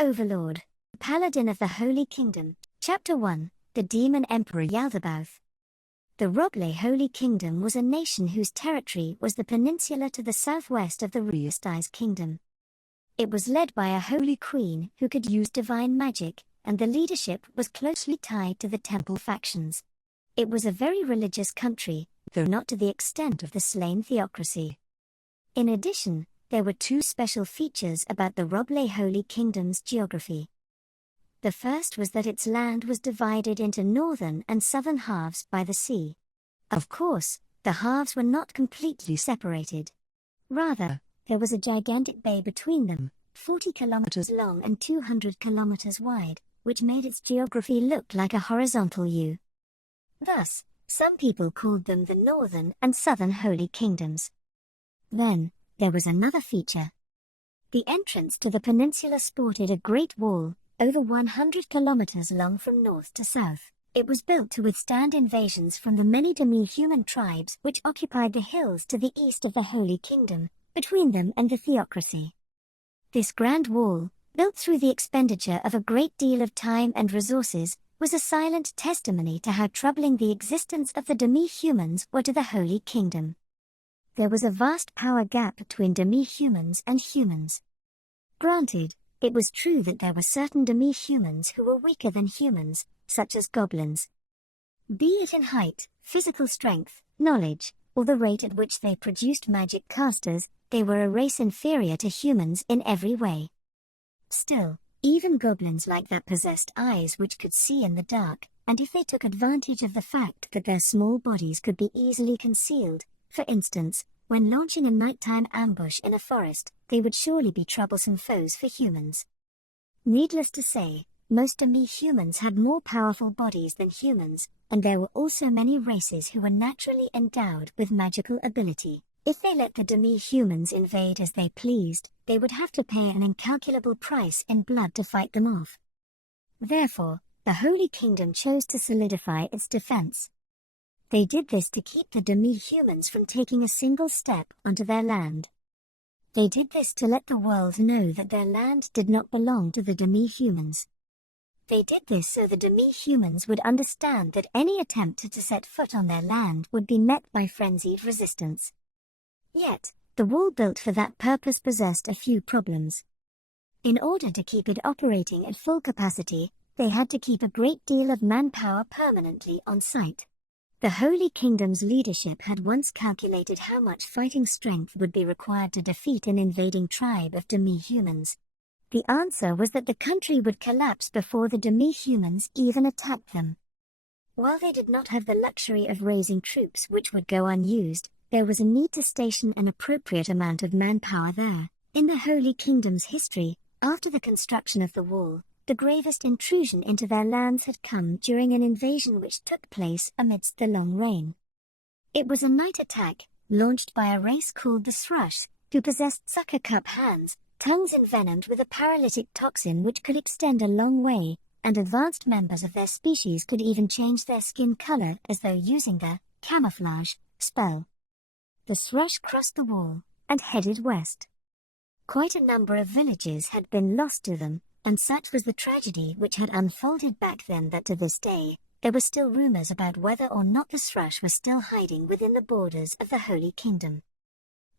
Overlord, Paladin of the Holy Kingdom. Chapter 1, The Demon Emperor Yaldabaoth. The Roble Holy Kingdom was a nation whose territory was the peninsula to the southwest of the Ruesti's kingdom. It was led by a holy queen who could use divine magic, and the leadership was closely tied to the temple factions. It was a very religious country, though not to the extent of the slain theocracy. In addition, there were two special features about the Roble Holy Kingdom's geography. The first was that its land was divided into northern and southern halves by the sea. Of course, the halves were not completely separated. Rather, there was a gigantic bay between them, 40 kilometers long and 200 kilometers wide, which made its geography look like a horizontal U. Thus, some people called them the Northern and Southern Holy Kingdoms. Then, there was another feature. The entrance to the peninsula sported a great wall, over 100 kilometers long from north to south. It was built to withstand invasions from the many Demi-human tribes which occupied the hills to the east of the Holy Kingdom, between them and the theocracy. This grand wall, built through the expenditure of a great deal of time and resources, was a silent testimony to how troubling the existence of the Demi-humans were to the Holy Kingdom. There was a vast power gap between Demi-humans and humans. Granted, it was true that there were certain Demi-humans who were weaker than humans, such as goblins. Be it in height, physical strength, knowledge, or the rate at which they produced magic casters, they were a race inferior to humans in every way. Still, even goblins like that possessed eyes which could see in the dark, and if they took advantage of the fact that their small bodies could be easily concealed, for instance, when launching a nighttime ambush in a forest, they would surely be troublesome foes for humans. Needless to say, most Demi-humans had more powerful bodies than humans, and there were also many races who were naturally endowed with magical ability. If they let the Demi-humans invade as they pleased, they would have to pay an incalculable price in blood to fight them off. Therefore, the Holy Kingdom chose to solidify its defense. They did this to keep the Demi-humans from taking a single step onto their land. They did this to let the world know that their land did not belong to the Demi-humans. They did this so the Demi-humans would understand that any attempt to set foot on their land would be met by frenzied resistance. Yet, the wall built for that purpose possessed a few problems. In order to keep it operating at full capacity, they had to keep a great deal of manpower permanently on site. The Holy Kingdom's leadership had once calculated how much fighting strength would be required to defeat an invading tribe of Demi-humans. The answer was that the country would collapse before the Demi-humans even attacked them. While they did not have the luxury of raising troops which would go unused, there was a need to station an appropriate amount of manpower there. In the Holy Kingdom's history, after the construction of the wall, the gravest intrusion into their lands had come during an invasion which took place amidst the long rain. It was a night attack, launched by a race called the Thrush, who possessed sucker cup hands, tongues envenomed with a paralytic toxin which could extend a long way, and advanced members of their species could even change their skin color as though using the camouflage spell. The Thrush crossed the wall and headed west. Quite a number of villages had been lost to them, and such was the tragedy which had unfolded back then that to this day, there were still rumors about whether or not the Thrush was still hiding within the borders of the Holy Kingdom.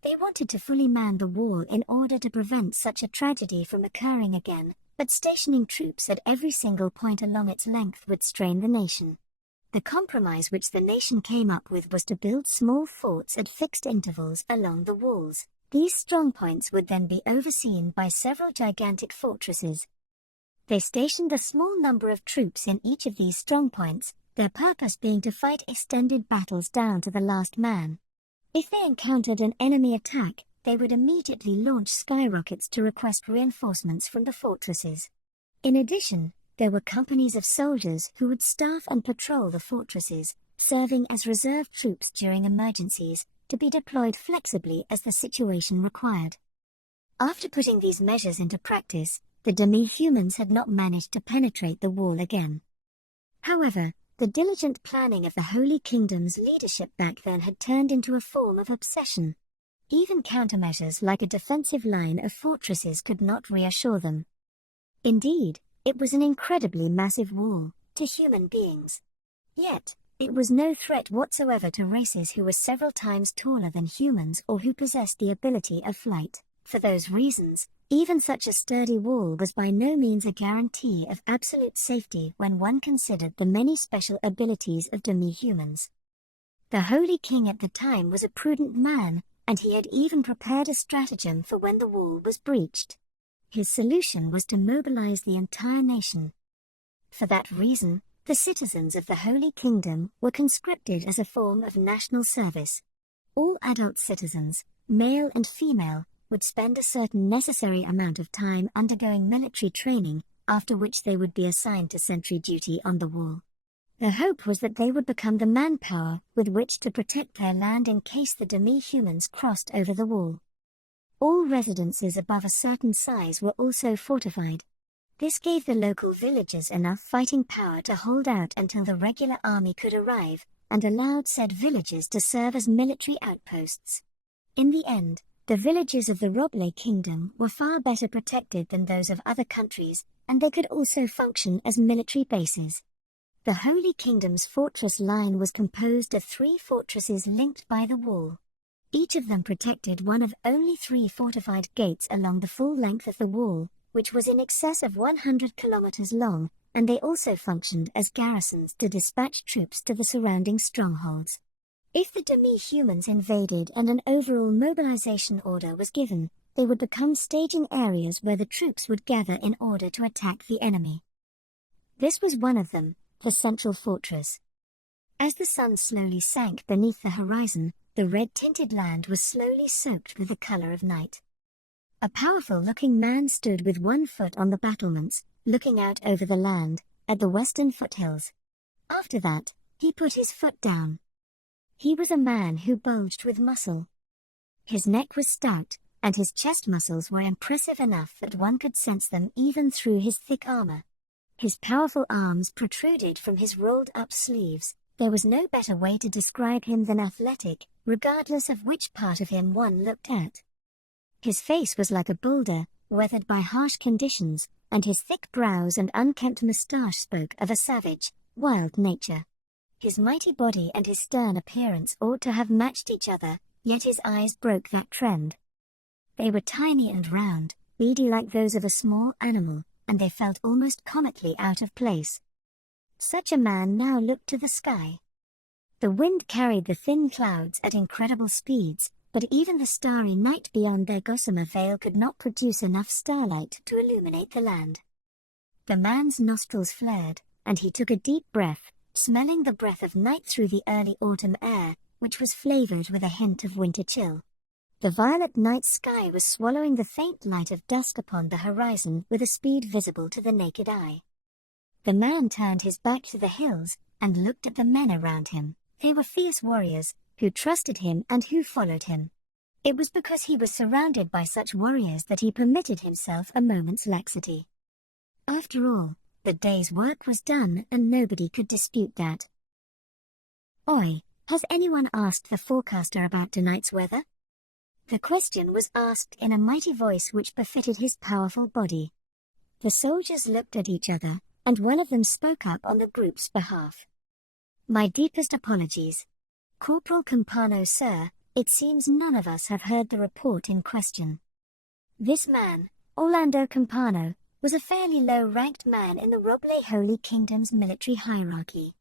They wanted to fully man the wall in order to prevent such a tragedy from occurring again, but stationing troops at every single point along its length would strain the nation. The compromise which the nation came up with was to build small forts at fixed intervals along the walls. These strongpoints would then be overseen by several gigantic fortresses. They stationed a small number of troops in each of these strongpoints, their purpose being to fight extended battles down to the last man. If they encountered an enemy attack, they would immediately launch skyrockets to request reinforcements from the fortresses. In addition, there were companies of soldiers who would staff and patrol the fortresses, serving as reserve troops during emergencies, to be deployed flexibly as the situation required. After putting these measures into practice, the Demi-humans had not managed to penetrate the wall again. However, the diligent planning of the Holy Kingdom's leadership back then had turned into a form of obsession. Even countermeasures like a defensive line of fortresses could not reassure them. Indeed, it was an incredibly massive wall to human beings. Yet, it was no threat whatsoever to races who were several times taller than humans or who possessed the ability of flight. For those reasons, even such a sturdy wall was by no means a guarantee of absolute safety when one considered the many special abilities of demi-humans. The Holy King at the time was a prudent man, and he had even prepared a stratagem for when the wall was breached. His solution was to mobilize the entire nation. For that reason, the citizens of the Holy Kingdom were conscripted as a form of national service. All adult citizens, male and female, would spend a certain necessary amount of time undergoing military training, after which they would be assigned to sentry duty on the wall. The hope was that they would become the manpower with which to protect their land in case the demi-humans crossed over the wall. All residences above a certain size were also fortified. This gave the local villagers enough fighting power to hold out until the regular army could arrive, and allowed said villages to serve as military outposts. In the end, the villages of the Roble Kingdom were far better protected than those of other countries, and they could also function as military bases. The Holy Kingdom's fortress line was composed of 3 fortresses linked by the wall. Each of them protected one of only 3 fortified gates along the full length of the wall, which was in excess of 100 kilometers long, and they also functioned as garrisons to dispatch troops to the surrounding strongholds. If the demi-humans invaded and an overall mobilization order was given, they would become staging areas where the troops would gather in order to attack the enemy. This was one of them, the central fortress. As the sun slowly sank beneath the horizon, the red-tinted land was slowly soaked with the color of night. A powerful-looking man stood with one foot on the battlements, looking out over the land, at the western foothills. After that, he put his foot down. He was a man who bulged with muscle. His neck was stout, and his chest muscles were impressive enough that one could sense them even through his thick armor. His powerful arms protruded from his rolled-up sleeves. There was no better way to describe him than athletic, regardless of which part of him one looked at. His face was like a boulder, weathered by harsh conditions, and his thick brows and unkempt moustache spoke of a savage, wild nature. His mighty body and his stern appearance ought to have matched each other, yet his eyes broke that trend. They were tiny and round, beady like those of a small animal, and they felt almost comically out of place. Such a man now looked to the sky. The wind carried the thin clouds at incredible speeds, but even the starry night beyond their gossamer veil could not produce enough starlight to illuminate the land. The man's nostrils flared, and he took a deep breath, smelling the breath of night through the early autumn air, which was flavored with a hint of winter chill. The violet night sky was swallowing the faint light of dusk upon the horizon with a speed visible to the naked eye. The man turned his back to the hills, and looked at the men around him. They were fierce warriors, who trusted him and who followed him. It was because he was surrounded by such warriors that he permitted himself a moment's laxity. After all, the day's work was done and nobody could dispute that. "Oi, has anyone asked the forecaster about tonight's weather?" The question was asked in a mighty voice which befitted his powerful body. The soldiers looked at each other, and one of them spoke up on the group's behalf. "My deepest apologies. Corporal Campano, sir, it seems none of us have heard the report in question." This man, Orlando Campano, was a fairly low-ranked man in the Roble Holy Kingdom's military hierarchy.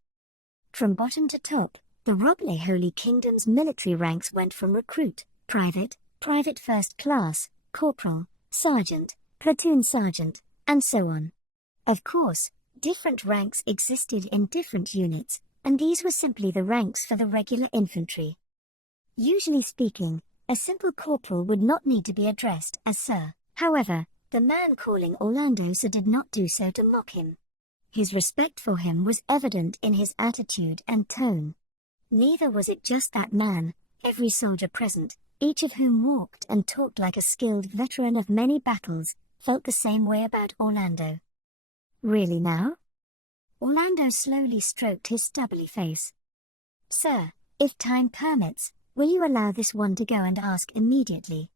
From bottom to top, the Roble Holy Kingdom's military ranks went from recruit, private, private first class, corporal, sergeant, platoon sergeant, and so on. Of course, different ranks existed in different units, and these were simply the ranks for the regular infantry. Usually speaking, a simple corporal would not need to be addressed as sir. However, the man calling Orlando sir did not do so to mock him. His respect for him was evident in his attitude and tone. Neither was it just that man. Every soldier present, each of whom walked and talked like a skilled veteran of many battles, felt the same way about Orlando. "Really now?" Orlando slowly stroked his stubbly face. "Sir, if time permits, will you allow this one to go and ask immediately?"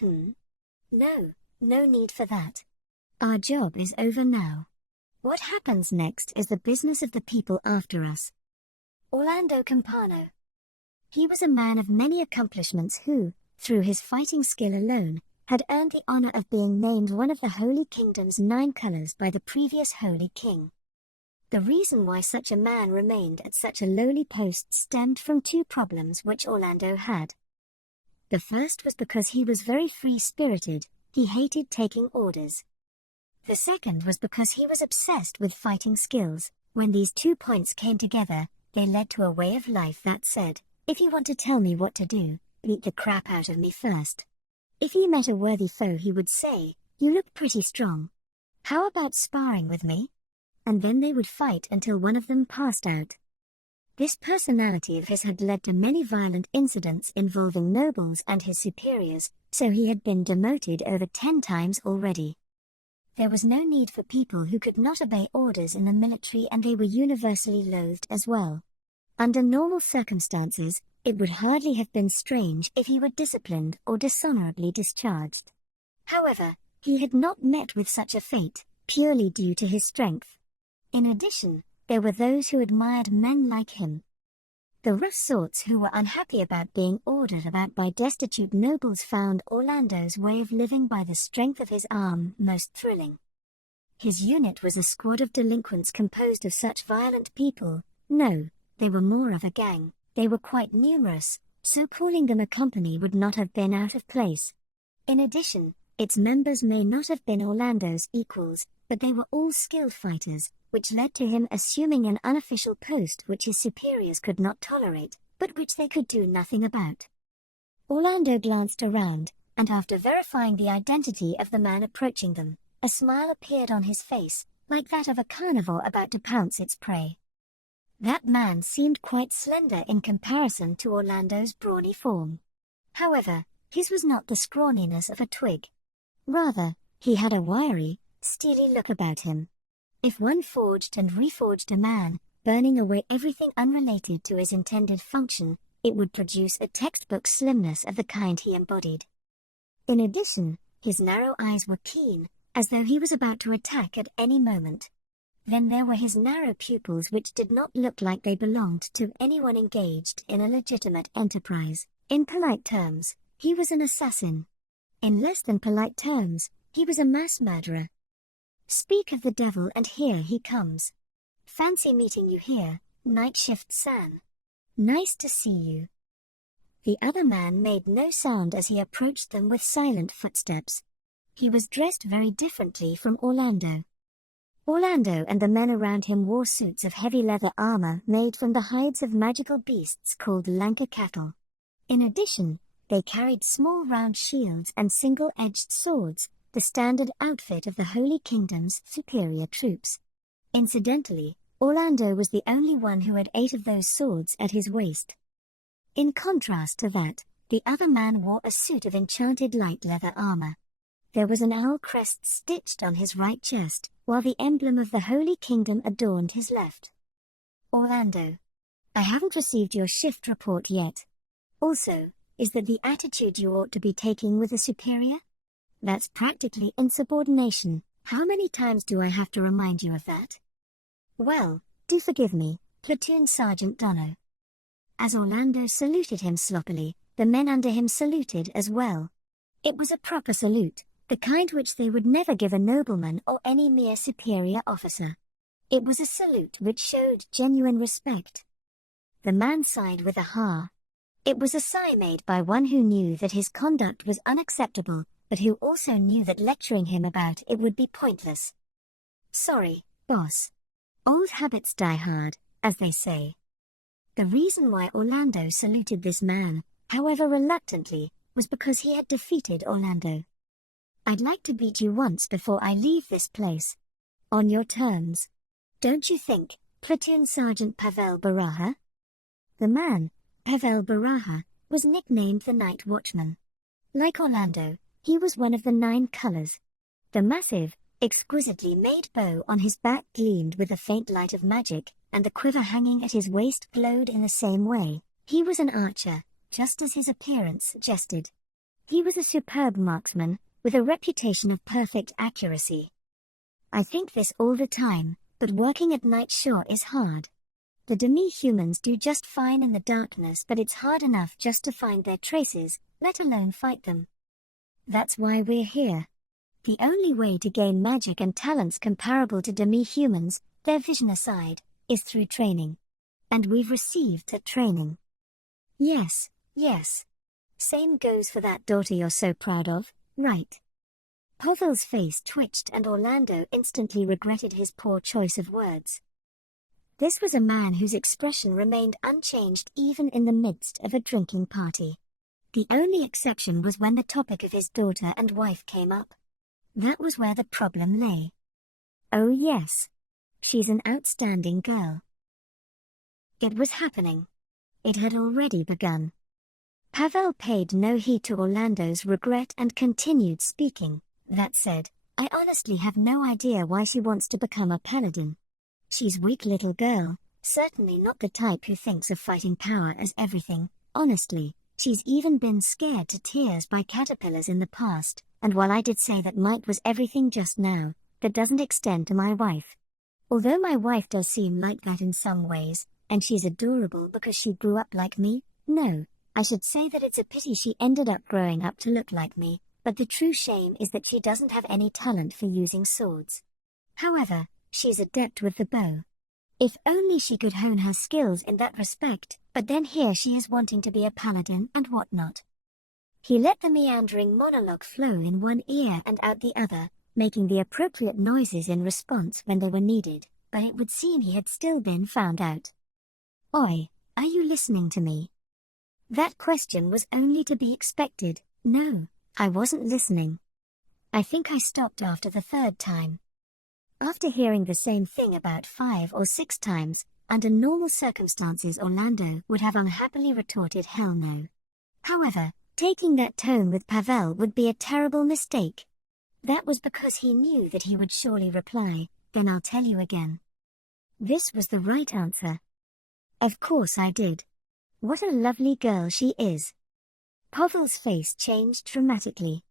No, no need for that. Our job is over now. What happens next is the business of the people after us. Orlando Campano. He was a man of many accomplishments who, through his fighting skill alone, had earned the honor of being named one of the Holy Kingdom's 9 colors by the previous Holy King. The reason why such a man remained at such a lowly post stemmed from 2 problems which Orlando had. The first was because he was very free-spirited, he hated taking orders. The second was because he was obsessed with fighting skills. When these 2 points came together, they led to a way of life that said, if you want to tell me what to do, beat the crap out of me first. If he met a worthy foe he would say, you look pretty strong. How about sparring with me? And then they would fight until one of them passed out. This personality of his had led to many violent incidents involving nobles and his superiors, so he had been demoted over 10 times already. There was no need for people who could not obey orders in the military, and they were universally loathed as well. Under normal circumstances, it would hardly have been strange if he were disciplined or dishonorably discharged. However, he had not met with such a fate, purely due to his strength. In addition, there were those who admired men like him. The rough sorts who were unhappy about being ordered about by destitute nobles found Orlando's way of living by the strength of his arm most thrilling. His unit was a squad of delinquents composed of such violent people. No, they were more of a gang. They were quite numerous, so calling them a company would not have been out of place. In addition, its members may not have been Orlando's equals, but they were all skilled fighters, which led to him assuming an unofficial post which his superiors could not tolerate, but which they could do nothing about. Orlando glanced around, and after verifying the identity of the man approaching them, a smile appeared on his face, like that of a carnivore about to pounce its prey. That man seemed quite slender in comparison to Orlando's brawny form. However, his was not the scrawniness of a twig. Rather, he had a wiry, steely look about him. If one forged and reforged a man, burning away everything unrelated to his intended function, it would produce a textbook slimness of the kind he embodied. In addition, his narrow eyes were keen, as though he was about to attack at any moment. Then there were his narrow pupils, which did not look like they belonged to anyone engaged in a legitimate enterprise. In polite terms, he was an assassin. In less than polite terms, he was a mass murderer. Speak of the devil and here he comes. Fancy meeting you here, Night Shift San. Nice to see you. The other man made no sound as he approached them with silent footsteps. He was dressed very differently from Orlando. Orlando and the men around him wore suits of heavy leather armor made from the hides of magical beasts called lanka cattle. In addition, they carried small round shields and single-edged swords, the standard outfit of the Holy Kingdom's superior troops. Incidentally, Orlando was the only one who had 8 of those swords at his waist. In contrast to that, the other man wore a suit of enchanted light leather armor. There was an owl crest stitched on his right chest, while the emblem of the Holy Kingdom adorned his left. Orlando. I haven't received your shift report yet. Also, is that the attitude you ought to be taking with a superior? That's practically insubordination. How many times do I have to remind you of that? Well, do forgive me, Platoon Sergeant Dono. As Orlando saluted him sloppily, the men under him saluted as well. It was a proper salute, the kind which they would never give a nobleman or any mere superior officer. It was a salute which showed genuine respect. The man sighed with a ha. It was a sigh made by one who knew that his conduct was unacceptable, but who also knew that lecturing him about it would be pointless. Sorry, boss. Old habits die hard, as they say. The reason why Orlando saluted this man, however reluctantly, was because he had defeated Orlando. I'd like to beat you once before I leave this place. On your terms. Don't you think, Platoon Sergeant Pavel Baraha? The man, Pavel Baraha, was nicknamed the Night Watchman. Like Orlando, he was one of the 9 colors. The massive, exquisitely made bow on his back gleamed with a faint light of magic, and the quiver hanging at his waist glowed in the same way. He was an archer, just as his appearance suggested. He was a superb marksman, with a reputation of perfect accuracy. I think this all the time, but working at night sure is hard. The demi-humans do just fine in the darkness, but it's hard enough just to find their traces, let alone fight them. That's why we're here. The only way to gain magic and talents comparable to demi-humans, their vision aside, is through training. And we've received that training. Yes, yes. Same goes for that daughter you're so proud of, right? Pavel's face twitched and Orlando instantly regretted his poor choice of words. This was a man whose expression remained unchanged even in the midst of a drinking party. The only exception was when the topic of his daughter and wife came up. That was where the problem lay. Oh yes. She's an outstanding girl. It was happening. It had already begun. Pavel paid no heed to Orlando's regret and continued speaking. That said, I honestly have no idea why she wants to become a paladin. She's weak little girl, certainly not the type who thinks of fighting power as everything. Honestly, she's even been scared to tears by caterpillars in the past, and while I did say that might was everything just now, that doesn't extend to my wife. Although my wife does seem like that in some ways, and she's adorable because she grew up like me, no, I should say that it's a pity she ended up growing up to look like me, but the true shame is that she doesn't have any talent for using swords. However, she's adept with the bow. If only she could hone her skills in that respect, but then here she is wanting to be a paladin and whatnot. He let the meandering monologue flow in one ear and out the other, making the appropriate noises in response when they were needed, but it would seem he had still been found out. Oi, are you listening to me? That question was only to be expected. No, I wasn't listening. I think I stopped after the third time. After hearing the same thing about 5 or 6 times, under normal circumstances Orlando would have unhappily retorted hell no. However, taking that tone with Pavel would be a terrible mistake. That was because he knew that he would surely reply, then I'll tell you again. This was the right answer. Of course I did. What a lovely girl she is. Pavel's face changed dramatically.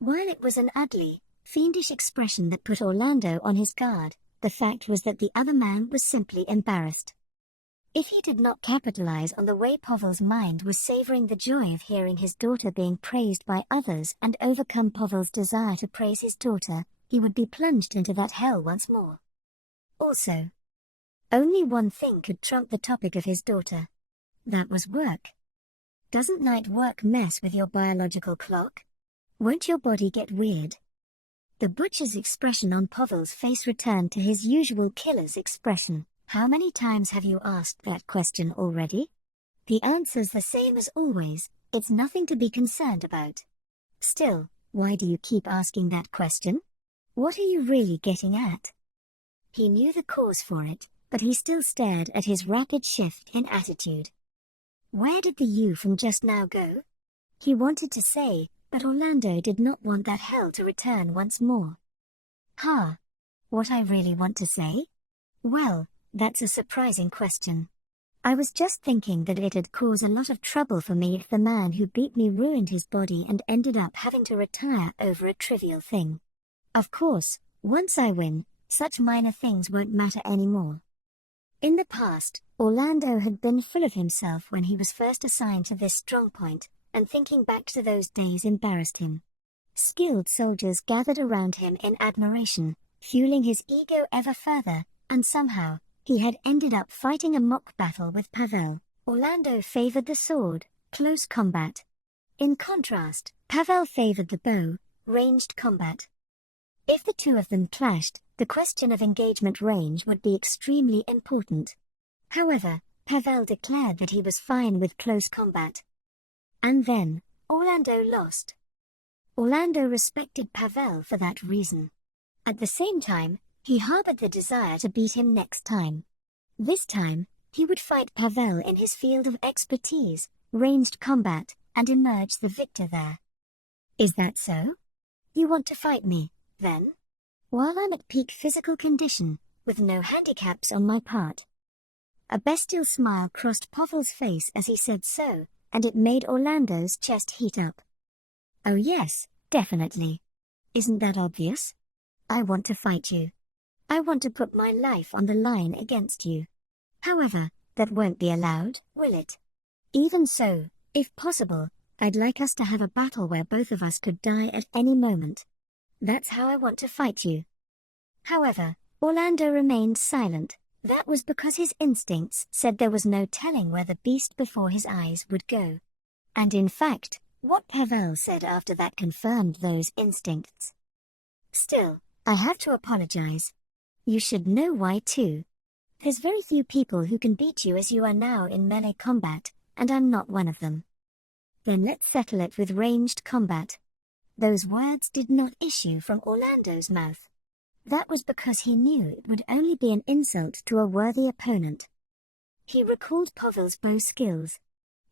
While it was an ugly, fiendish expression that put Orlando on his guard, the fact was that the other man was simply embarrassed. If he did not capitalize on the way Pavel's mind was savoring the joy of hearing his daughter being praised by others and overcome Pavel's desire to praise his daughter, he would be plunged into that hell once more. Also, only one thing could trump the topic of his daughter. That was work. Doesn't night work mess with your biological clock? Won't your body get weird? The butcher's expression on Pavel's face returned to his usual killer's expression. How many times have you asked that question already? The answer's the same as always, it's nothing to be concerned about. Still, why do you keep asking that question? What are you really getting at? He knew the cause for it, but he still stared at his rapid shift in attitude. Where did the you from just now go? He wanted to say, but Orlando did not want that hell to return once more. What I really want to say? Well, that's a surprising question. I was just thinking that it'd cause a lot of trouble for me if the man who beat me ruined his body and ended up having to retire over a trivial thing. Of course, once I win, such minor things won't matter anymore. In the past, Orlando had been full of himself when he was first assigned to this strongpoint, and thinking back to those days embarrassed him. Skilled soldiers gathered around him in admiration, fueling his ego ever further, and somehow, he had ended up fighting a mock battle with Pavel. Orlando favored the sword, close combat. In contrast, Pavel favored the bow, ranged combat. If the two of them clashed, the question of engagement range would be extremely important. However, Pavel declared that he was fine with close combat. And then, Orlando lost. Orlando respected Pavel for that reason. At the same time, he harbored the desire to beat him next time. This time, he would fight Pavel in his field of expertise, ranged combat, and emerge the victor there. Is that so? You want to fight me, then? While I'm at peak physical condition, with no handicaps on my part. A bestial smile crossed Pavel's face as he said so, and it made Orlando's chest heat up. Oh yes, definitely. Isn't that obvious? I want to fight you. I want to put my life on the line against you. However, that won't be allowed, will it? Even so, if possible, I'd like us to have a battle where both of us could die at any moment. That's how I want to fight you." However, Orlando remained silent. That was because his instincts said there was no telling where the beast before his eyes would go. And in fact, what Pavel said after that confirmed those instincts. "Still, I have to apologize. You should know why too. There's very few people who can beat you as you are now in melee combat, and I'm not one of them." "Then let's settle it with ranged combat." Those words did not issue from Orlando's mouth. That was because he knew it would only be an insult to a worthy opponent. He recalled Pavel's bow skills.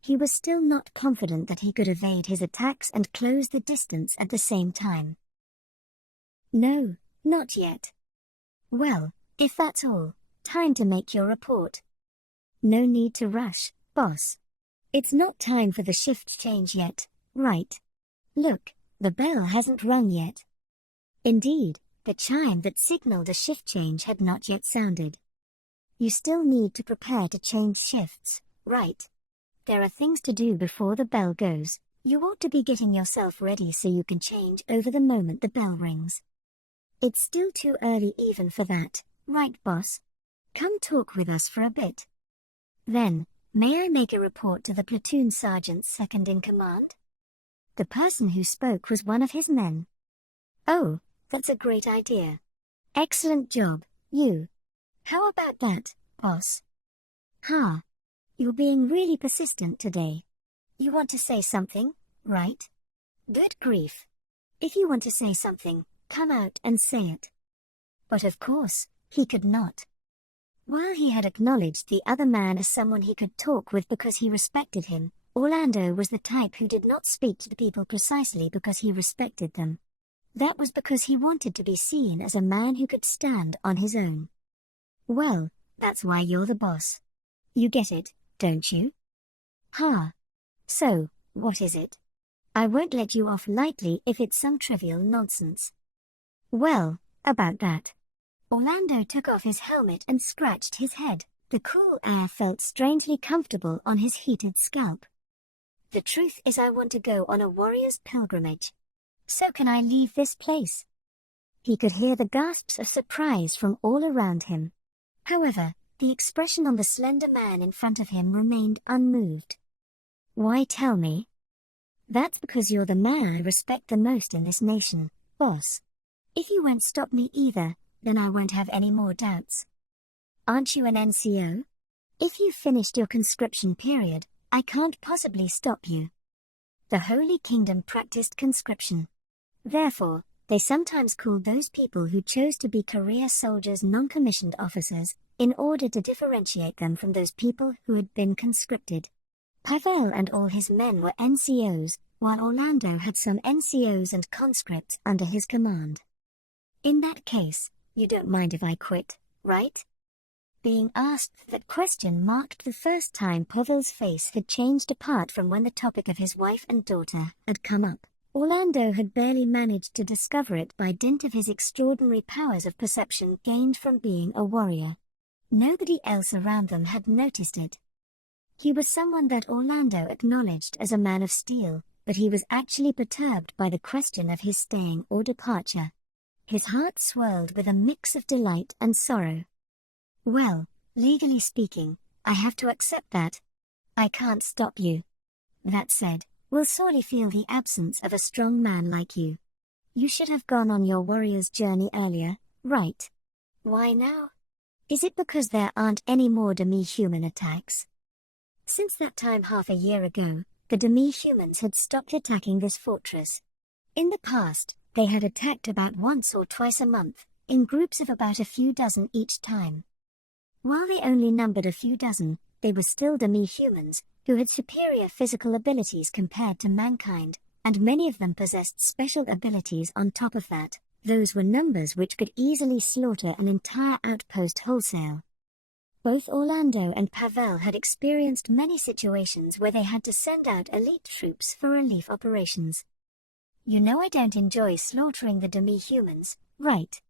He was still not confident that he could evade his attacks and close the distance at the same time. "No, not yet." "Well, if that's all, time to make your report." "No need to rush, boss. It's not time for the shift change yet, right? Look, the bell hasn't rung yet." Indeed, the chime that signaled a shift change had not yet sounded. "You still need to prepare to change shifts, right? There are things to do before the bell goes. You ought to be getting yourself ready so you can change over the moment the bell rings." "It's still too early even for that, right, boss? Come talk with us for a bit." "Then, may I make a report to the platoon sergeant's second in command?" The person who spoke was one of his men. "Oh, that's a great idea. Excellent job, you. How about that, boss?" "Huh. You're being really persistent today. You want to say something, right? Good grief. If you want to say something, come out and say it." But of course, he could not. While he had acknowledged the other man as someone he could talk with because he respected him, Orlando was the type who did not speak to the people precisely because he respected them. That was because he wanted to be seen as a man who could stand on his own. "Well, that's why you're the boss. You get it, don't you?" "Huh. So, what is it? I won't let you off lightly if it's some trivial nonsense." "Well, about that." Orlando took off his helmet and scratched his head. The cool air felt strangely comfortable on his heated scalp. "The truth is I want to go on a warrior's pilgrimage. So can I leave this place?" He could hear the gasps of surprise from all around him. However, the expression on the slender man in front of him remained unmoved. "Why tell me?" "That's because you're the man I respect the most in this nation, boss. If you won't stop me either, then I won't have any more doubts. Aren't you an NCO? If you've finished your conscription period, I can't possibly stop you." The Holy Kingdom practiced conscription. Therefore, they sometimes called those people who chose to be career soldiers non-commissioned officers, in order to differentiate them from those people who had been conscripted. Pavel and all his men were NCOs, while Orlando had some NCOs and conscripts under his command. "In that case, you don't mind if I quit, right?" Being asked that question marked the first time Pavel's face had changed apart from when the topic of his wife and daughter had come up. Orlando had barely managed to discover it by dint of his extraordinary powers of perception gained from being a warrior. Nobody else around them had noticed it. He was someone that Orlando acknowledged as a man of steel, but he was actually perturbed by the question of his staying or departure. His heart swirled with a mix of delight and sorrow. "Well, legally speaking, I have to accept that. I can't stop you. That said, we'll sorely feel the absence of a strong man like you. You should have gone on your warrior's journey earlier, right? Why now? Is it because there aren't any more demi-human attacks?" Since that time half a year ago, the demi-humans had stopped attacking this fortress. In the past, they had attacked about once or twice a month, in groups of about a few dozen each time. While they only numbered a few dozen, they were still demi-humans, who had superior physical abilities compared to mankind, and many of them possessed special abilities on top of that. Those were numbers which could easily slaughter an entire outpost wholesale. Both Orlando and Pavel had experienced many situations where they had to send out elite troops for relief operations. "You know I don't enjoy slaughtering the demi-humans, right?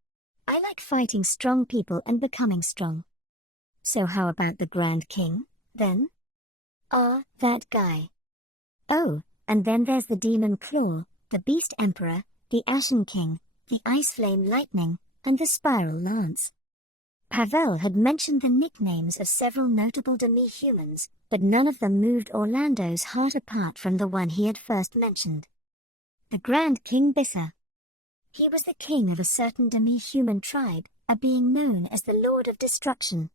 I like fighting strong people and becoming strong. So how about the Grand King, then? Ah, that guy. Oh, and then there's the Demon Claw, the Beast Emperor, the Ashen King, the Ice Flame Lightning, and the Spiral Lance. Pavel had mentioned the nicknames of several notable demi-humans, but none of them moved Orlando's heart apart from the one he had first mentioned. The Grand King Bissa. He was the king of a certain demi-human tribe, a being known as the Lord of Destruction.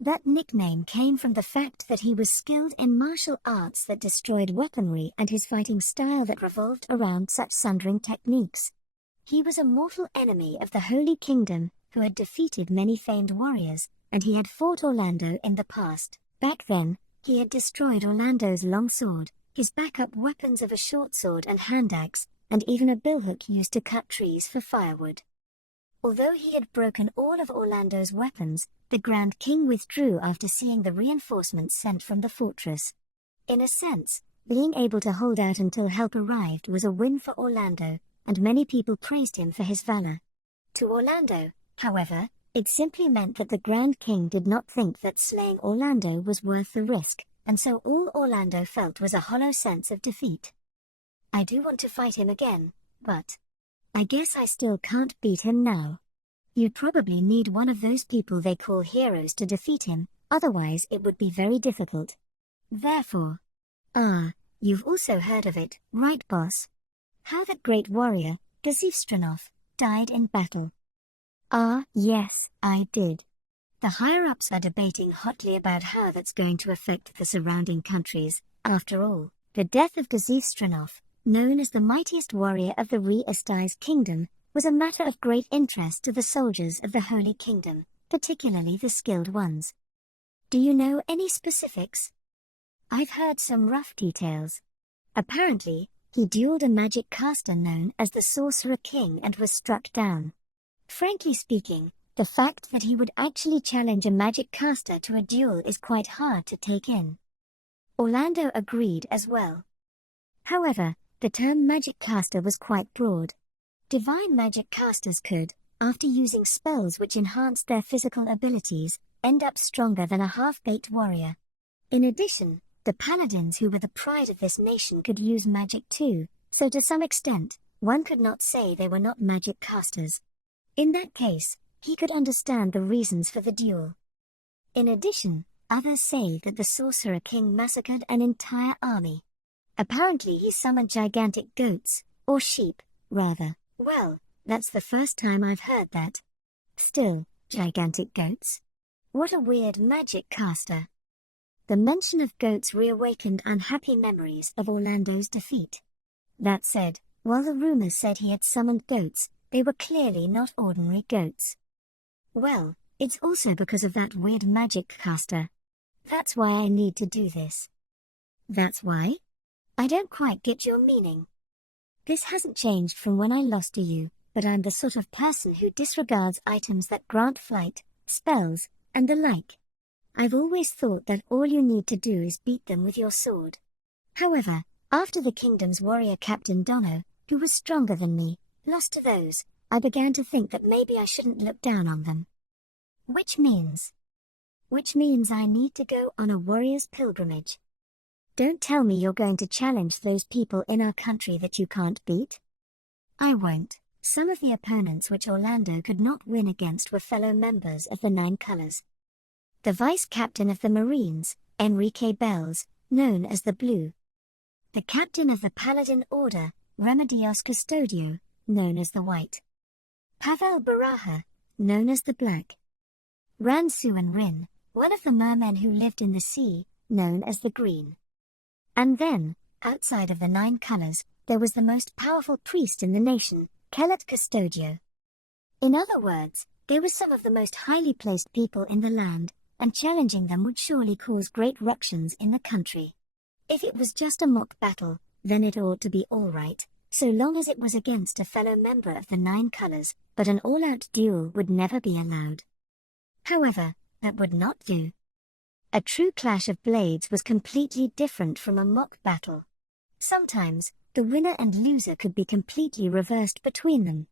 That nickname came from the fact that he was skilled in martial arts that destroyed weaponry and his fighting style that revolved around such sundering techniques. He was a mortal enemy of the Holy Kingdom, who had defeated many famed warriors, and he had fought Orlando in the past. Back then, he had destroyed Orlando's long sword, his backup weapons of a short sword and hand axe, and even a billhook used to cut trees for firewood. Although he had broken all of Orlando's weapons, the Grand King withdrew after seeing the reinforcements sent from the fortress. In a sense, being able to hold out until help arrived was a win for Orlando, and many people praised him for his valor. To Orlando, however, it simply meant that the Grand King did not think that slaying Orlando was worth the risk, and so all Orlando felt was a hollow sense of defeat. I do want to fight him again, but I guess I still can't beat him now. You'd probably need one of those people they call heroes to defeat him, otherwise it would be very difficult. Therefore, you've also heard of it, right boss? How that great warrior, Gazivstranov, died in battle. Yes, I did. The higher-ups are debating hotly about how that's going to affect the surrounding countries. After all, the death of Gazivstranov, known as the mightiest warrior of the Re-Estais kingdom, was a matter of great interest to the soldiers of the Holy Kingdom, particularly the skilled ones. Do you know any specifics? I've heard some rough details. Apparently, he dueled a magic caster known as the Sorcerer King and was struck down. Frankly speaking, the fact that he would actually challenge a magic caster to a duel is quite hard to take in. Orlando agreed as well. However, the term magic caster was quite broad. Divine magic casters could, after using spells which enhanced their physical abilities, end up stronger than a half-baked warrior. In addition, the paladins who were the pride of this nation could use magic too, so to some extent, one could not say they were not magic casters. In that case, he could understand the reasons for the duel. In addition, others say that the Sorcerer King massacred an entire army. Apparently he summoned gigantic goats, or sheep, rather. Well, that's the first time I've heard that. Still, gigantic goats? What a weird magic caster. The mention of goats reawakened unhappy memories of Orlando's defeat. That said, while the rumors said he had summoned goats, they were clearly not ordinary goats. Well, it's also because of that weird magic caster. That's why I need to do this. That's why? I don't quite get your meaning. This hasn't changed from when I lost to you, but I'm the sort of person who disregards items that grant flight, spells, and the like. I've always thought that all you need to do is beat them with your sword. However, after the kingdom's warrior Captain Dono, who was stronger than me, lost to those, I began to think that maybe I shouldn't look down on them. Which means I need to go on a warrior's pilgrimage. Don't tell me you're going to challenge those people in our country that you can't beat. I won't. Some of the opponents which Orlando could not win against were fellow members of the Nine Colors. The vice captain of the Marines, Enrique Bells, known as the Blue. The captain of the Paladin Order, Remedios Custodio, known as the White. Pavel Baraha, known as the Black. Ransu and Rin, one of the mermen who lived in the sea, known as the Green. And then, outside of the Nine Colors, there was the most powerful priest in the nation, Kelet Custodio. In other words, they were some of the most highly placed people in the land, and challenging them would surely cause great ructions in the country. If it was just a mock battle, then it ought to be all right, so long as it was against a fellow member of the Nine Colors, but an all-out duel would never be allowed. However, that would not do. A true clash of blades was completely different from a mock battle. Sometimes, the winner and loser could be completely reversed between them.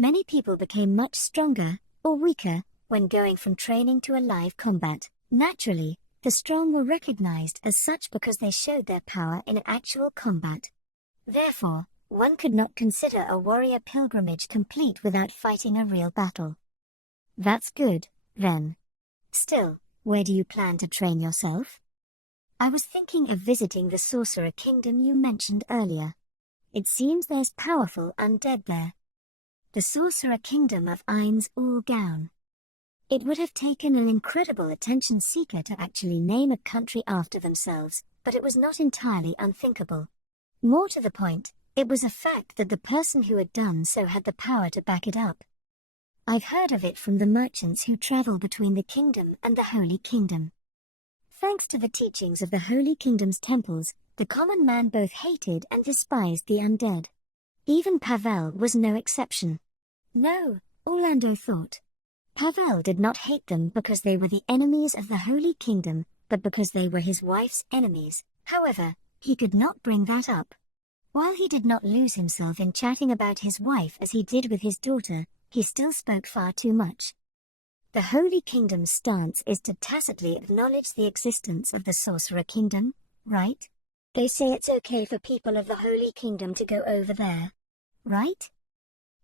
Many people became much stronger, or weaker, when going from training to a live combat. Naturally, the strong were recognized as such because they showed their power in actual combat. Therefore, one could not consider a warrior pilgrimage complete without fighting a real battle. That's good, then. Still, where do you plan to train yourself? I was thinking of visiting the Sorcerer Kingdom you mentioned earlier. It seems there's powerful undead there. The Sorcerer Kingdom of Ain's All-Gown. It would have taken an incredible attention seeker to actually name a country after themselves, but it was not entirely unthinkable. More to the point, it was a fact that the person who had done so had the power to back it up. I've heard of it from the merchants who travel between the kingdom and the Holy Kingdom. Thanks to the teachings of the Holy Kingdom's temples, the common man both hated and despised the undead. Even Pavel was no exception. No, Orlando thought. Pavel did not hate them because they were the enemies of the Holy Kingdom, but because they were his wife's enemies. However, he could not bring that up. While he did not lose himself in chatting about his wife as he did with his daughter, he still spoke far too much. The Holy Kingdom's stance is to tacitly acknowledge the existence of the Sorcerer Kingdom, right? They say it's okay for people of the Holy Kingdom to go over there, right?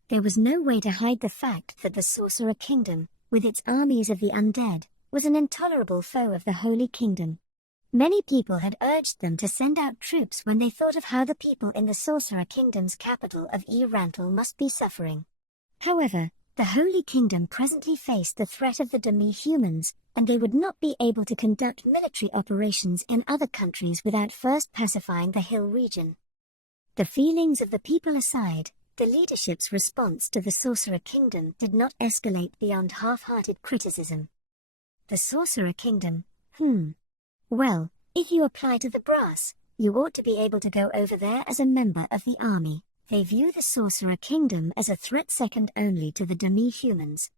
There was no way to hide the fact that the Sorcerer Kingdom, with its armies of the undead, was an intolerable foe of the Holy Kingdom. Many people had urged them to send out troops when they thought of how the people in the Sorcerer Kingdom's capital of Erantal must be suffering. However, the Holy Kingdom presently faced the threat of the Demi-humans, and they would not be able to conduct military operations in other countries without first pacifying the hill region. The feelings of the people aside, the leadership's response to the Sorcerer Kingdom did not escalate beyond half-hearted criticism. The Sorcerer Kingdom, Well, if you apply to the brass, you ought to be able to go over there as a member of the army. They view the Sorcerer Kingdom as a threat second only to the Demi-humans.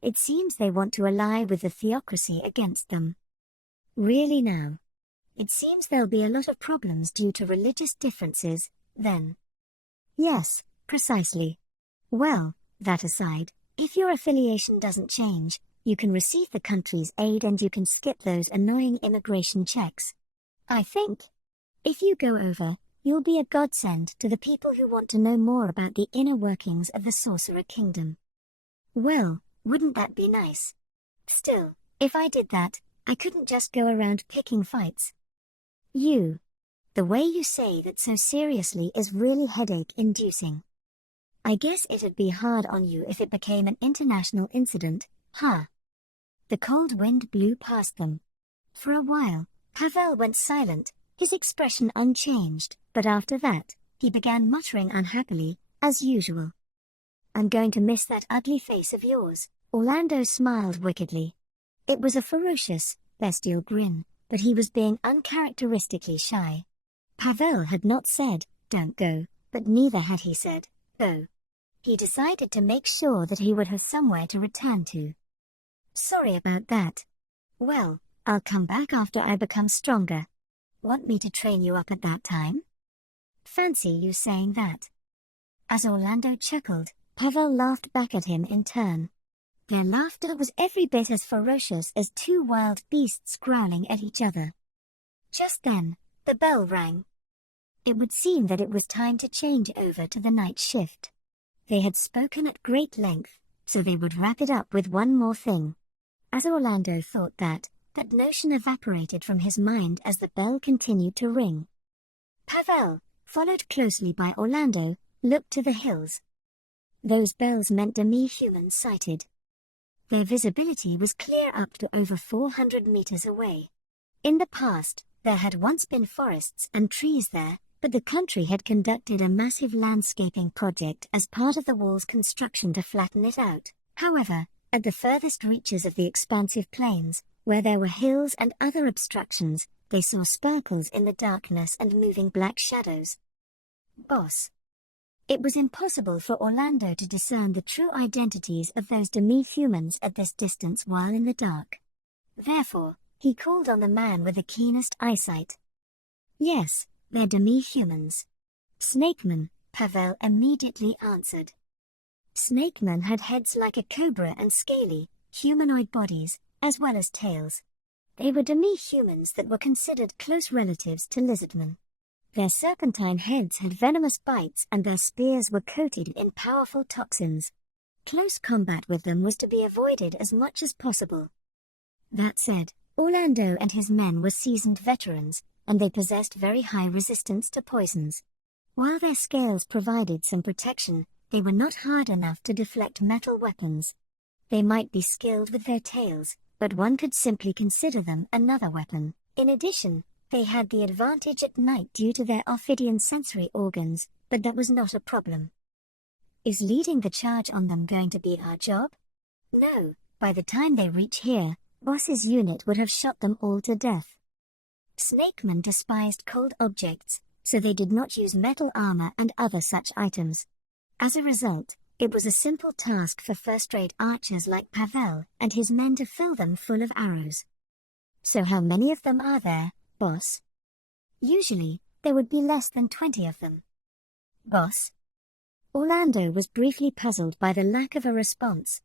It seems they want to ally with the theocracy against them. Really now? It seems there'll be a lot of problems due to religious differences, then. Yes, precisely. Well, that aside, if your affiliation doesn't change, you can receive the country's aid and you can skip those annoying immigration checks. I think. If you go over, you'll be a godsend to the people who want to know more about the inner workings of the Sorcerer Kingdom. Well, wouldn't that be nice? Still, if I did that, I couldn't just go around picking fights. The way you say that so seriously is really headache-inducing. I guess it'd be hard on you if it became an international incident, huh? The cold wind blew past them. For a while, Pavel went silent, his expression unchanged, but after that, he began muttering unhappily, as usual. I'm going to miss that ugly face of yours. Orlando smiled wickedly. It was a ferocious, bestial grin, but he was being uncharacteristically shy. Pavel had not said, "Don't go," but neither had he said, "Go." He decided to make sure that he would have somewhere to return to. Sorry about that. Well, I'll come back after I become stronger. Want me to train you up at that time? Fancy you saying that. As Orlando chuckled, Pavel laughed back at him in turn. Their laughter was every bit as ferocious as two wild beasts growling at each other. Just then, the bell rang. It would seem that it was time to change over to the night shift. They had spoken at great length, so they would wrap it up with one more thing. As Orlando thought that notion evaporated from his mind as the bell continued to ring. Pavel, followed closely by Orlando, looked to the hills. Those bells meant Demi-human sighted. Their visibility was clear up to over 400 meters away. In the past, there had once been forests and trees there, but the country had conducted a massive landscaping project as part of the wall's construction to flatten it out. However, at the furthest reaches of the expansive plains, where there were hills and other obstructions, they saw sparkles in the darkness and moving black shadows. Boss. It was impossible for Orlando to discern the true identities of those Demi-humans at this distance while in the dark. Therefore, he called on the man with the keenest eyesight. Yes, they're Demi-humans. Snakeman, Pavel immediately answered. Snakemen had heads like a cobra and scaly, humanoid bodies, as well as tails. They were demi-humans that were considered close relatives to lizardmen. Their serpentine heads had venomous bites and their spears were coated in powerful toxins. Close combat with them was to be avoided as much as possible. That said, Orlando and his men were seasoned veterans, and they possessed very high resistance to poisons. While their scales provided some protection, they were not hard enough to deflect metal weapons. They might be skilled with their tails, but one could simply consider them another weapon. In addition, they had the advantage at night due to their ophidian sensory organs, but that was not a problem. Is leading the charge on them going to be our job? No, by the time they reach here, Boss's unit would have shot them all to death. Snakemen despised cold objects, so they did not use metal armor and other such items. As a result, it was a simple task for first-rate archers like Pavel and his men to fill them full of arrows. So how many of them are there, boss? Usually, there would be less than 20 of them. Boss? Orlando was briefly puzzled by the lack of a response.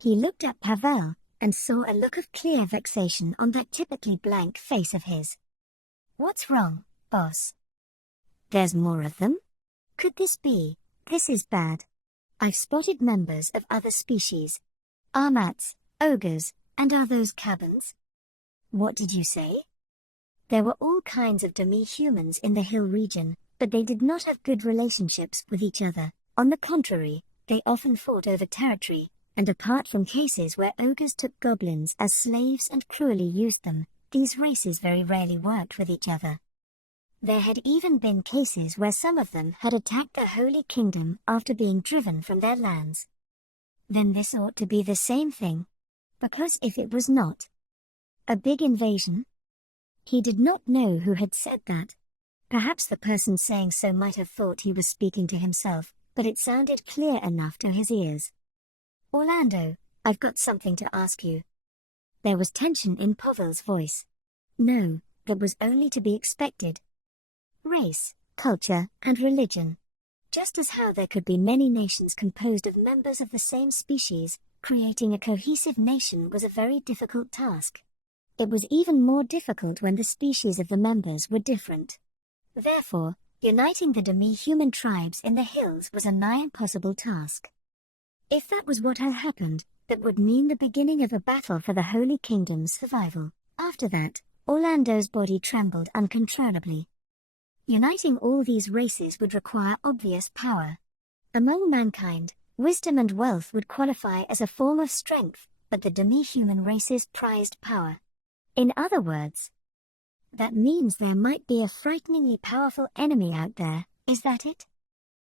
He looked at Pavel and saw a look of clear vexation on that typically blank face of his. What's wrong, boss? There's more of them? Could this be? This is bad. I've spotted members of other species. Armats, ogres, and are those cabins? What did you say? There were all kinds of demi-humans in the hill region, but they did not have good relationships with each other. On the contrary, they often fought over territory, and apart from cases where ogres took goblins as slaves and cruelly used them, these races very rarely worked with each other. There had even been cases where some of them had attacked the Holy Kingdom after being driven from their lands. Then this ought to be the same thing. Because if it was not a big invasion? He did not know who had said that. Perhaps the person saying so might have thought he was speaking to himself, but it sounded clear enough to his ears. Orlando, I've got something to ask you. There was tension in Pavel's voice. No, that was only to be expected. Race, culture, and religion. Just as how there could be many nations composed of members of the same species, creating a cohesive nation was a very difficult task. It was even more difficult when the species of the members were different. Therefore, uniting the demi-human tribes in the hills was a nigh impossible task. If that was what had happened, that would mean the beginning of a battle for the Holy Kingdom's survival. After that, Orlando's body trembled uncontrollably. Uniting all these races would require obvious power. Among mankind, wisdom and wealth would qualify as a form of strength, but the demi-human races prized power. In other words, that means there might be a frighteningly powerful enemy out there, is that it?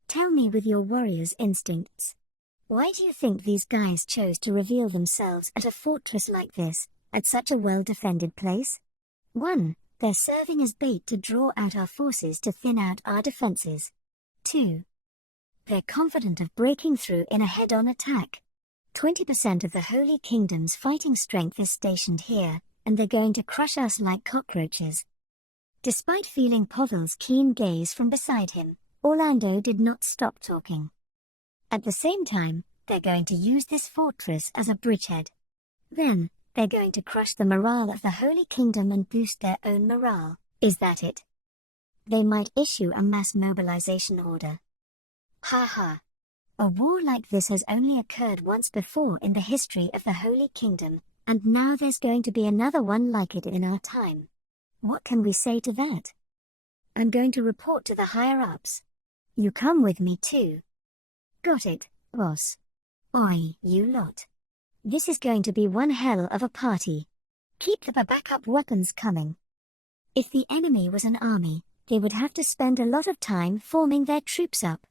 Tell me with your warrior's instincts. Why do you think these guys chose to reveal themselves at a fortress like this, at such a well-defended place? 1. They're serving as bait to draw out our forces to thin out our defenses. 2. They're confident of breaking through in a head-on attack. 20% of the Holy Kingdom's fighting strength is stationed here, and they're going to crush us like cockroaches. Despite feeling Pavel's keen gaze from beside him, Orlando did not stop talking. At the same time, they're going to use this fortress as a bridgehead. Then, they're going to crush the morale of the Holy Kingdom and boost their own morale. Is that it? They might issue a mass mobilization order. Ha ha. A war like this has only occurred once before in the history of the Holy Kingdom, and now there's going to be another one like it in our time. What can we say to that? I'm going to report to the higher-ups. You come with me too. Got it, boss. Oi, you lot. This is going to be one hell of a party. Keep the backup weapons coming. If the enemy was an army, they would have to spend a lot of time forming their troops up.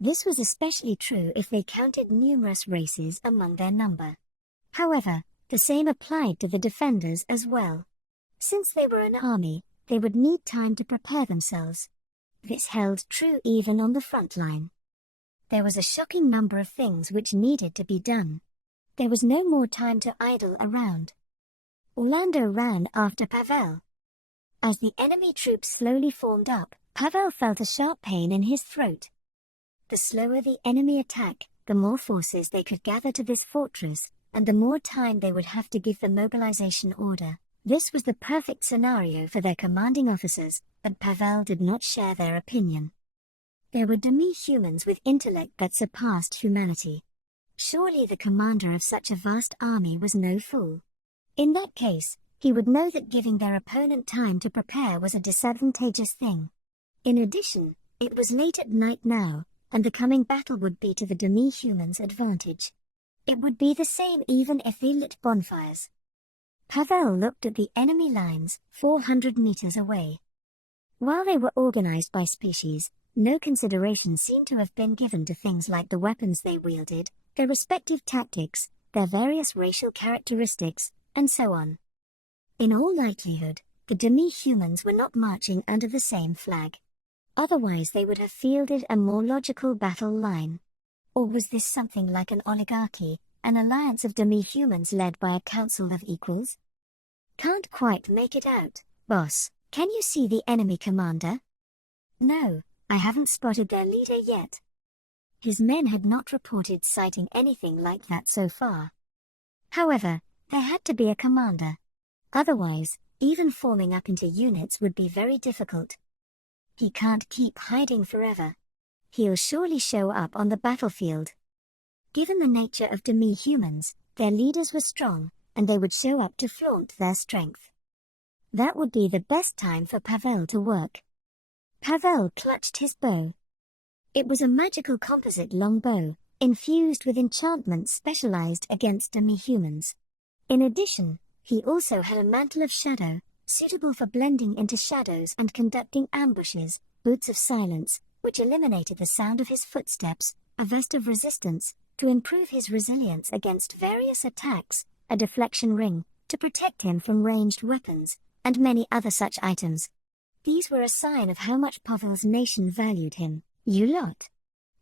This was especially true if they counted numerous races among their number. However, the same applied to the defenders as well. Since they were an army, they would need time to prepare themselves. This held true even on the front line. There was a shocking number of things which needed to be done. There was no more time to idle around. Orlando ran after Pavel. As the enemy troops slowly formed up, Pavel felt a sharp pain in his throat. The slower the enemy attack, the more forces they could gather to this fortress, and the more time they would have to give the mobilization order. This was the perfect scenario for their commanding officers, but Pavel did not share their opinion. There were demi-humans with intellect that surpassed humanity. Surely the commander of such a vast army was no fool. In that case, he would know that giving their opponent time to prepare was a disadvantageous thing. In addition, it was late at night now, and the coming battle would be to the demi-humans' advantage. It would be the same even if they lit bonfires. Pavel looked at the enemy lines 400 meters away. While they were organized by species, no consideration seemed to have been given to things like the weapons they wielded, their respective tactics, their various racial characteristics, and so on. In all likelihood, the demi-humans were not marching under the same flag. Otherwise they would have fielded a more logical battle line. Or was this something like an oligarchy, an alliance of demi-humans led by a council of equals? Can't quite make it out, boss. Can you see the enemy commander? No, I haven't spotted their leader yet. His men had not reported sighting anything like that so far. However, there had to be a commander. Otherwise, even forming up into units would be very difficult. He can't keep hiding forever. He'll surely show up on the battlefield. Given the nature of demi-humans, their leaders were strong, and they would show up to flaunt their strength. That would be the best time for Pavel to work. Pavel clutched his bow. It was a magical composite long bow, infused with enchantments specialized against demi-humans. In addition, he also had a mantle of shadow, suitable for blending into shadows and conducting ambushes, boots of silence, which eliminated the sound of his footsteps, a vest of resistance, to improve his resilience against various attacks, a deflection ring, to protect him from ranged weapons, and many other such items. These were a sign of how much Pavel's nation valued him. You lot,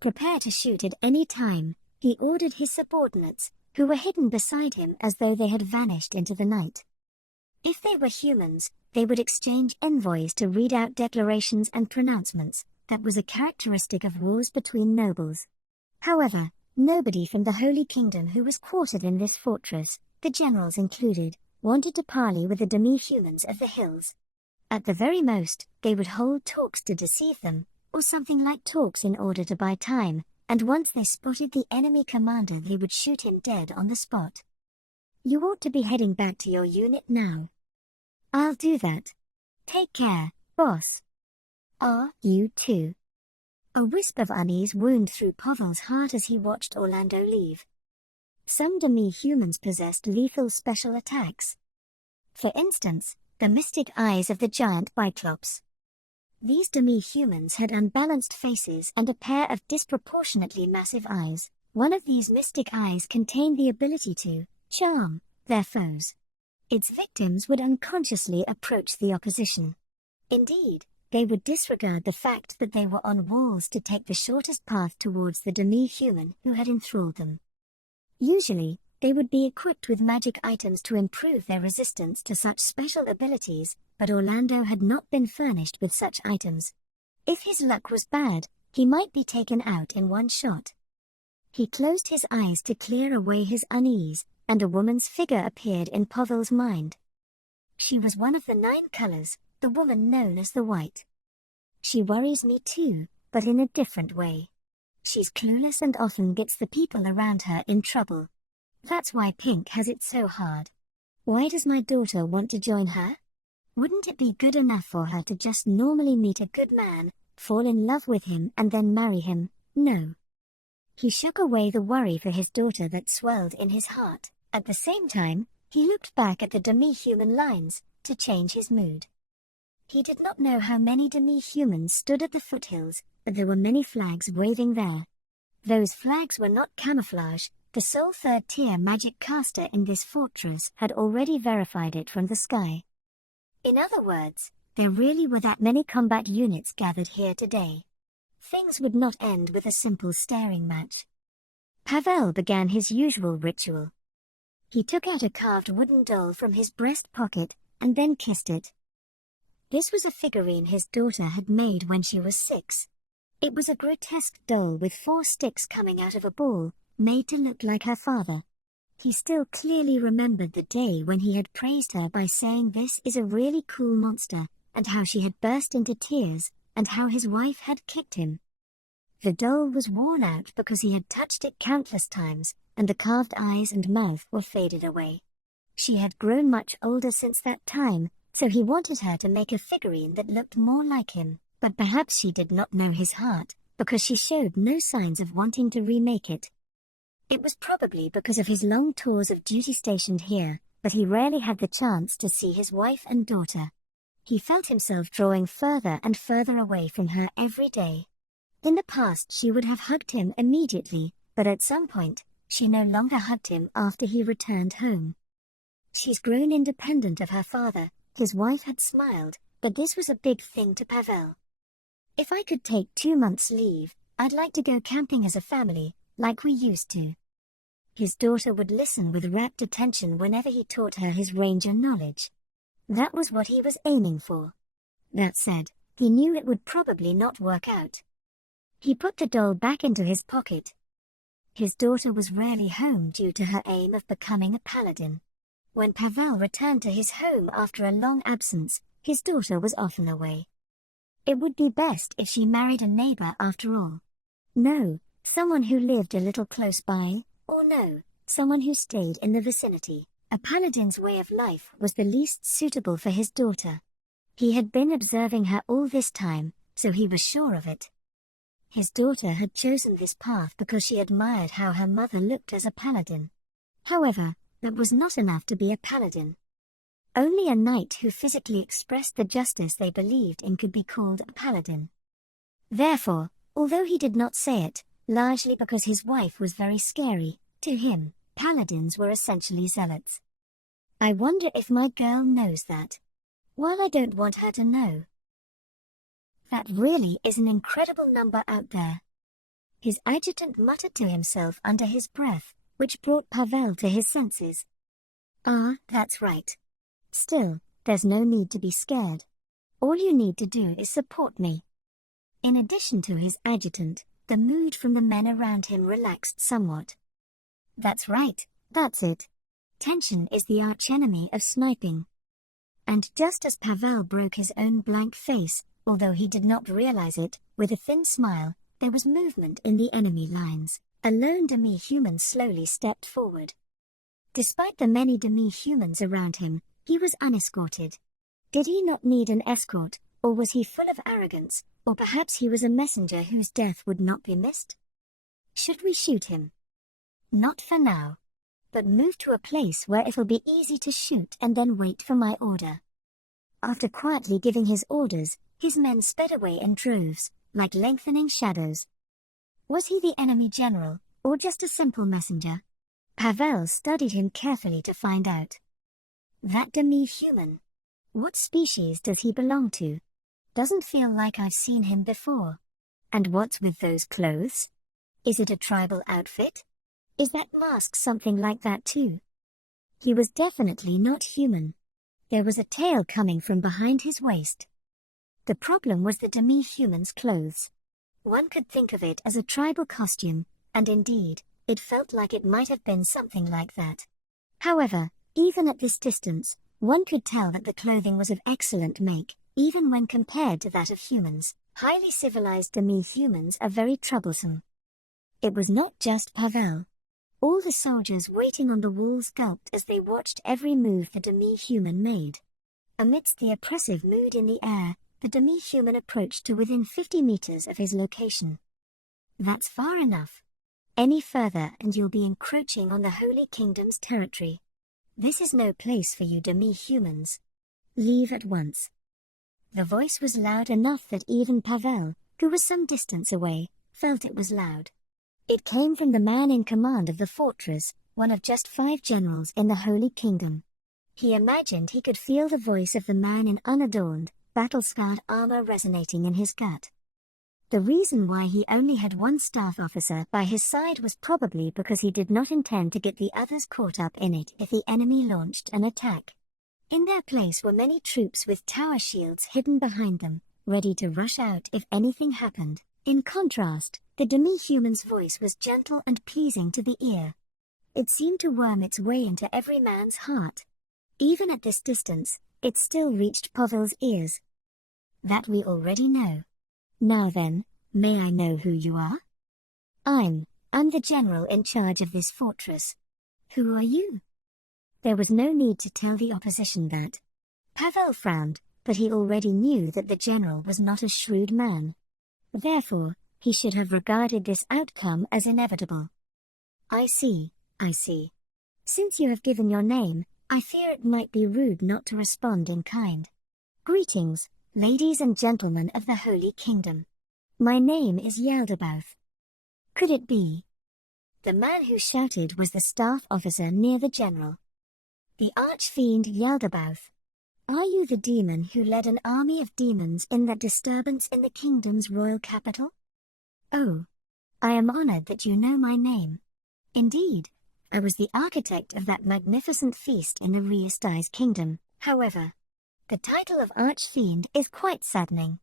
prepare to shoot at any time, he ordered his subordinates, who were hidden beside him as though they had vanished into the night. If they were humans, they would exchange envoys to read out declarations and pronouncements. That was a characteristic of wars between nobles. However, nobody from the Holy Kingdom who was quartered in this fortress, the generals included, wanted to parley with the demi-humans of the hills. At the very most, they would hold talks to deceive them, or something like talks in order to buy time, and once they spotted the enemy commander they would shoot him dead on the spot. You ought to be heading back to your unit now. I'll do that. Take care, boss. You too. A wisp of unease wound through Pavel's heart as he watched Orlando leave. Some demi-humans possessed lethal special attacks. For instance, the mystic eyes of the giant Biclops. These demi-humans had unbalanced faces and a pair of disproportionately massive eyes. One of these mystic eyes contained the ability to charm their foes. Its victims would unconsciously approach the opposition. Indeed, they would disregard the fact that they were on walls to take the shortest path towards the demi-human who had enthralled them. Usually, they would be equipped with magic items to improve their resistance to such special abilities, but Orlando had not been furnished with such items. If his luck was bad, he might be taken out in one shot. He closed his eyes to clear away his unease, and a woman's figure appeared in Pavel's mind. She was one of the 9 colors, the woman known as the White. She worries me too, but in a different way. She's clueless and often gets the people around her in trouble. That's why Pink has it so hard. Why does my daughter want to join her? Wouldn't it be good enough for her to just normally meet a good man, fall in love with him and then marry him? No. He shook away the worry for his daughter that swelled in his heart. At the same time, he looked back at the demi-human lines, to change his mood. He did not know how many demi-humans stood at the foothills, but there were many flags waving there. Those flags were not camouflage. The sole 3rd-tier magic caster in this fortress had already verified it from the sky. In other words, there really were that many combat units gathered here today. Things would not end with a simple staring match. Pavel began his usual ritual. He took out a carved wooden doll from his breast pocket, and then kissed it. This was a figurine his daughter had made when she was 6. It was a grotesque doll with 4 sticks coming out of a ball, made to look like her father. He still clearly remembered the day when he had praised her by saying this is a really cool monster, and how she had burst into tears, and how his wife had kicked him. The doll was worn out because he had touched it countless times, and the carved eyes and mouth were faded away. She had grown much older since that time, so he wanted her to make a figurine that looked more like him, but perhaps she did not know his heart, because she showed no signs of wanting to remake it. It was probably because of his long tours of duty stationed here, but he rarely had the chance to see his wife and daughter. He felt himself drawing further and further away from her every day. In the past she would have hugged him immediately, but at some point, she no longer hugged him after he returned home. She's grown independent of her father, his wife had smiled, but this was a big thing to Pavel. If I could take 2 months' leave, I'd like to go camping as a family, like we used to. His daughter would listen with rapt attention whenever he taught her his ranger knowledge. That was what he was aiming for. That said, he knew it would probably not work out. He put the doll back into his pocket. His daughter was rarely home due to her aim of becoming a paladin. When Pavel returned to his home after a long absence, his daughter was often away. It would be best if she married a neighbor after all. No, someone who lived a little close by, or no, someone who stayed in the vicinity. A paladin's way of life was the least suitable for his daughter. He had been observing her all this time, so he was sure of it. His daughter had chosen this path because she admired how her mother looked as a paladin. However, that was not enough to be a paladin. Only a knight who physically expressed the justice they believed in could be called a paladin. Therefore, although he did not say it, largely because his wife was very scary, to him, paladins were essentially zealots. I wonder if my girl knows that. While I don't want her to know. That really is an incredible number out there. His adjutant muttered to himself under his breath, which brought Pavel to his senses. Ah, that's right. Still, there's no need to be scared. All you need to do is support me. In addition to his adjutant, the mood from the men around him relaxed somewhat. That's right, that's it. Tension is the archenemy of sniping. And just as Pavel broke his own blank face, although he did not realize it, with a thin smile, there was movement in the enemy lines. A lone demi-human slowly stepped forward. Despite the many demi-humans around him, he was unescorted. Did he not need an escort, or was he full of arrogance, or perhaps he was a messenger whose death would not be missed? Should we shoot him? Not for now. But move to a place where it'll be easy to shoot and then wait for my order. After quietly giving his orders, his men sped away in droves, like lengthening shadows. Was he the enemy general, or just a simple messenger? Pavel studied him carefully to find out. That demi-human. What species does he belong to? Doesn't feel like I've seen him before. And what's with those clothes? Is it a tribal outfit? Is that mask something like that too? He was definitely not human. There was a tail coming from behind his waist. The problem was the demi-human's clothes. One could think of it as a tribal costume, and indeed, it felt like it might have been something like that. However, even at this distance, one could tell that the clothing was of excellent make, even when compared to that of humans. Highly civilized demi-humans are very troublesome. It was not just Pavel. All the soldiers waiting on the walls gulped as they watched every move the demi-human made. Amidst the oppressive mood in the air, the demi-human approached to within 50 meters of his location. That's far enough. Any further and you'll be encroaching on the Holy Kingdom's territory. This is no place for you demi-humans. Leave at once. The voice was loud enough that even Pavel, who was some distance away, felt it was loud. It came from the man in command of the fortress, one of just 5 generals in the Holy Kingdom. He imagined he could feel the voice of the man in unadorned, battle-scarred armor resonating in his gut. The reason why he only had 1 staff officer by his side was probably because he did not intend to get the others caught up in it if the enemy launched an attack. In their place were many troops with tower shields hidden behind them, ready to rush out if anything happened. In contrast, the demi-human's voice was gentle and pleasing to the ear. It seemed to worm its way into every man's heart. Even at this distance, it still reached Pavel's ears. That we already know. Now then, may I know who you are? I'm the general in charge of this fortress. Who are you? There was no need to tell the opposition that. Pavel frowned, but he already knew that the general was not a shrewd man. Therefore, he should have regarded this outcome as inevitable. I see. Since you have given your name, I fear it might be rude not to respond in kind. Greetings, ladies and gentlemen of the Holy Kingdom. My name is Yaldabaoth. Could it be? The man who shouted was the staff officer near the general. The archfiend Yaldabaoth. Are you the demon who led an army of demons in that disturbance in the kingdom's royal capital? Oh, I am honored that you know my name. Indeed, I was the architect of that magnificent feast in the Reesti's kingdom. However, the title of archfiend is quite saddening.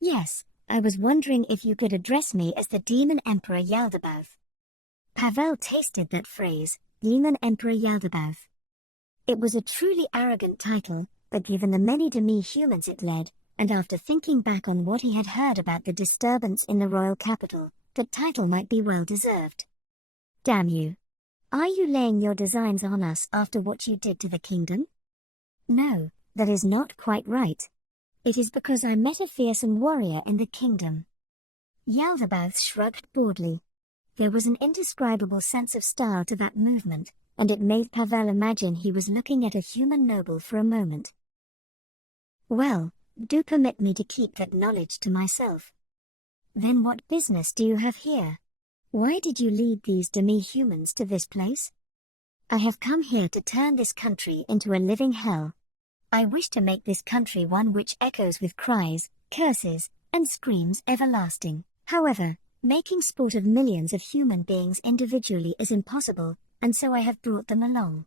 Yes, I was wondering if you could address me as the Demon Emperor Yaldabaoth. Pavel tasted that phrase, Demon Emperor Yaldabaoth. It was a truly arrogant title, but given the many demi-humans it led, and after thinking back on what he had heard about the disturbance in the royal capital, the title might be well deserved. Damn you. Are you laying your designs on us after what you did to the kingdom? No, that is not quite right. It is because I met a fearsome warrior in the kingdom. Yaldabaoth shrugged boredly. There was an indescribable sense of style to that movement, and it made Pavel imagine he was looking at a human noble for a moment. Well, do permit me to keep that knowledge to myself. Then what business do you have here? Why did you lead these demi-humans to this place? I have come here to turn this country into a living hell. I wish to make this country one which echoes with cries, curses, and screams everlasting. However, making sport of millions of human beings individually is impossible, and so I have brought them along.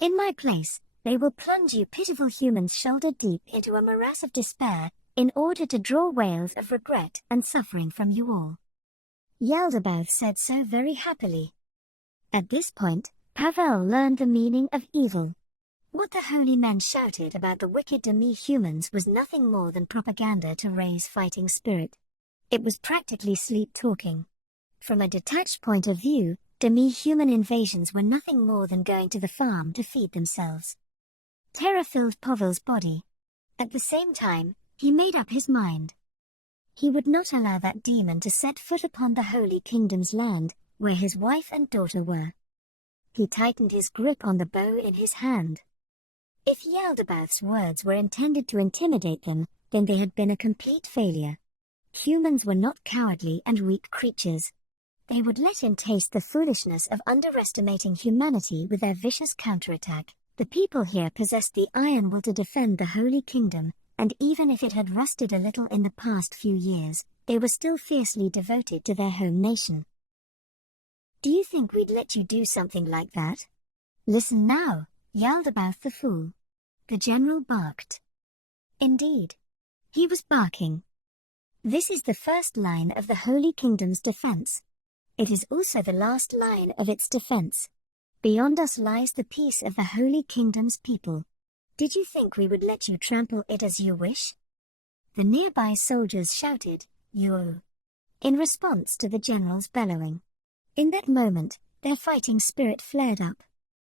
In my place, they will plunge you pitiful humans shoulder deep into a morass of despair, in order to draw wails of regret and suffering from you all. Yaldabaoth said so very happily. At this point, Pavel learned the meaning of evil. What the holy men shouted about the wicked demi-humans was nothing more than propaganda to raise fighting spirit. It was practically sleep-talking. From a detached point of view, demi-human invasions were nothing more than going to the farm to feed themselves. Terror filled Pavel's body. At the same time, he made up his mind. He would not allow that demon to set foot upon the Holy Kingdom's land, where his wife and daughter were. He tightened his grip on the bow in his hand. If Yaldabaoth's words were intended to intimidate them, then they had been a complete failure. Humans were not cowardly and weak creatures. They would let him taste the foolishness of underestimating humanity with their vicious counterattack. The people here possessed the iron will to defend the Holy Kingdom, and even if it had rusted a little in the past few years, they were still fiercely devoted to their home nation. Do you think we'd let you do something like that? Listen now, Yaldabaoth the fool. The general barked. Indeed. He was barking. This is the first line of the Holy Kingdom's defense. It is also the last line of its defense. Beyond us lies the peace of the Holy Kingdom's people. Did you think we would let you trample it as you wish? The nearby soldiers shouted, "Yo!" in response to the general's bellowing. In that moment, their fighting spirit flared up.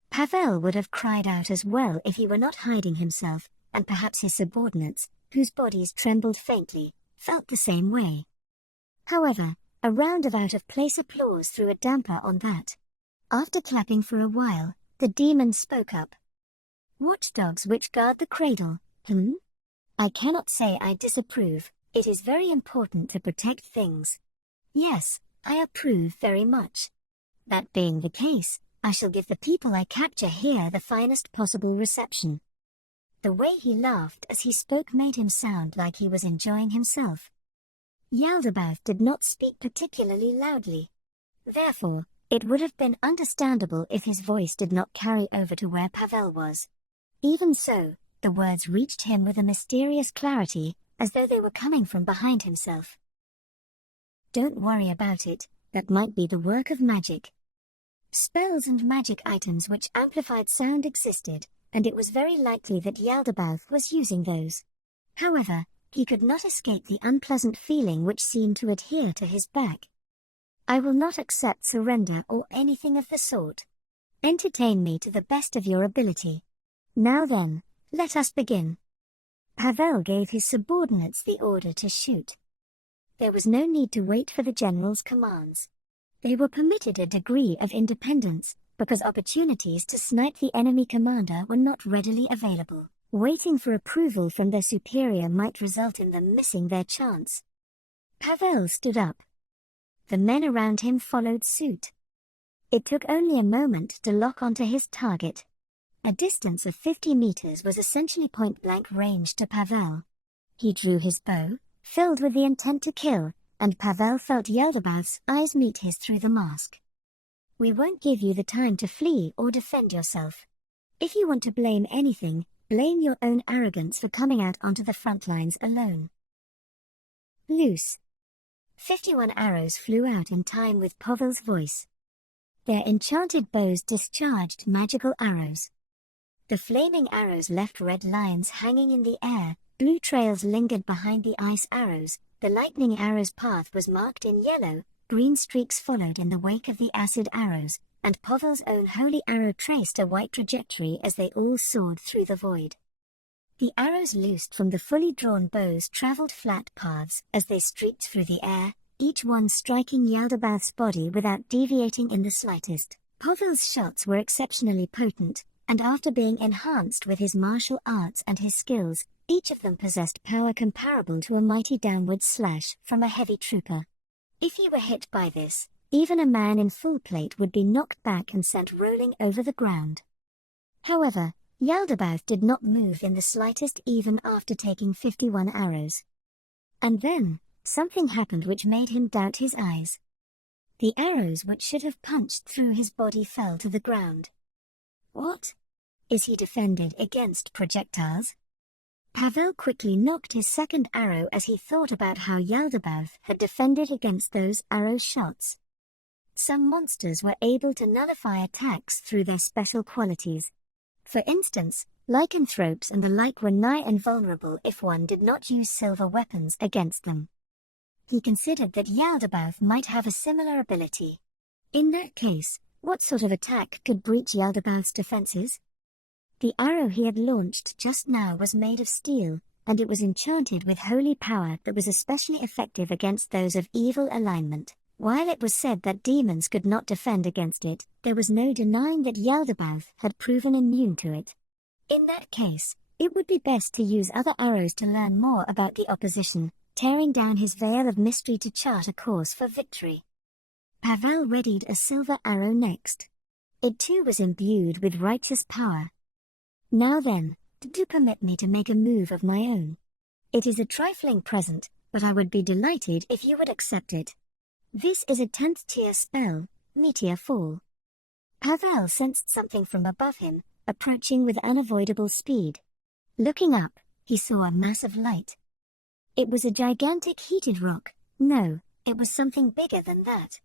Pavel would have cried out as well if he were not hiding himself, and perhaps his subordinates, whose bodies trembled faintly, felt the same way. However, a round of out-of-place applause threw a damper on that. After clapping for a while, the demon spoke up. Watchdogs which guard the cradle, I cannot say I disapprove. It is very important to protect things. Yes, I approve very much. That being the case, I shall give the people I capture here the finest possible reception. The way he laughed as he spoke made him sound like he was enjoying himself. Yaldabaoth did not speak particularly loudly. Therefore, it would have been understandable if his voice did not carry over to where Pavel was. Even so, the words reached him with a mysterious clarity, as though they were coming from behind himself. Don't worry about it, that might be the work of magic. Spells and magic items which amplified sound existed, and it was very likely that Yaldabaoth was using those. However, he could not escape the unpleasant feeling which seemed to adhere to his back. I will not accept surrender or anything of the sort. Entertain me to the best of your ability. Now then, let us begin. Pavel gave his subordinates the order to shoot. There was no need to wait for the general's commands. They were permitted a degree of independence, because opportunities to snipe the enemy commander were not readily available. Waiting for approval from their superior might result in them missing their chance. Pavel stood up. The men around him followed suit. It took only a moment to lock onto his target. A distance of 50 meters was essentially point-blank range to Pavel. He drew his bow, filled with the intent to kill, and Pavel felt Yaldabaoth's eyes meet his through the mask. We won't give you the time to flee or defend yourself. If you want to blame anything, blame your own arrogance for coming out onto the front lines alone. Loose. 51 arrows flew out in time with Pavel's voice. Their enchanted bows discharged magical arrows. The flaming arrows left red lines hanging in the air, blue trails lingered behind the ice arrows, the lightning arrow's path was marked in yellow, green streaks followed in the wake of the acid arrows, and Pavel's own holy arrow traced a white trajectory as they all soared through the void. The arrows loosed from the fully drawn bows traveled flat paths as they streaked through the air, each one striking Yaldabaoth's body without deviating in the slightest. Pavel's shots were exceptionally potent, and after being enhanced with his martial arts and his skills, each of them possessed power comparable to a mighty downward slash from a heavy trooper. If he were hit by this, even a man in full plate would be knocked back and sent rolling over the ground. However, Yaldabaoth did not move in the slightest even after taking 51 arrows. And then, something happened which made him doubt his eyes. The arrows which should have punched through his body fell to the ground. What? Is he defended against projectiles? Pavel quickly knocked his second arrow as he thought about how Yaldabaoth had defended against those arrow shots. Some monsters were able to nullify attacks through their special qualities. For instance, lycanthropes and the like were nigh invulnerable if one did not use silver weapons against them. He considered that Yaldabaoth might have a similar ability. In that case, what sort of attack could breach Yaldabaoth's defenses? The arrow he had launched just now was made of steel, and it was enchanted with holy power that was especially effective against those of evil alignment. While it was said that demons could not defend against it, there was no denying that Yaldabaoth had proven immune to it. In that case, it would be best to use other arrows to learn more about the opposition, tearing down his veil of mystery to chart a course for victory. Pavel readied a silver arrow next. It too was imbued with righteous power. Now then, do permit me to make a move of my own. It is a trifling present, but I would be delighted if you would accept it. This is a 10th tier spell, Meteor Fall. Pavel sensed something from above him, approaching with unavoidable speed. Looking up, he saw a mass of light. It was a gigantic heated rock. No, it was something bigger than that.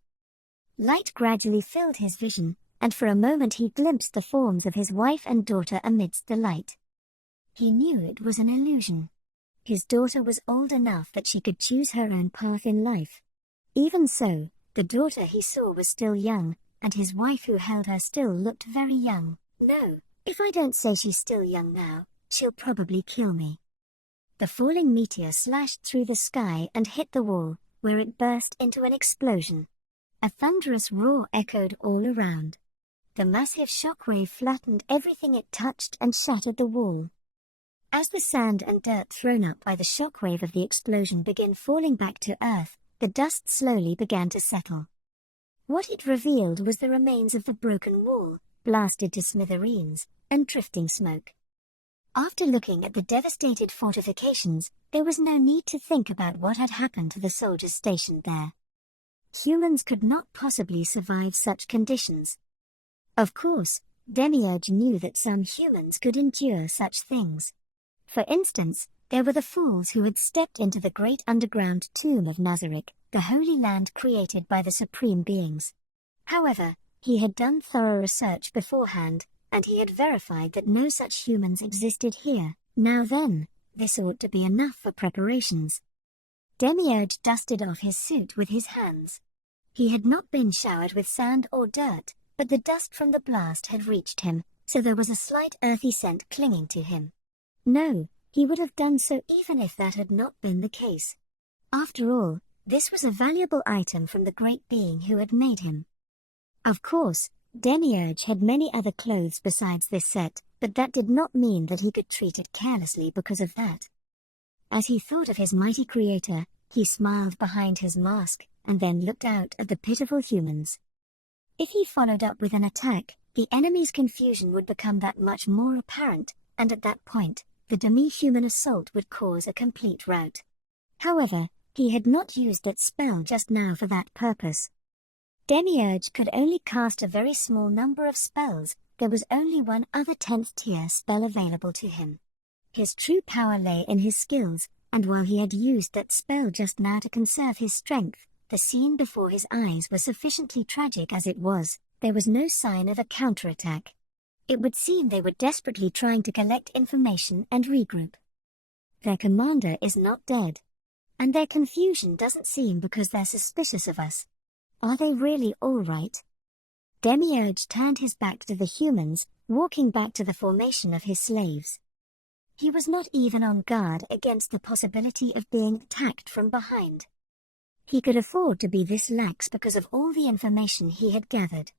Light gradually filled his vision, and for a moment he glimpsed the forms of his wife and daughter amidst the light. He knew it was an illusion. His daughter was old enough that she could choose her own path in life. Even so, the daughter he saw was still young, and his wife who held her still looked very young. No, if I don't say she's still young now, she'll probably kill me. The falling meteor slashed through the sky and hit the wall, where it burst into an explosion. A thunderous roar echoed all around. The massive shockwave flattened everything it touched and shattered the wall. As the sand and dirt thrown up by the shockwave of the explosion began falling back to earth, the dust slowly began to settle. What it revealed was the remains of the broken wall, blasted to smithereens, and drifting smoke. After looking at the devastated fortifications, there was no need to think about what had happened to the soldiers stationed there. Humans could not possibly survive such conditions. Of course, Demiurge knew that some humans could endure such things. For instance, There were the fools who had stepped into the great underground tomb of Nazarick, the holy land created by the supreme beings. However, he had done thorough research beforehand, and he had verified that no such humans existed here. Now then, this ought to be enough for preparations. Demiurge dusted off his suit with his hands. He had not been showered with sand or dirt, but the dust from the blast had reached him, so there was a slight earthy scent clinging to him. No, he would have done so even if that had not been the case. After all, this was a valuable item from the great being who had made him. Of course, Demiurge had many other clothes besides this set, but that did not mean that he could treat it carelessly because of that. As he thought of his mighty creator, he smiled behind his mask, and then looked out at the pitiful humans. If he followed up with an attack, the enemy's confusion would become that much more apparent, and at that point, the demi-human assault would cause a complete rout. However, he had not used that spell just now for that purpose. Demiurge could only cast a very small number of spells. There was only one other 10th tier spell available to him. His true power lay in his skills, and while he had used that spell just now to conserve his strength, the scene before his eyes was sufficiently tragic as it was. There was no sign of a counterattack. It would seem they were desperately trying to collect information and regroup. Their commander is not dead. And their confusion doesn't seem because they're suspicious of us. Are they really all right? Demiurge turned his back to the humans, walking back to the formation of his slaves. He was not even on guard against the possibility of being attacked from behind. He could afford to be this lax because of all the information he had gathered.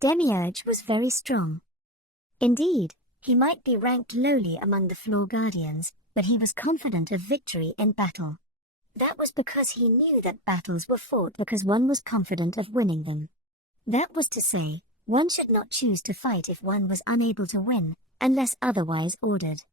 Demiurge was very strong. Indeed, he might be ranked lowly among the Floor Guardians, but he was confident of victory in battle. That was because he knew that battles were fought because one was confident of winning them. That was to say, one should not choose to fight if one was unable to win, unless otherwise ordered.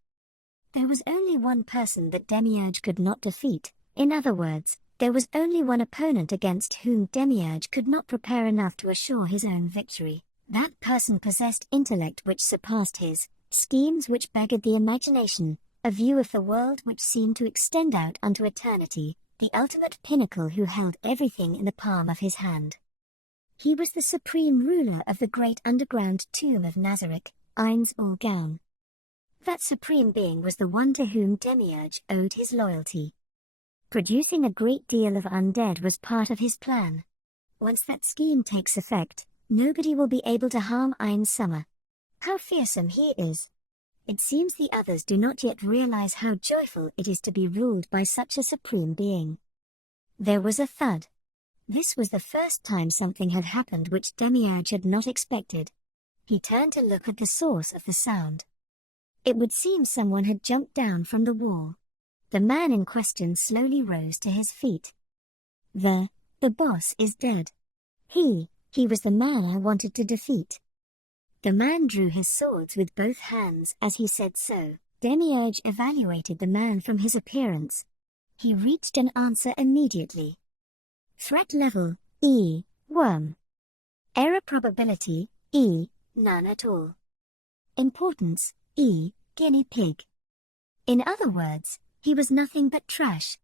There was only one person that Demiurge could not defeat. In other words, there was only one opponent against whom Demiurge could not prepare enough to assure his own victory. That person possessed intellect which surpassed his, schemes which beggared the imagination, a view of the world which seemed to extend out unto eternity, the ultimate pinnacle who held everything in the palm of his hand. He was the supreme ruler of the great underground tomb of Nazarick, Ein's All-Gown. That supreme being was the one to whom Demiurge owed his loyalty. Producing a great deal of undead was part of his plan. Once that scheme takes effect, nobody will be able to harm Ein's summer. How fearsome he is! It seems the others do not yet realize how joyful it is to be ruled by such a supreme being. There was a thud. This was the first time something had happened which Demiurge had not expected. He turned to look at the source of the sound. It would seem someone had jumped down from the wall. The man in question slowly rose to his feet. The boss is dead. He was the man I wanted to defeat. The man drew his swords with both hands as he said so. Demiurge evaluated the man from his appearance. He reached an answer immediately. Threat level, E1. Error probability, E, none at all. Importance, E, guinea pig. In other words, he was nothing but trash.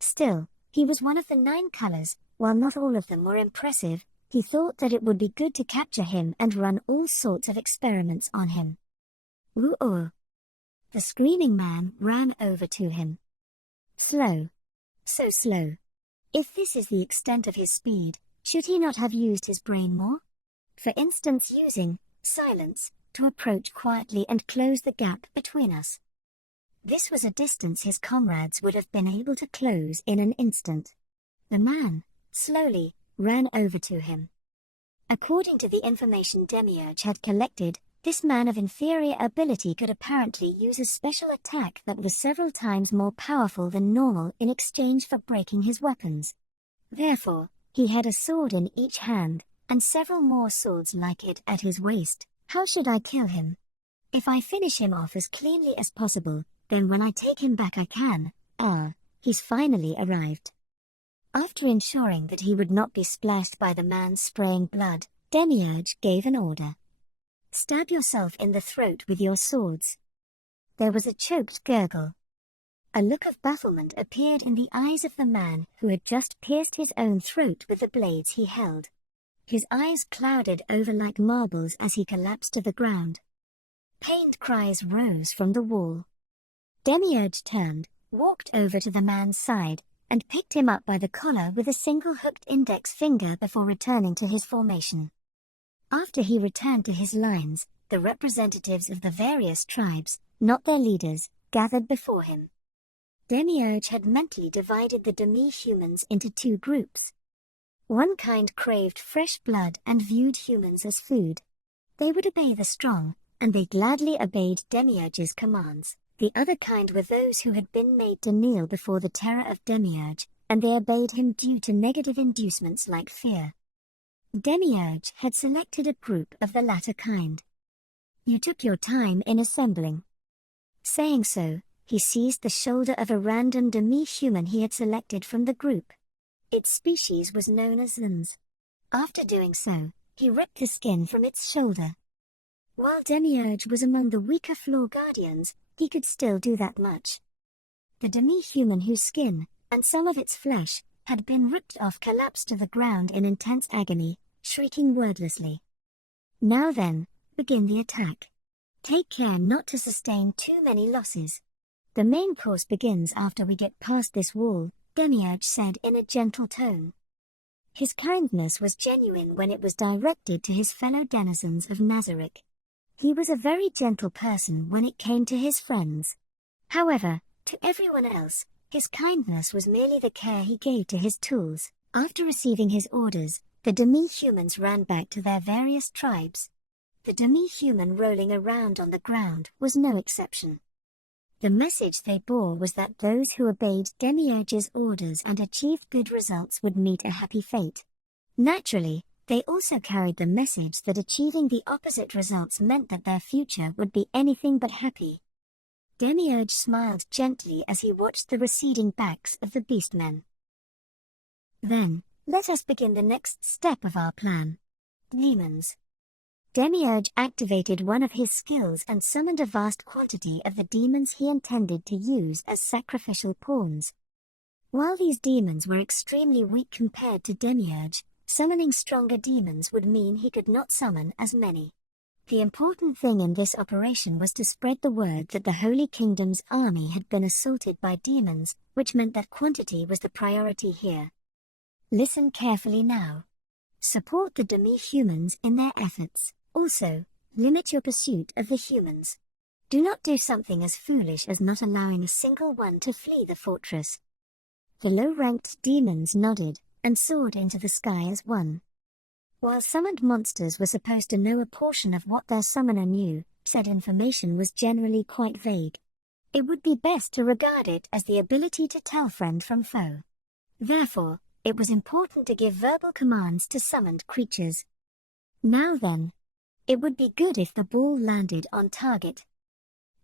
Still, he was one of the 9 colors. While not all of them were impressive, he thought that it would be good to capture him and run all sorts of experiments on him. Ooh! The screaming man ran over to him. Slow. So slow. If this is the extent of his speed, should he not have used his brain more? For instance, using silence to approach quietly and close the gap between us. This was a distance his comrades would have been able to close in an instant. The man, slowly, ran over to him. According to the information Demiurge had collected, this man of inferior ability could apparently use a special attack that was several times more powerful than normal in exchange for breaking his weapons. Therefore, he had a sword in each hand, and several more swords like it at his waist. How should I kill him? If I finish him off as cleanly as possible, then when I take him back I can. He's finally arrived. After ensuring that he would not be splashed by the man spraying blood, Demiurge gave an order. Stab yourself in the throat with your swords. There was a choked gurgle. A look of bafflement appeared in the eyes of the man who had just pierced his own throat with the blades he held. His eyes clouded over like marbles as he collapsed to the ground. Pained cries rose from the wall. Demiurge turned, walked over to the man's side, and picked him up by the collar with a single hooked index finger before returning to his formation. After he returned to his lines, the representatives of the various tribes, not their leaders, gathered before him. Demiurge had mentally divided the demi-humans into two groups. One kind craved fresh blood and viewed humans as food. They would obey the strong, and they gladly obeyed Demiurge's commands. The other kind were those who had been made to kneel before the terror of Demiurge, and they obeyed him due to negative inducements like fear. Demiurge had selected a group of the latter kind. You took your time in assembling. Saying so, he seized the shoulder of a random demi-human he had selected from the group. Its species was known as Zins. After doing so, he ripped the skin from its shoulder. While Demiurge was among the weaker floor guardians, he could still do that much. The demi-human whose skin, and some of its flesh, had been ripped off collapsed to the ground in intense agony, shrieking wordlessly. Now then, begin the attack. Take care not to sustain too many losses. The main course begins after we get past this wall, Demiurge said in a gentle tone. His kindness was genuine when it was directed to his fellow denizens of Nazarick. He was a very gentle person when it came to his friends. However, to everyone else, his kindness was merely the care he gave to his tools. After receiving his orders, the demi-humans ran back to their various tribes. The demi-human rolling around on the ground was no exception. The message they bore was that those who obeyed Demiurge's orders and achieved good results would meet a happy fate. Naturally, they also carried the message that achieving the opposite results meant that their future would be anything but happy. Demiurge smiled gently as he watched the receding backs of the beastmen. Then, let us begin the next step of our plan. Demons. Demiurge activated one of his skills and summoned a vast quantity of the demons he intended to use as sacrificial pawns. While these demons were extremely weak compared to Demiurge, summoning stronger demons would mean he could not summon as many. The important thing in this operation was to spread the word that the Holy Kingdom's army had been assaulted by demons, which meant that quantity was the priority here. Listen carefully now. Support the demi-humans in their efforts. Also, limit your pursuit of the humans. Do not do something as foolish as not allowing a single one to flee the fortress. The low-ranked demons nodded and soared into the sky as one. While summoned monsters were supposed to know a portion of what their summoner knew, said information was generally quite vague. It would be best to regard it as the ability to tell friend from foe. Therefore, it was important to give verbal commands to summoned creatures. Now then, it would be good if the ball landed on target.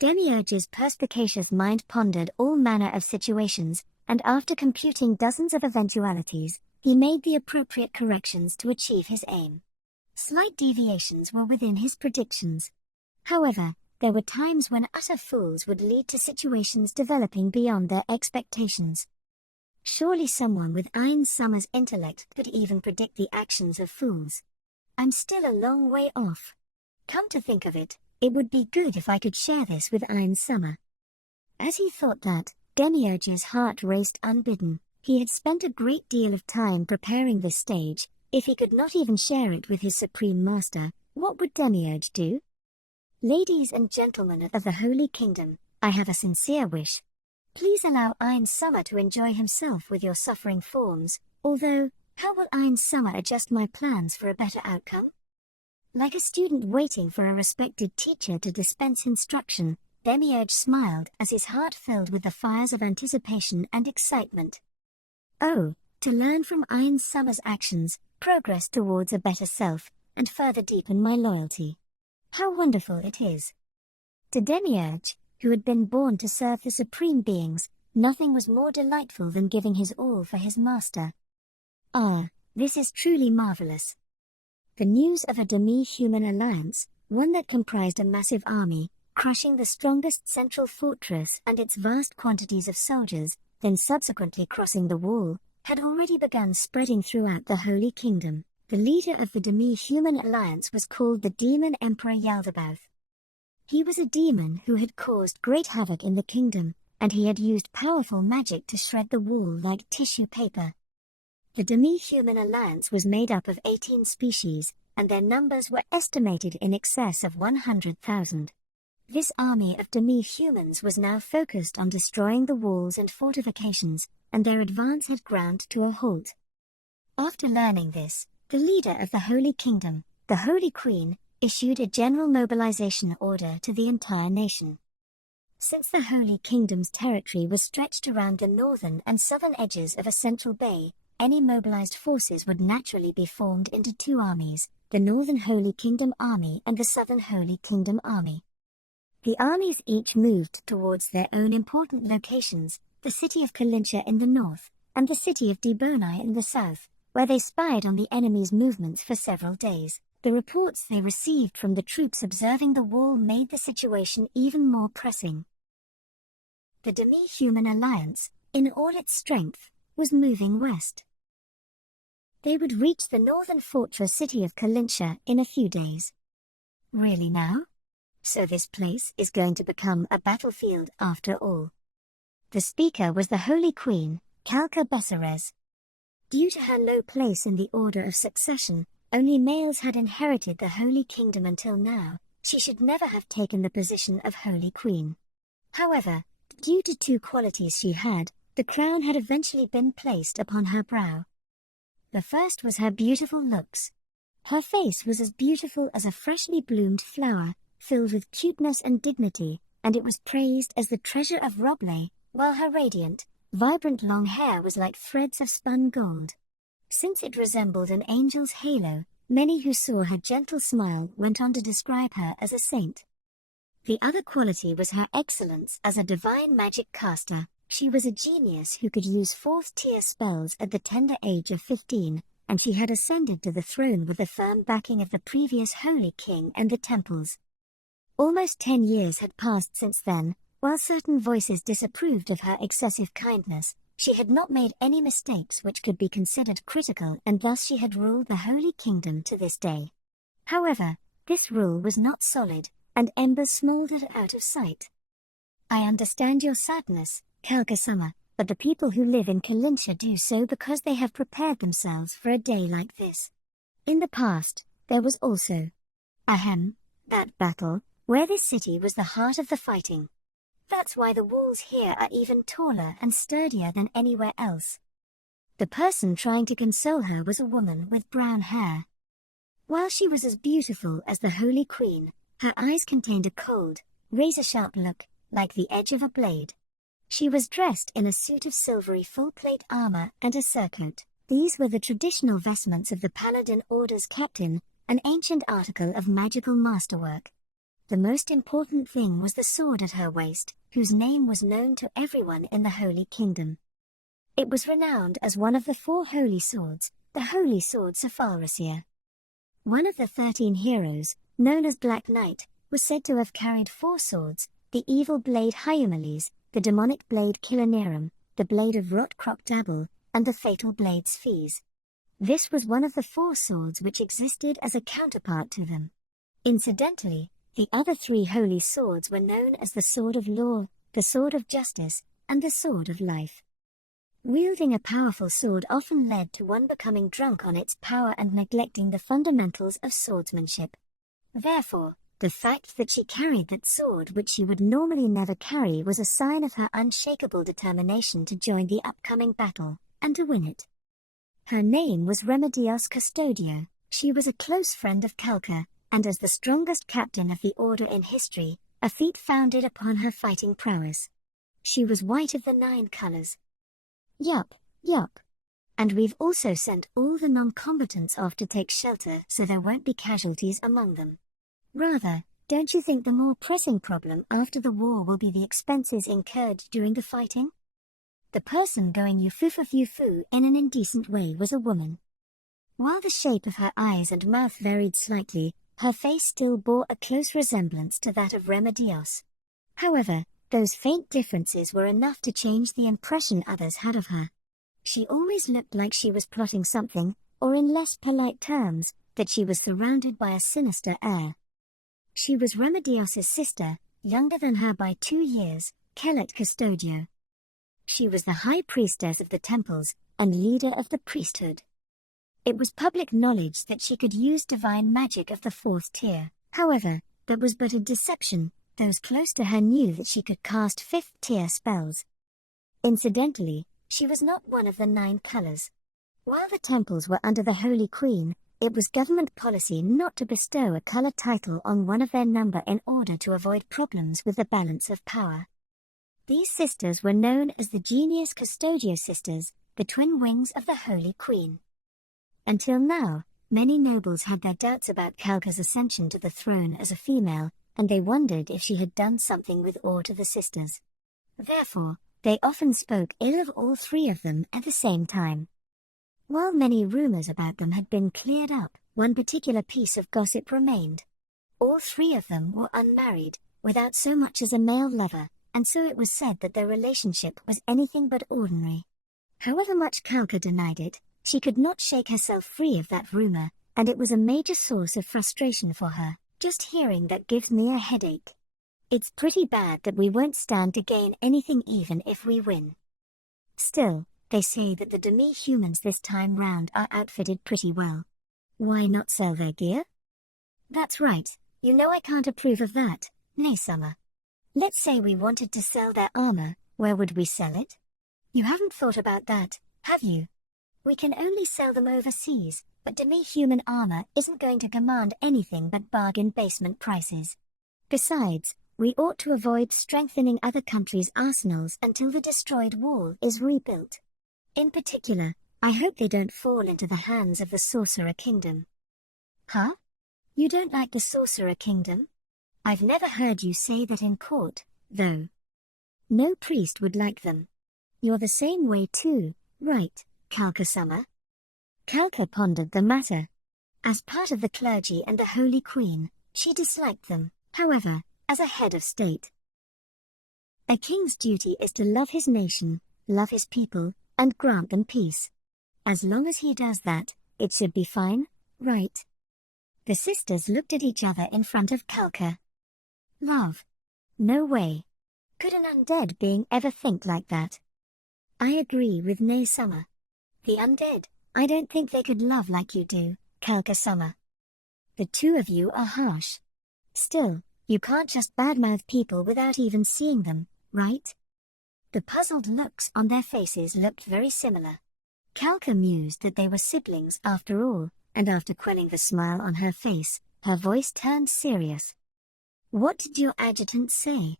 Demiurge's perspicacious mind pondered all manner of situations, and after computing dozens of eventualities, he made the appropriate corrections to achieve his aim. Slight deviations were within his predictions. However, there were times when utter fools would lead to situations developing beyond their expectations. Surely someone with Ein Summer's intellect could even predict the actions of fools. I'm still a long way off. Come to think of it, it would be good if I could share this with Ein Summer. As he thought that, Demiurge's heart raced unbidden. He had spent a great deal of time preparing this stage. If he could not even share it with his Supreme Master, what would Demiurge do? Ladies and gentlemen of the Holy Kingdom, I have a sincere wish. Please allow Ein Summer to enjoy himself with your suffering forms, although, how will Ein Summer adjust my plans for a better outcome? Like a student waiting for a respected teacher to dispense instruction, Demiurge smiled as his heart filled with the fires of anticipation and excitement. Oh, to learn from Ein Summer's actions, progress towards a better self, and further deepen my loyalty. How wonderful it is! To Demiurge, who had been born to serve the supreme beings, nothing was more delightful than giving his all for his master. Ah, this is truly marvelous. The news of a demi-human alliance, one that comprised a massive army, crushing the strongest central fortress and its vast quantities of soldiers, then subsequently crossing the wall, had already begun spreading throughout the Holy Kingdom. The leader of the Demi-human alliance was called the Demon Emperor Yaldabaoth. He was a demon who had caused great havoc in the kingdom, and he had used powerful magic to shred the wall like tissue paper. The Demi-human alliance was made up of 18 species, and their numbers were estimated in excess of 100,000. This army of demi-humans was now focused on destroying the walls and fortifications, and their advance had ground to a halt. After learning this, the leader of the Holy Kingdom, the Holy Queen, issued a general mobilization order to the entire nation. Since the Holy Kingdom's territory was stretched around the northern and southern edges of a central bay, any mobilized forces would naturally be formed into two armies, the Northern Holy Kingdom Army and the Southern Holy Kingdom Army. The armies each moved towards their own important locations, the city of Kalincha in the north, and the city of Dibonai in the south, where they spied on the enemy's movements for several days. The reports they received from the troops observing the wall made the situation even more pressing. The Demi-human alliance, in all its strength, was moving west. They would reach the northern fortress city of Kalincha in a few days. Really now? So this place is going to become a battlefield after all. The speaker was the Holy Queen, Kalka Besserez. Due to her low place in the order of succession, only males had inherited the Holy Kingdom until now. She should never have taken the position of Holy Queen. However, due to two qualities she had, the crown had eventually been placed upon her brow. The first was her beautiful looks. Her face was as beautiful as a freshly bloomed flower, filled with cuteness and dignity, and it was praised as the treasure of Roble, while her radiant, vibrant long hair was like threads of spun gold. Since it resembled an angel's halo, many who saw her gentle smile went on to describe her as a saint. The other quality was her excellence as a divine magic caster. She was a genius who could use fourth-tier spells at the tender age of 15, and she had ascended to the throne with the firm backing of the previous Holy King and the temples. Almost 10 years had passed since then. While certain voices disapproved of her excessive kindness, she had not made any mistakes which could be considered critical, and thus she had ruled the Holy Kingdom to this day. However, this rule was not solid, and embers smoldered out of sight. I understand your sadness, Kalka-sama, but the people who live in Kalincha do so because they have prepared themselves for a day like this. In the past, there was also that battle, where this city was the heart of the fighting. That's why the walls here are even taller and sturdier than anywhere else. The person trying to console her was a woman with brown hair. While she was as beautiful as the Holy Queen, her eyes contained a cold, razor-sharp look, like the edge of a blade. She was dressed in a suit of silvery full-plate armor and a surcoat. These were the traditional vestments of the Paladin Order's captain, an ancient article of magical masterwork. The most important thing was the sword at her waist, whose name was known to everyone in the Holy Kingdom. It was renowned as one of the 4 holy swords, the Holy Sword Sephalrasia. One of the 13 heroes, known as Black Knight, was said to have carried 4 swords, the evil blade Hyumeles, the demonic blade Kilonerum, the blade of Rot Dabble, and the fatal blade Sphes. This was one of the 4 swords which existed as a counterpart to them. Incidentally, the other 3 holy swords were known as the Sword of Law, the Sword of Justice, and the Sword of Life. Wielding a powerful sword often led to one becoming drunk on its power and neglecting the fundamentals of swordsmanship. Therefore, the fact that she carried that sword which she would normally never carry was a sign of her unshakable determination to join the upcoming battle, and to win it. Her name was Remedios Custodio. She was a close friend of Kalka, and as the strongest captain of the order in history, a feat founded upon her fighting prowess. She was white of the 9 colors. Yup. And we've also sent all the non-combatants off to take shelter so there won't be casualties among them. Rather, don't you think the more pressing problem after the war will be the expenses incurred during the fighting? The person going yufu in an indecent way was a woman. While the shape of her eyes and mouth varied slightly, Her face still bore a close resemblance to that of Remedios. However, those faint differences were enough to change the impression others had of her. She always looked like she was plotting something, or in less polite terms, that she was surrounded by a sinister air. She was Remedios' sister, younger than her by 2 years, Kelet Custodio. She was the high priestess of the temples, and leader of the priesthood. It was public knowledge that she could use divine magic of the 4th tier. However, that was but a deception. Those close to her knew that she could cast 5th tier spells. Incidentally, she was not one of the 9 colors. While the temples were under the Holy Queen, it was government policy not to bestow a color title on one of their number in order to avoid problems with the balance of power. These sisters were known as the Genius Custodio sisters, the twin wings of the Holy Queen. Until now, many nobles had their doubts about Kalka's ascension to the throne as a female, and they wondered if she had done something with awe to the sisters. Therefore, they often spoke ill of all 3 of them at the same time. While many rumors about them had been cleared up, one particular piece of gossip remained. All 3 of them were unmarried, without so much as a male lover, and so it was said that their relationship was anything but ordinary. However much Kalka denied it, she could not shake herself free of that rumor, and it was a major source of frustration for her. Just hearing that gives me a headache. It's pretty bad that we won't stand to gain anything even if we win. Still, they say that the Demi-humans this time round are outfitted pretty well. Why not sell their gear? That's right, you know I can't approve of that, Naysummer. Let's say we wanted to sell their armor, where would we sell it? You haven't thought about that, have you? We can only sell them overseas, but Demi-human armor isn't going to command anything but bargain basement prices. Besides, we ought to avoid strengthening other countries' arsenals until the destroyed wall is rebuilt. In particular, I hope they don't fall into the hands of the Sorcerer Kingdom. Huh? You don't like the Sorcerer Kingdom? I've never heard you say that in court, though. No priest would like them. You're the same way too, right, Kalka-sama? Kalka pondered the matter. As part of the clergy and the Holy Queen, she disliked them, however, as a head of state. A king's duty is to love his nation, love his people, and grant them peace. As long as he does that, it should be fine, right? The sisters looked at each other in front of Kalka. Love? No way. Could an undead being ever think like that? I agree with Naysummer. The undead, I don't think they could love like you do, Kalka-sama. The 2 of you are harsh. Still, you can't just badmouth people without even seeing them, right? The puzzled looks on their faces looked very similar. Kalka mused that they were siblings after all, and after quelling the smile on her face, her voice turned serious. What did your adjutant say?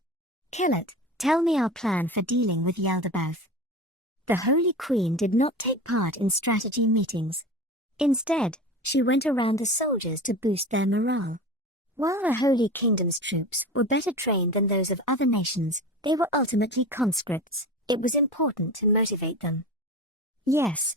Kelet, tell me our plan for dealing with Yaldabaoth. The Holy Queen did not take part in strategy meetings. Instead, she went around the soldiers to boost their morale. While the Holy Kingdom's troops were better trained than those of other nations, they were ultimately conscripts. It was important to motivate them. Yes.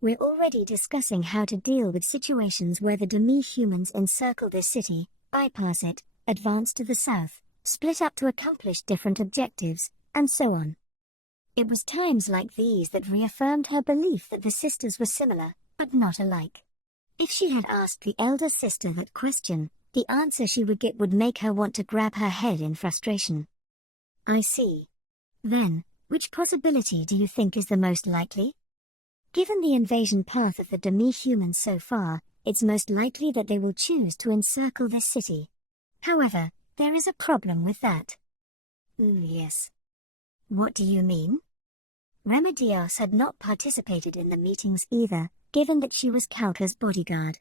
We're already discussing how to deal with situations where the Demi-humans encircle this city, bypass it, advance to the south, split up to accomplish different objectives, and so on. It was times like these that reaffirmed her belief that the sisters were similar, but not alike. If she had asked the elder sister that question, the answer she would get would make her want to grab her head in frustration. I see. Then, which possibility do you think is the most likely? Given the invasion path of the Demi-humans so far, it's most likely that they will choose to encircle this city. However, there is a problem with that. Yes. What do you mean? Remedios had not participated in the meetings either, given that she was Kalka's bodyguard.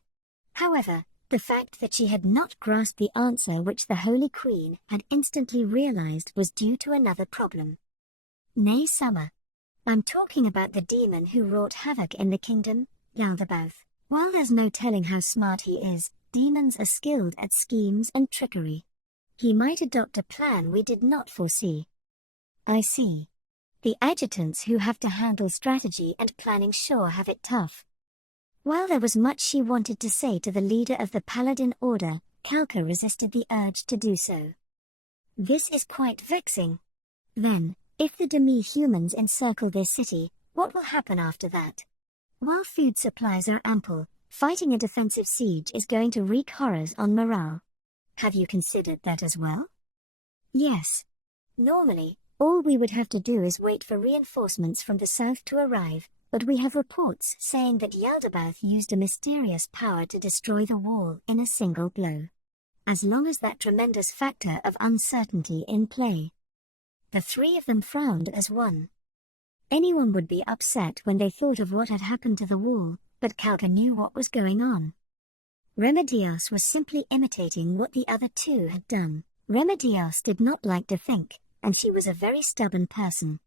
However, the fact that she had not grasped the answer which the Holy Queen had instantly realized was due to another problem. Naysummer. I'm talking about the demon who wrought havoc in the kingdom, Yaldabaoth. While there's no telling how smart he is, demons are skilled at schemes and trickery. He might adopt a plan we did not foresee. I see. The adjutants who have to handle strategy and planning sure have it tough. While there was much she wanted to say to the leader of the Paladin Order, Kalka resisted the urge to do so. This is quite vexing. Then, if the demi-humans encircle this city, what will happen after that? While food supplies are ample, fighting a defensive siege is going to wreak horrors on morale. Have you considered that as well? Yes. Normally, all we would have to do is wait for reinforcements from the south to arrive, but we have reports saying that Yaldabaoth used a mysterious power to destroy the wall in a single blow. As long as that tremendous factor of uncertainty in play. The three of them frowned as one. Anyone would be upset when they thought of what had happened to the wall, but Kalka knew what was going on. Remedios was simply imitating what the other two had done. Remedios did not like to think, and she was a very stubborn person.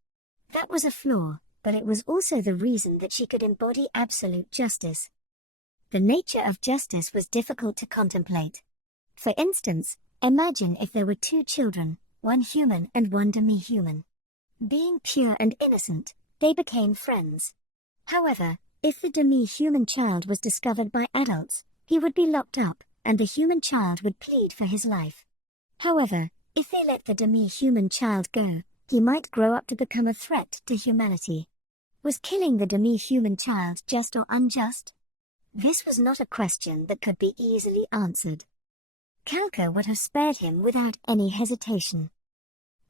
That was a flaw, but it was also the reason that she could embody absolute justice. The nature of justice was difficult to contemplate. For instance, imagine if there were two children, one human and one demi-human. Being pure and innocent, they became friends. However, if the demi-human child was discovered by adults, he would be locked up, and the human child would plead for his life. However, if they let the demi-human child go, he might grow up to become a threat to humanity. Was killing the demi-human child just or unjust? This was not a question that could be easily answered. Kalka would have spared him without any hesitation.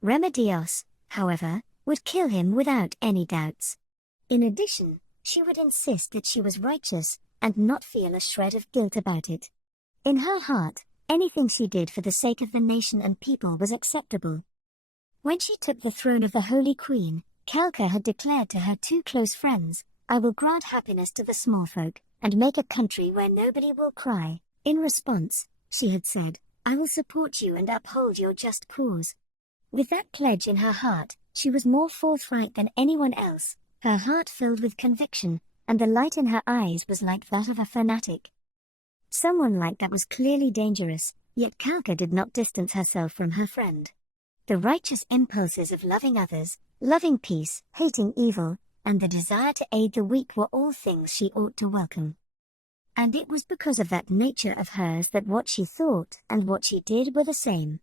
Remedios, however, would kill him without any doubts. In addition, she would insist that she was righteous and not feel a shred of guilt about it. In her heart, anything she did for the sake of the nation and people was acceptable. When she took the throne of the Holy Queen, Kalka had declared to her two close friends, "I will grant happiness to the small folk, and make a country where nobody will cry." In response, she had said, "I will support you and uphold your just cause." With that pledge in her heart, she was more forthright than anyone else, her heart filled with conviction, and the light in her eyes was like that of a fanatic. Someone like that was clearly dangerous, yet Kalka did not distance herself from her friend. The righteous impulses of loving others, loving peace, hating evil, and the desire to aid the weak were all things she ought to welcome. And it was because of that nature of hers that what she thought and what she did were the same.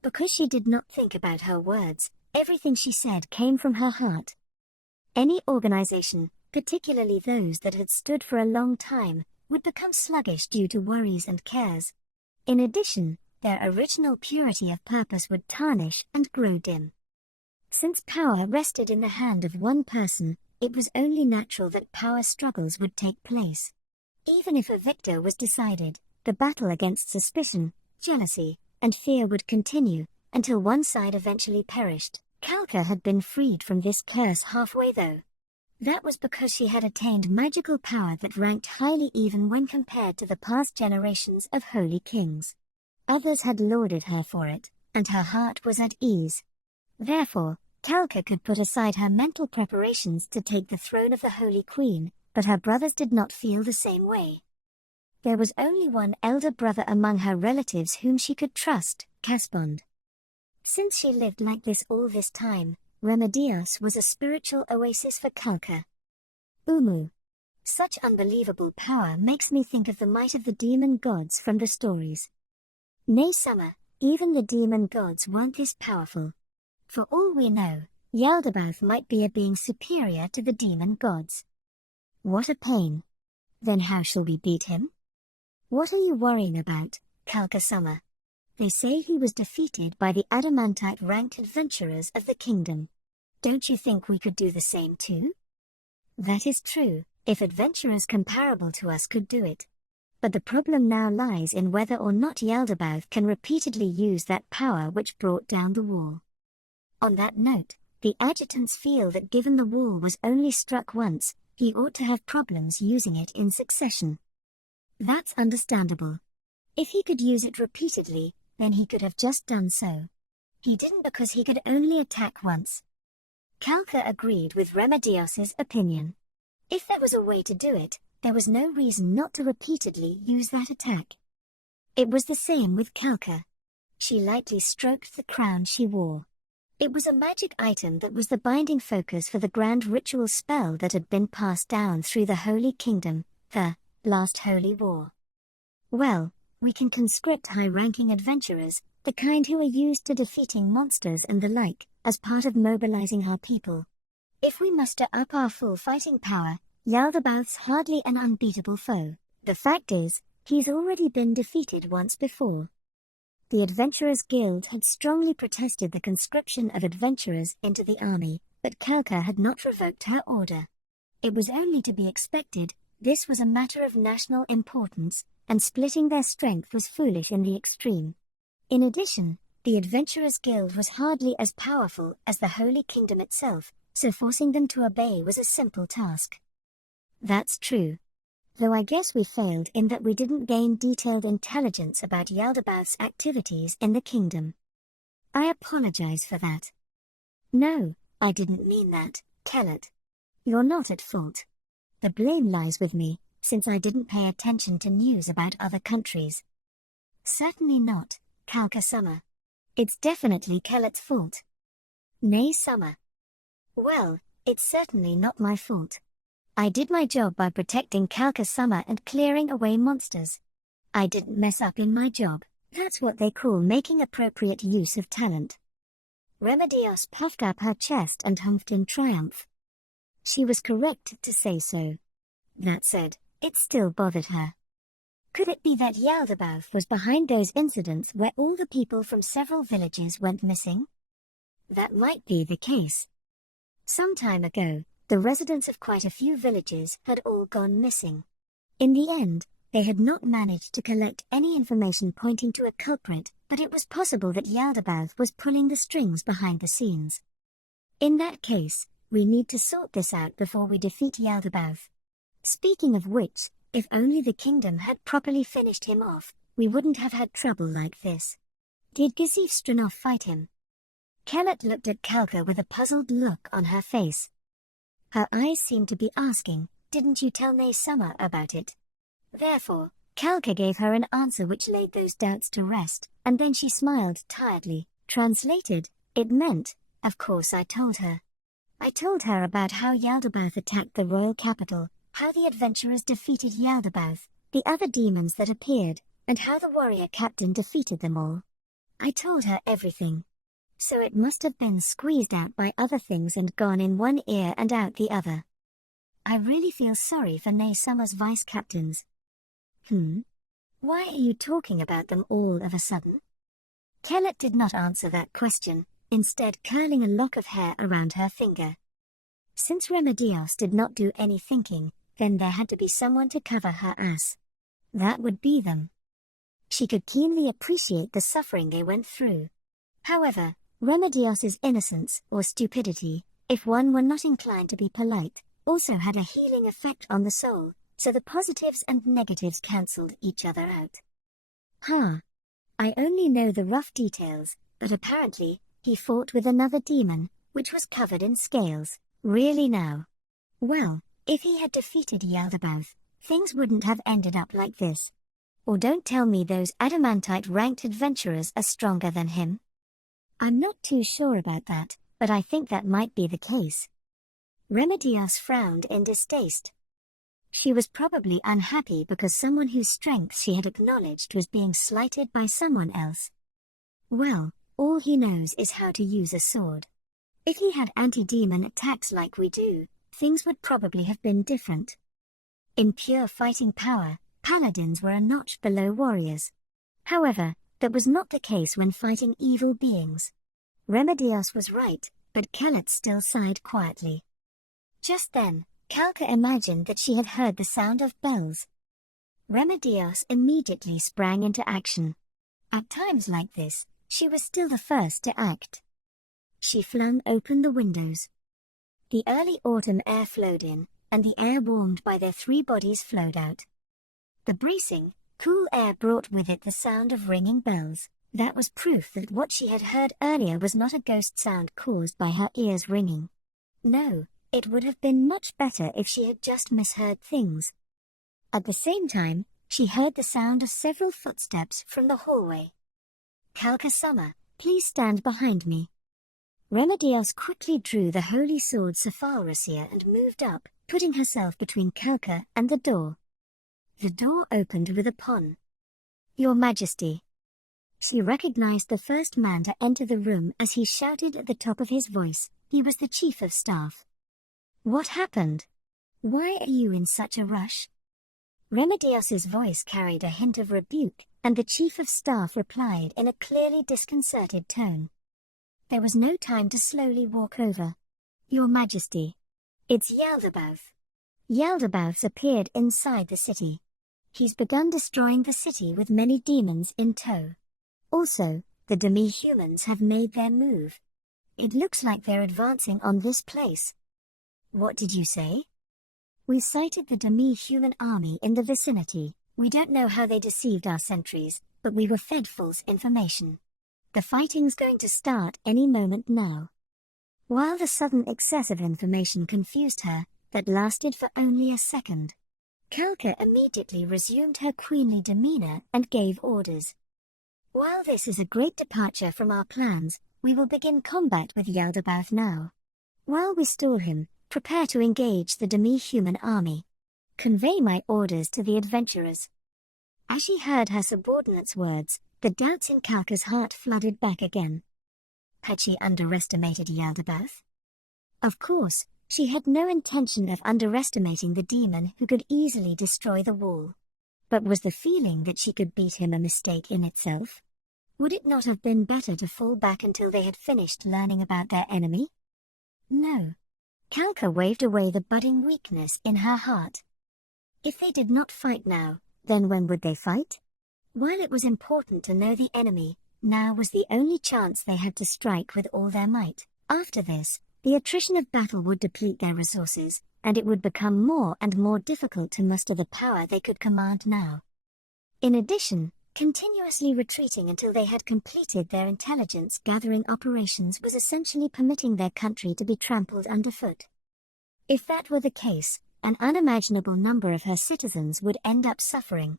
Because she did not think about her words, everything she said came from her heart. Any organization, particularly those that had stood for a long time, would become sluggish due to worries and cares. In addition, their original purity of purpose would tarnish and grow dim. Since power rested in the hand of one person, it was only natural that power struggles would take place. Even if a victor was decided, the battle against suspicion, jealousy, and fear would continue, until one side eventually perished. Kalka had been freed from this curse halfway though. That was because she had attained magical power that ranked highly even when compared to the past generations of holy kings. Others had lauded her for it, and her heart was at ease. Therefore, Kalka could put aside her mental preparations to take the throne of the Holy Queen, but her brothers did not feel the same way. There was only one elder brother among her relatives whom she could trust, Caspond. Since she lived like this all this time, Remedios was a spiritual oasis for Kalka. Umu. Such unbelievable power makes me think of the might of the demon gods from the stories. Nay Summer, even the demon gods weren't this powerful. For all we know, Yaldabaoth might be a being superior to the demon gods. What a pain. Then how shall we beat him? What are you worrying about, Kalka Summer? They say he was defeated by the adamantite-ranked adventurers of the kingdom. Don't you think we could do the same too? That is true, if adventurers comparable to us could do it. But the problem now lies in whether or not Yaldabaoth can repeatedly use that power which brought down the wall. On that note, the adjutants feel that given the wall was only struck once, he ought to have problems using it in succession. That's understandable. If he could use it repeatedly, then he could have just done so. He didn't because he could only attack once. Kalka agreed with Remedios's opinion. If there was a way to do it, there was no reason not to repeatedly use that attack. It was the same with Kalka. She lightly stroked the crown she wore. It was a magic item that was the binding focus for the grand ritual spell that had been passed down through the Holy Kingdom, the last Holy War. Well, We can conscript high-ranking adventurers, the kind who are used to defeating monsters and the like, as part of mobilizing our people. If we muster up our full fighting power, Yaldabaoth's hardly an unbeatable foe. The fact is, he's already been defeated once before. The Adventurers Guild had strongly protested the conscription of adventurers into the army, but Kalka had not revoked her order. It was only to be expected. This was a matter of national importance, and splitting their strength was foolish in the extreme. In addition, the Adventurers Guild was hardly as powerful as the Holy Kingdom itself, so forcing them to obey was a simple task. That's true. Though I guess we failed in that we didn't gain detailed intelligence about Yaldabaoth's activities in the kingdom. I apologize for that. No, I didn't mean that, Kellet. You're not at fault. The blame lies with me, since I didn't pay attention to news about other countries. Certainly not, Kalka-sama. It's definitely Kellet's fault. Nay, Summer. Well, it's certainly not my fault. I did my job by protecting Kalka-sama and clearing away monsters. I didn't mess up in my job. That's what they call making appropriate use of talent. Remedios puffed up her chest and humphed in triumph. She was correct to say so. That said, it still bothered her. Could it be that Yaldabaoth was behind those incidents where all the people from several villages went missing? That might be the case. Some time ago, the residents of quite a few villages had all gone missing. In the end, they had not managed to collect any information pointing to a culprit, but it was possible that Yaldabaoth was pulling the strings behind the scenes. In that case, we need to sort this out before we defeat Yaldabaoth. Speaking of which, if only the kingdom had properly finished him off, we wouldn't have had trouble like this. Did Gazif Stranov fight him? Kellet looked at Kalka with a puzzled look on her face. Her eyes seemed to be asking, didn't you tell Nay Summer about it? Therefore, Kalka gave her an answer which laid those doubts to rest, and then she smiled tiredly. Translated, it meant, of course I told her. I told her about how Yaldabaoth attacked the royal capital, how the adventurers defeated Yaldabaoth, the other demons that appeared, and how the warrior captain defeated them all. I told her everything. So it must have been squeezed out by other things and gone in one ear and out the other. I really feel sorry for Nay Summer's vice-captains. Why are you talking about them all of a sudden? Kellet did not answer that question, instead curling a lock of hair around her finger. Since Remedios did not do any thinking, then there had to be someone to cover her ass. That would be them. She could keenly appreciate the suffering they went through. However, Remedios's innocence, or stupidity, if one were not inclined to be polite, also had a healing effect on the soul, so the positives and negatives cancelled each other out. I only know the rough details, but apparently, he fought with another demon, which was covered in scales. Really now? Well, if he had defeated Yaldabaoth, things wouldn't have ended up like this. Or don't tell me those adamantite-ranked adventurers are stronger than him. I'm not too sure about that, but I think that might be the case. Remedios frowned in distaste. She was probably unhappy because someone whose strength she had acknowledged was being slighted by someone else. Well, all he knows is how to use a sword. If he had anti-demon attacks like we do, things would probably have been different. In pure fighting power, paladins were a notch below warriors. However, that was not the case when fighting evil beings. Remedios was right, but Kellet still sighed quietly. Just then, Kalka imagined that she had heard the sound of bells. Remedios immediately sprang into action. At times like this, she was still the first to act. She flung open the windows. The early autumn air flowed in, and the air warmed by their three bodies flowed out. The bracing, cool air brought with it the sound of ringing bells. That was proof that what she had heard earlier was not a ghost sound caused by her ears ringing. No, it would have been much better if she had just misheard things. At the same time, she heard the sound of several footsteps from the hallway. Kalka-sama, please stand behind me. Remedios quickly drew the holy sword Sephalrasia and moved up, putting herself between Kalka and the door. The door opened with a pon. Your Majesty. She recognized the first man to enter the room as he shouted at the top of his voice. He was the chief of staff. What happened? Why are you in such a rush? Remedios's voice carried a hint of rebuke, and the chief of staff replied in a clearly disconcerted tone. There was no time to slowly walk over. Your Majesty. It's Yaldabaoth. Yaldabaoth's appeared inside the city. He's begun destroying the city with many demons in tow. Also, the Demi-humans have made their move. It looks like they're advancing on this place. What did you say? We sighted the Demi-human army in the vicinity. We don't know how they deceived our sentries, but we were fed false information. The fighting's going to start any moment now. While the sudden excess of information confused her, that lasted for only a second, Kalka immediately resumed her queenly demeanor and gave orders. While this is a great departure from our plans, we will begin combat with Yaldabaoth now. While we stall him, prepare to engage the Demi-human army. Convey my orders to the adventurers. As she heard her subordinate's words, the doubts in Kalka's heart flooded back again. Had she underestimated Yaldabaoth? Of course, she had no intention of underestimating the demon who could easily destroy the wall. But was the feeling that she could beat him a mistake in itself? Would it not have been better to fall back until they had finished learning about their enemy? No. Kalka waved away the budding weakness in her heart. If they did not fight now, then when would they fight? While it was important to know the enemy, now was the only chance they had to strike with all their might. After this, the attrition of battle would deplete their resources, and it would become more and more difficult to muster the power they could command now. In addition, continuously retreating until they had completed their intelligence-gathering operations was essentially permitting their country to be trampled underfoot. If that were the case, an unimaginable number of her citizens would end up suffering.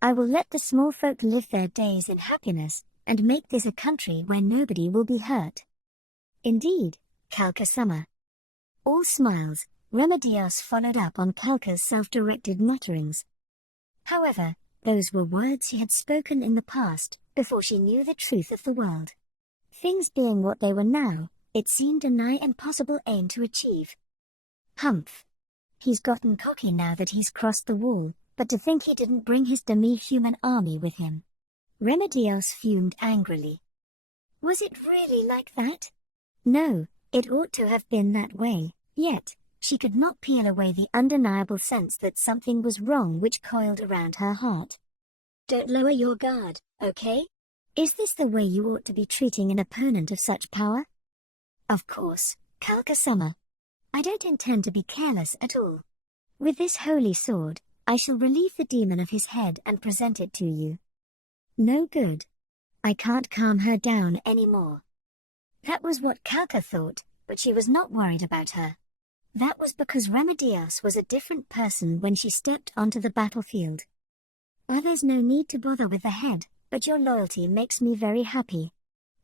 I will let the small folk live their days in happiness, and make this a country where nobody will be hurt. Indeed, Kalka-sama. All smiles, Remedios followed up on Kalka's self-directed mutterings. However, those were words she had spoken in the past, before she knew the truth of the world. Things being what they were now, it seemed a nigh impossible aim to achieve. Humph. He's gotten cocky now that he's crossed the wall, but to think he didn't bring his Demi-human army with him. Remedios fumed angrily. Was it really like that? No, it ought to have been that way, yet, she could not peel away the undeniable sense that something was wrong which coiled around her heart. Don't lower your guard, okay? Is this the way you ought to be treating an opponent of such power? Of course, Kalka-sama. I don't intend to be careless at all. With this holy sword, I shall relieve the demon of his head and present it to you. No good. I can't calm her down anymore. That was what Kalka thought, but she was not worried about her. That was because Remedios was a different person when she stepped onto the battlefield. There's no need to bother with the head, but your loyalty makes me very happy.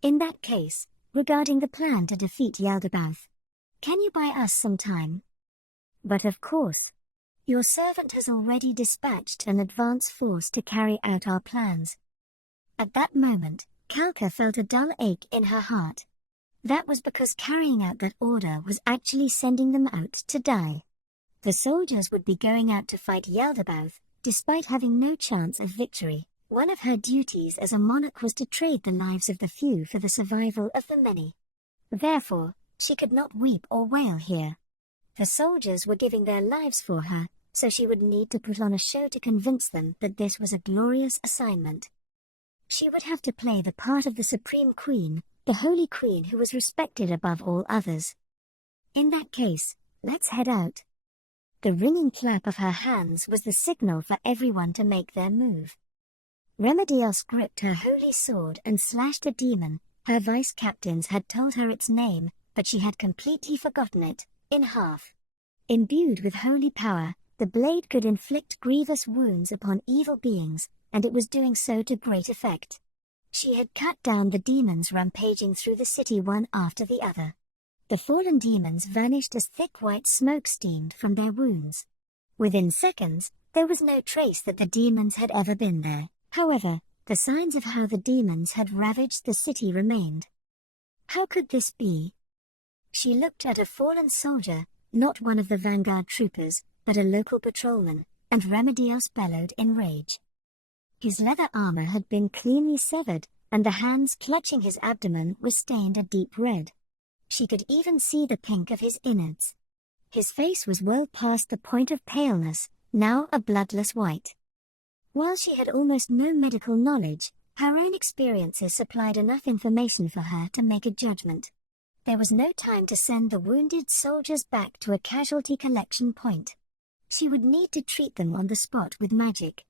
In that case, regarding the plan to defeat Yaldabaoth, can you buy us some time? But of course. Your servant has already dispatched an advance force to carry out our plans. At that moment, Kalka felt a dull ache in her heart. That was because carrying out that order was actually sending them out to die. The soldiers would be going out to fight Yaldabaoth, despite having no chance of victory. One of her duties as a monarch was to trade the lives of the few for the survival of the many. Therefore, she could not weep or wail here. The soldiers were giving their lives for her, so she would need to put on a show to convince them that this was a glorious assignment. She would have to play the part of the Supreme Queen, the Holy Queen who was respected above all others. In that case, let's head out. The ringing clap of her hands was the signal for everyone to make their move. Remedios gripped her holy sword and slashed a demon. Her vice-captains had told her its name, but she had completely forgotten it, in half. Imbued with holy power, the blade could inflict grievous wounds upon evil beings, and it was doing so to great effect. She had cut down the demons rampaging through the city one after the other. The fallen demons vanished as thick white smoke steamed from their wounds. Within seconds, there was no trace that the demons had ever been there. However, the signs of how the demons had ravaged the city remained. How could this be? She looked at a fallen soldier, not one of the vanguard troopers, but a local patrolman, and Remedios bellowed in rage. His leather armor had been cleanly severed, and the hands clutching his abdomen were stained a deep red. She could even see the pink of his innards. His face was well past the point of paleness, now a bloodless white. While she had almost no medical knowledge, her own experiences supplied enough information for her to make a judgment. There was no time to send the wounded soldiers back to a casualty collection point. She would need to treat them on the spot with magic.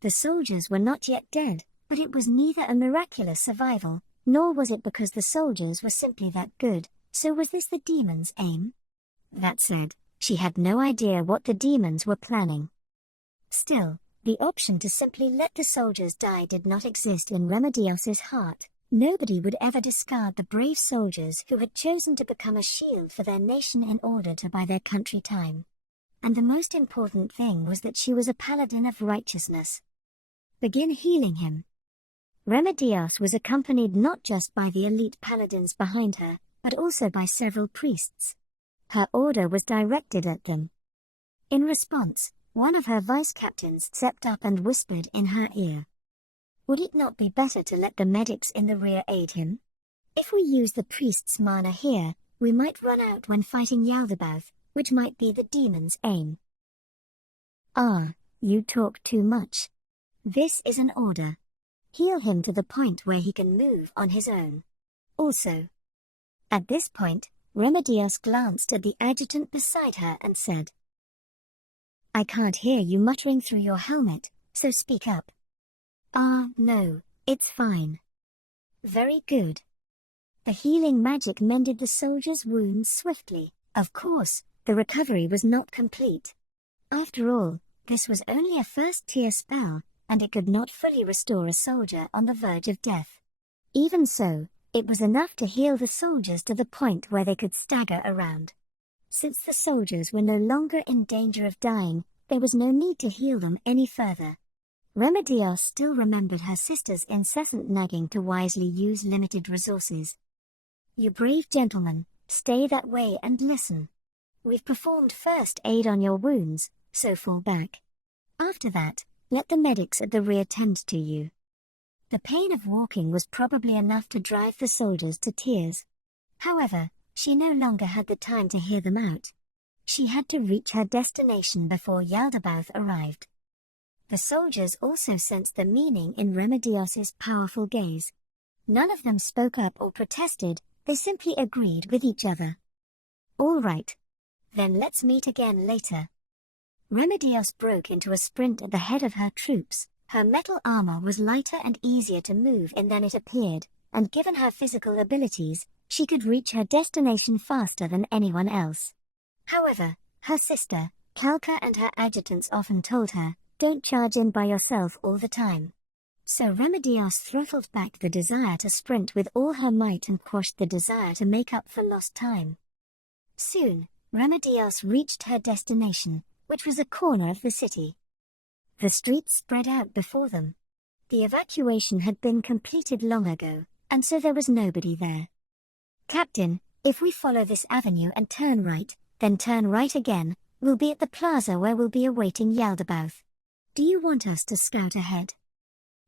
The soldiers were not yet dead, but it was neither a miraculous survival, nor was it because the soldiers were simply that good. So was this the demons' aim? That said, she had no idea what the demons were planning. Still, the option to simply let the soldiers die did not exist in Remedios's heart. Nobody would ever discard the brave soldiers who had chosen to become a shield for their nation in order to buy their country time. And the most important thing was that she was a paladin of righteousness. Begin healing him. Remedios was accompanied not just by the elite paladins behind her, but also by several priests. Her order was directed at them. In response, one of her vice-captains stepped up and whispered in her ear. Would it not be better to let the medics in the rear aid him? If we use the priest's mana here, we might run out when fighting Yaldabaoth, which might be the demon's aim. Ah, you talk too much. This is an order. Heal him to the point where he can move on his own. Also. At this point, Remedios glanced at the adjutant beside her and said, I can't hear you muttering through your helmet, so speak up. Ah, no, it's fine. Very good. The healing magic mended the soldier's wounds swiftly. Of course, the recovery was not complete. After all, this was only a first-tier spell, and it could not fully restore a soldier on the verge of death. Even so, it was enough to heal the soldiers to the point where they could stagger around. Since the soldiers were no longer in danger of dying, there was no need to heal them any further. Remedios still remembered her sister's incessant nagging to wisely use limited resources. You brave gentlemen, stay that way and listen. We've performed first aid on your wounds, so fall back. After that, let the medics at the rear tend to you. The pain of walking was probably enough to drive the soldiers to tears. However, she no longer had the time to hear them out. She had to reach her destination before Yaldabaoth arrived. The soldiers also sensed the meaning in Remedios's powerful gaze. None of them spoke up or protested, they simply agreed with each other. All right. Then let's meet again later. Remedios broke into a sprint at the head of her troops. Her metal armor was lighter and easier to move in than it appeared, and given her physical abilities, she could reach her destination faster than anyone else. However, her sister, Kalka, and her adjutants often told her, don't charge in by yourself all the time. So Remedios throttled back the desire to sprint with all her might and quashed the desire to make up for lost time. Soon, Remedios reached her destination, which was a corner of the city. The streets spread out before them. The evacuation had been completed long ago, and so there was nobody there. Captain, if we follow this avenue and turn right, then turn right again, we'll be at the plaza where we'll be awaiting Yaldabaoth. Do you want us to scout ahead?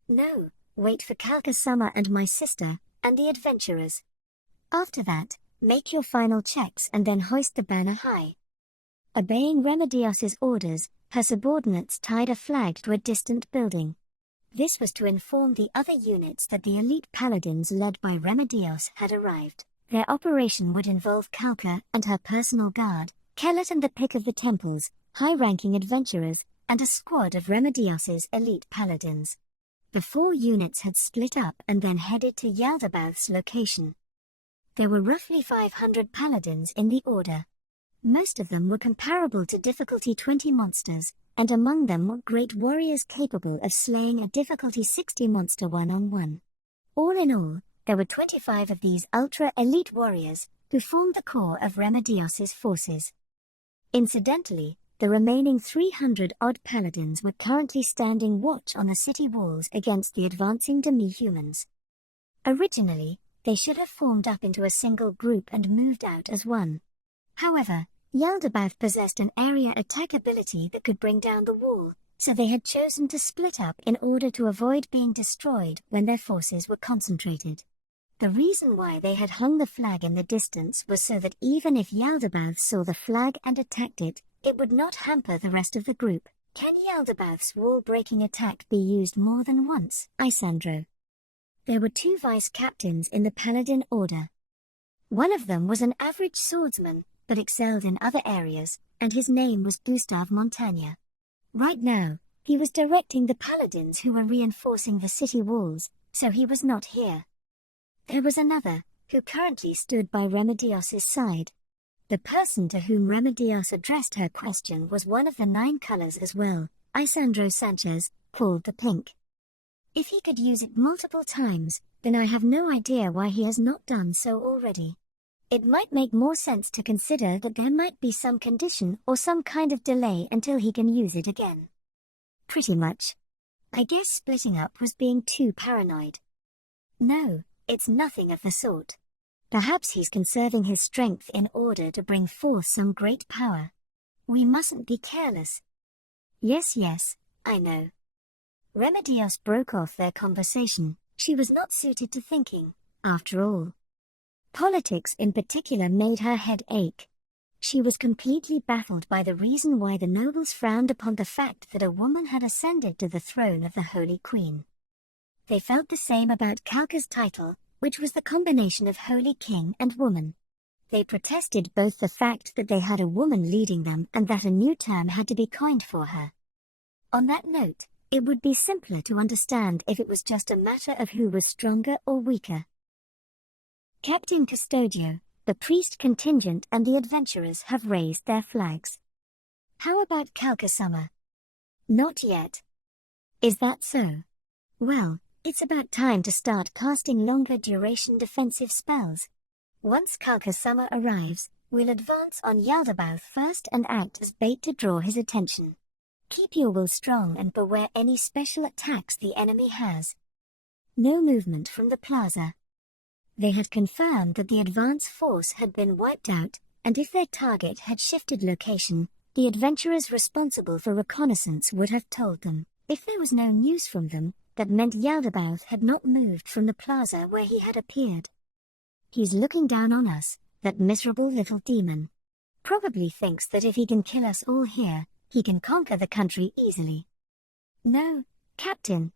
No, wait for Kalka-sama and my sister, and the adventurers. After that, make your final checks and then hoist the banner high. Obeying Remedios's orders, her subordinates tied a flag to a distant building. This was to inform the other units that the elite paladins led by Remedios had arrived. Their operation would involve Kalka and her personal guard, Kellet and the pick of the temples, high-ranking adventurers, and a squad of Remedios's elite paladins. The 4 units had split up and then headed to Yaldabaoth's location. There were roughly 500 paladins in the order. Most of them were comparable to difficulty 20 monsters, and among them were great warriors capable of slaying a difficulty 60 monster one-on-one. All in all, there were 25 of these ultra-elite warriors, who formed the core of Remedios's forces. Incidentally, The remaining 300-odd paladins were currently standing watch on the city walls against the advancing demi-humans. Originally, they should have formed up into a single group and moved out as one. However, Yaldabaoth possessed an area attack ability that could bring down the wall, so they had chosen to split up in order to avoid being destroyed when their forces were concentrated. The reason why they had hung the flag in the distance was so that even if Yaldabaoth saw the flag and attacked it, it would not hamper the rest of the group. Can Yaldabaoth's wall-breaking attack be used more than once, Isandro? There were 2 vice-captains in the Paladin Order. One of them was an average swordsman, but excelled in other areas, and his name was Gustav Montagna. Right now, he was directing the paladins who were reinforcing the city walls, so he was not here. There was another, who currently stood by Remedios's side. The person to whom Remedios addressed her question was one of the 9 colors as well, Isandro Sanchez, called the Pink. If he could use it multiple times, then I have no idea why he has not done so already. It might make more sense to consider that there might be some condition or some kind of delay until he can use it again. Pretty much. I guess splitting up was being too paranoid. No, it's nothing of the sort. Perhaps he's conserving his strength in order to bring forth some great power. We mustn't be careless. Yes, I know. Remedios broke off their conversation. She was not suited to thinking, after all. Politics in particular made her head ache. She was completely baffled by the reason why the nobles frowned upon the fact that a woman had ascended to the throne of the Holy Queen. They felt the same about Kalka's title, which was the combination of Holy King and woman. They protested both the fact that they had a woman leading them and that a new term had to be coined for her. On that note, it would be simpler to understand if it was just a matter of who was stronger or weaker. Captain Custodio, the priest contingent and the adventurers have raised their flags. How about Kalka Summer? Not yet. Is that so? Well, it's about time to start casting longer duration defensive spells. Once Kalka Summer arrives, we'll advance on Yaldabaoth first and act as bait to draw his attention. Keep your will strong and beware any special attacks the enemy has. No movement from the plaza. They had confirmed that the advance force had been wiped out, and if their target had shifted location, the adventurers responsible for reconnaissance would have told them. If there was no news from them, that meant Yaldabaoth had not moved from the plaza where he had appeared. He's looking down on us, that miserable little demon. Probably thinks that if he can kill us all here, he can conquer the country easily. No, Captain.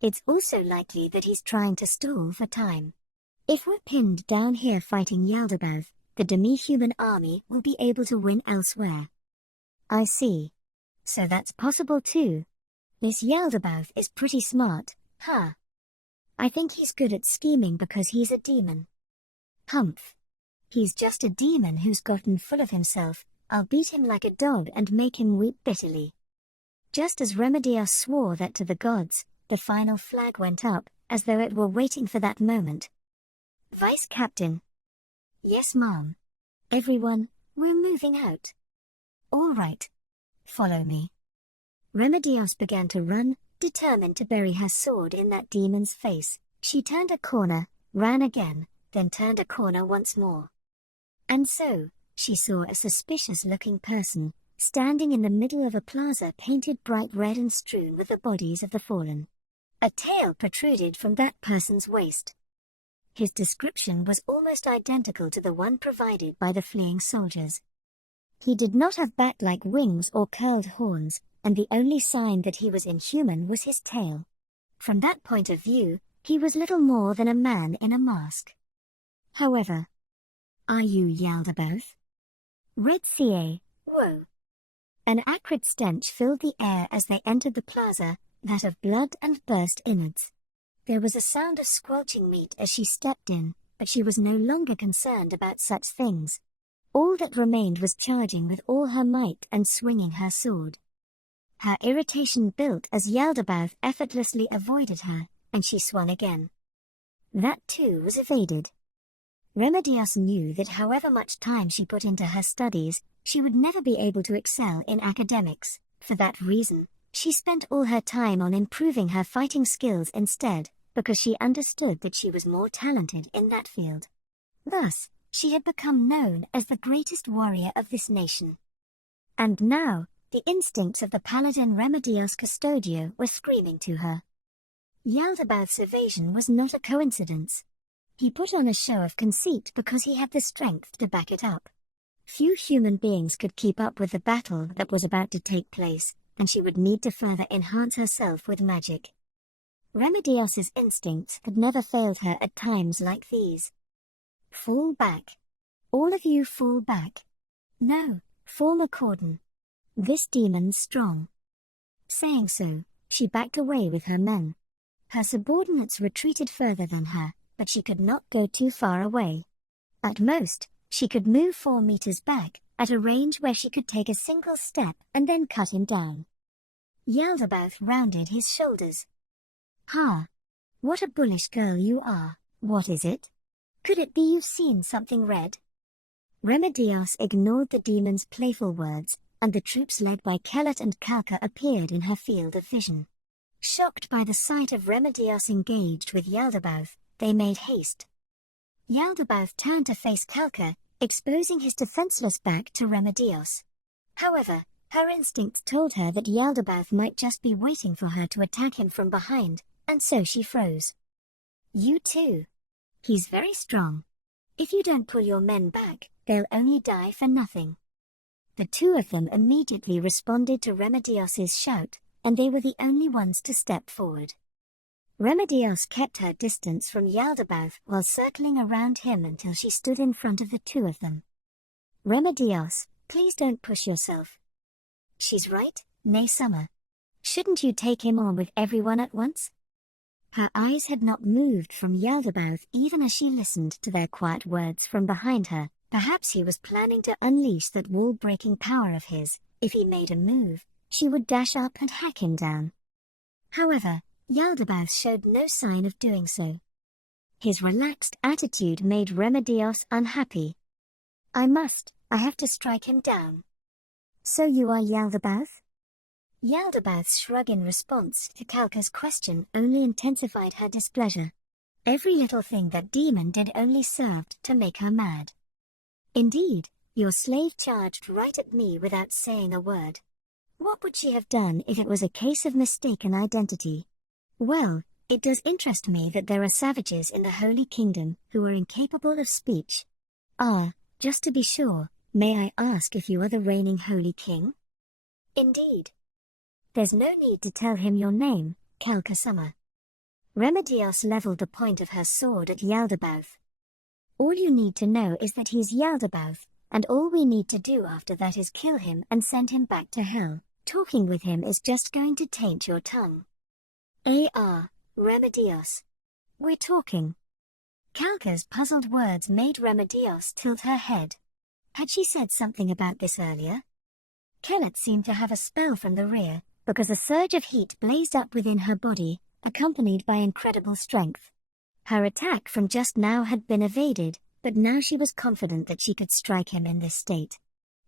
It's also likely that he's trying to stall for time. If we're pinned down here fighting Yaldabaoth, the demi-human army will be able to win elsewhere. I see. So that's possible too. This Yaldabaoth is pretty smart, huh? I think he's good at scheming because he's a demon. Humph. He's just a demon who's gotten full of himself. I'll beat him like a dog and make him weep bitterly. Just as Remedios swore that to the gods, the final flag went up, as though it were waiting for that moment. Vice Captain. Yes, ma'am. Everyone, we're moving out. All right. Follow me. Remedios began to run, determined to bury her sword in that demon's face. She turned a corner, ran again, then turned a corner once more. And so, she saw a suspicious-looking person, standing in the middle of a plaza painted bright red and strewn with the bodies of the fallen. A tail protruded from that person's waist. His description was almost identical to the one provided by the fleeing soldiers. He did not have bat-like wings or curled horns, and the only sign that he was inhuman was his tail. From that point of view, he was little more than a man in a mask. However, are you Yaldabaoth? Red Ca. Whoa. An acrid stench filled the air as they entered the plaza, that of blood and burst innards. There was a sound of squelching meat as she stepped in, but she was no longer concerned about such things. All that remained was charging with all her might and swinging her sword. Her irritation built as Yaldabaoth effortlessly avoided her, and she swung again. That too was evaded. Remedios knew that however much time she put into her studies, she would never be able to excel in academics. For that reason, she spent all her time on improving her fighting skills instead, because she understood that she was more talented in that field. Thus, she had become known as the greatest warrior of this nation. And now, the instincts of the paladin Remedios Custodio were screaming to her. Yaldabaoth's evasion was not a coincidence. He put on a show of conceit because he had the strength to back it up. Few human beings could keep up with the battle that was about to take place, and she would need to further enhance herself with magic. Remedios's instincts had never failed her at times like these. Fall back. All of you fall back. No, form a cordon. This demon's strong. Saying so, she backed away with her men. Her subordinates retreated further than her, but she could not go too far away. At most, she could move 4 meters back, at a range where she could take a single step and then cut him down. Yaldabaoth rounded his shoulders. "Ha! What a bullish girl you are. What is it? Could it be you've seen something red?" Remedios ignored the demon's playful words, and the troops led by Kelet and Kalka appeared in her field of vision. Shocked by the sight of Remedios engaged with Yaldabaoth, they made haste. Yaldabaoth turned to face Kalka, exposing his defenseless back to Remedios. However, her instincts told her that Yaldabaoth might just be waiting for her to attack him from behind, and so she froze. "You too. He's very strong. If you don't pull your men back, they'll only die for nothing." The two of them immediately responded to Remedios's shout, and they were the only ones to step forward. Remedios kept her distance from Yaldabaoth while circling around him until she stood in front of the two of them. "Remedios, please don't push yourself." "She's right, Nay Summer. Shouldn't you take him on with everyone at once?" Her eyes had not moved from Yaldabaoth even as she listened to their quiet words from behind her. Perhaps he was planning to unleash that wall-breaking power of his. If he made a move, she would dash up and hack him down. However, Yaldabaoth showed no sign of doing so. His relaxed attitude made Remedios unhappy. I have to strike him down." "So you are Yaldabaoth?" Yaldabaoth's shrug in response to Kalka's question only intensified her displeasure. Every little thing that demon did only served to make her mad. "Indeed, your slave charged right at me without saying a word. What would she have done if it was a case of mistaken identity? Well, it does interest me that there are savages in the Holy Kingdom who are incapable of speech. Just to be sure, may I ask if you are the reigning Holy King?" "Indeed." "There's no need to tell him your name, Kalka Summer." Remedios leveled the point of her sword at Yaldabaoth. "All you need to know is that he's Yaldabaoth, and all we need to do after that is kill him and send him back to hell. Talking with him is just going to taint your tongue." Remedios. We're talking." Kalka's puzzled words made Remedios tilt her head. Had she said something about this earlier? Kelet seemed to have a spell from the rear, because a surge of heat blazed up within her body, accompanied by incredible strength. Her attack from just now had been evaded, but now she was confident that she could strike him in this state.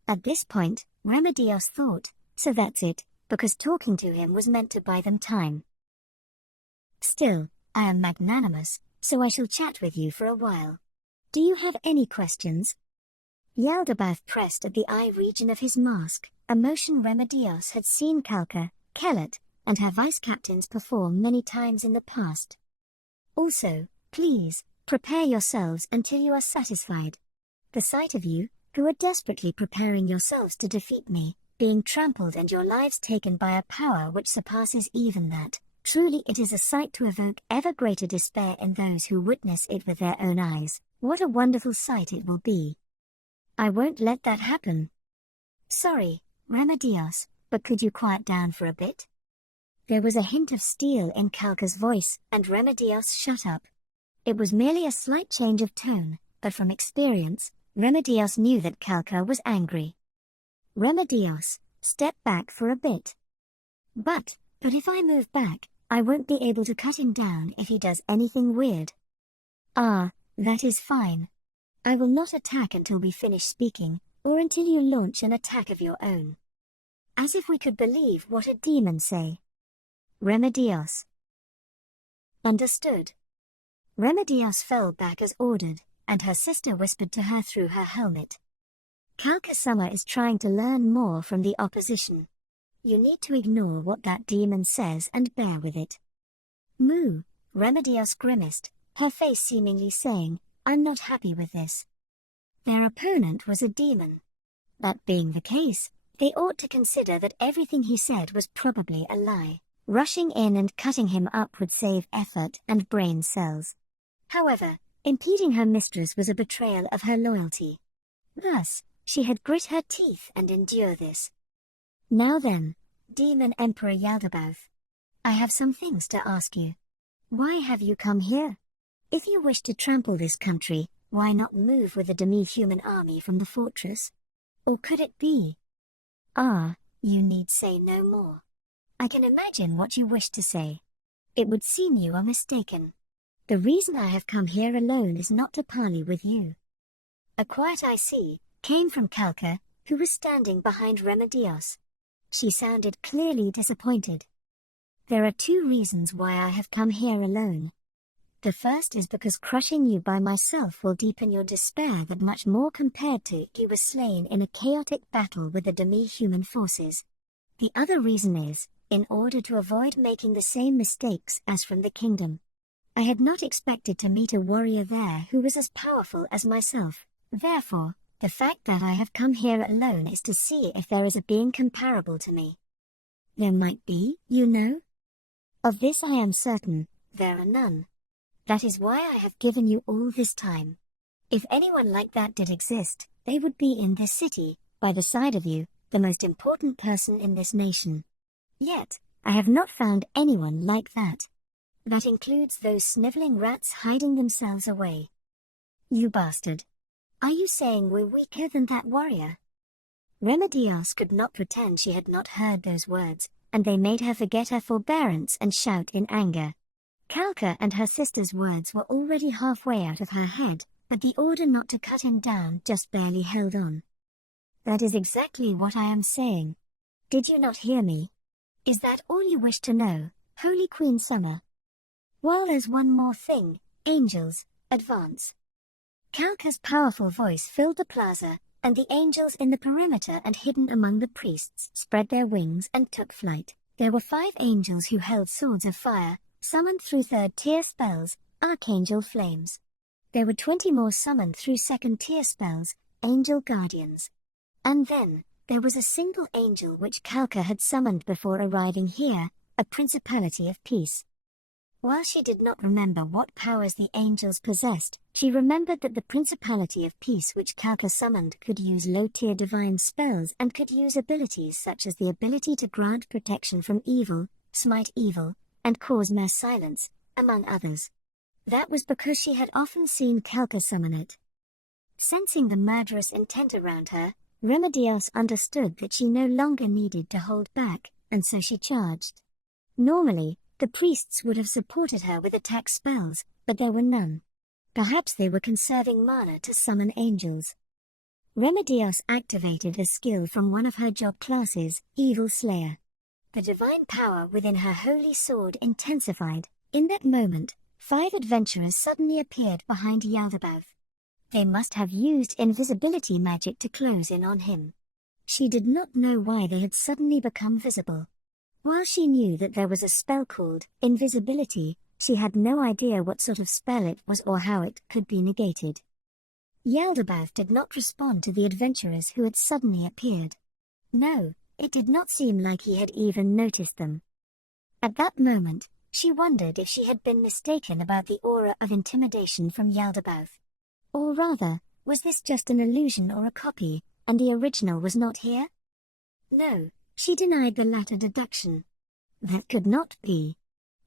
At this point, Remedios thought, so that's it, because talking to him was meant to buy them time. "Still, I am magnanimous, so I shall chat with you for a while. Do you have any questions?" Yaldabaoth pressed at the eye region of his mask, a motion Remedios had seen Kalka, Kelet, and her vice-captains perform many times in the past. "Also, please, prepare yourselves until you are satisfied. The sight of you, who are desperately preparing yourselves to defeat me, being trampled and your lives taken by a power which surpasses even that, truly it is a sight to evoke ever greater despair in those who witness it with their own eyes. What a wonderful sight it will be. I won't let that happen." "Sorry, Remedios, but could you quiet down for a bit?" There was a hint of steel in Kalka's voice, and Remedios shut up. It was merely a slight change of tone, but from experience, Remedios knew that Kalka was angry. "Remedios, step back for a bit." But if I move back, I won't be able to cut him down if he does anything weird." "That is fine. I will not attack until we finish speaking, or until you launch an attack of your own. As if we could believe what a demon say. Remedios. Understood. Remedios fell back as ordered, and her sister whispered to her through her helmet. Kalka-sama is trying to learn more from the opposition. You need to ignore what that demon says and bear with it. Moo, Remedios grimaced, her face seemingly saying, I'm not happy with this. Their opponent was a demon. That being the case, they ought to consider that everything he said was probably a lie. Rushing in and cutting him up would save effort and brain cells. However, impeding her mistress was a betrayal of her loyalty. Thus, she had grit her teeth and endure this. Now then, Demon Emperor Yaldabaoth, I have some things to ask you. Why have you come here? If you wish to trample this country, why not move with the Demi-human army from the fortress? Or could it be? You need say no more. I can imagine what you wish to say. It would seem you are mistaken. The reason I have come here alone is not to parley with you. A quiet I see came from Kalka, who was standing behind Remedios. She sounded clearly disappointed. There are 2 reasons why I have come here alone. The first is because crushing you by myself will deepen your despair that much more compared to you were slain in a chaotic battle with the demi-human forces. The other reason is, in order to avoid making the same mistakes as from the kingdom. I had not expected to meet a warrior there who was as powerful as myself. Therefore, the fact that I have come here alone is to see if there is a being comparable to me. There might be, you know. Of this I am certain, there are none. That is why I have given you all this time. If anyone like that did exist, they would be in this city, by the side of you, the most important person in this nation. Yet, I have not found anyone like that. That includes those sniveling rats hiding themselves away. You bastard. Are you saying we're weaker than that warrior? Remedios could not pretend she had not heard those words, and they made her forget her forbearance and shout in anger. Kalka and her sister's words were already halfway out of her head, but the order not to cut him down just barely held on. That is exactly what I am saying. Did you not hear me? Is that all you wish to know, Holy Queen Summer? Well, there's one more thing, angels, advance. Kalka's powerful voice filled the plaza, and the angels in the perimeter and hidden among the priests spread their wings and took flight. There were 5 angels who held swords of fire, summoned through 3rd-tier spells, archangel flames. There were 20 more summoned through 2nd-tier spells, angel guardians. And then, there was a single angel which Kalka had summoned before arriving here, a principality of peace. While she did not remember what powers the angels possessed, she remembered that the Principality of Peace which Kalka summoned could use low-tier divine spells and could use abilities such as the ability to grant protection from evil, smite evil, and cause mass silence, among others. That was because she had often seen Kalka summon it. Sensing the murderous intent around her, Remedios understood that she no longer needed to hold back, and so she charged. Normally, the priests would have supported her with attack spells, but there were none. Perhaps they were conserving mana to summon angels. Remedios activated a skill from one of her job classes, Evil Slayer. The divine power within her holy sword intensified. In that moment, 5 adventurers suddenly appeared behind Yaldabaoth. They must have used invisibility magic to close in on him. She did not know why they had suddenly become visible. While she knew that there was a spell called invisibility, she had no idea what sort of spell it was or how it could be negated. Yaldabaoth did not respond to the adventurers who had suddenly appeared. No, it did not seem like he had even noticed them. At that moment, she wondered if she had been mistaken about the aura of intimidation from Yaldabaoth. Or rather, was this just an illusion or a copy, and the original was not here? No. She denied the latter deduction. That could not be.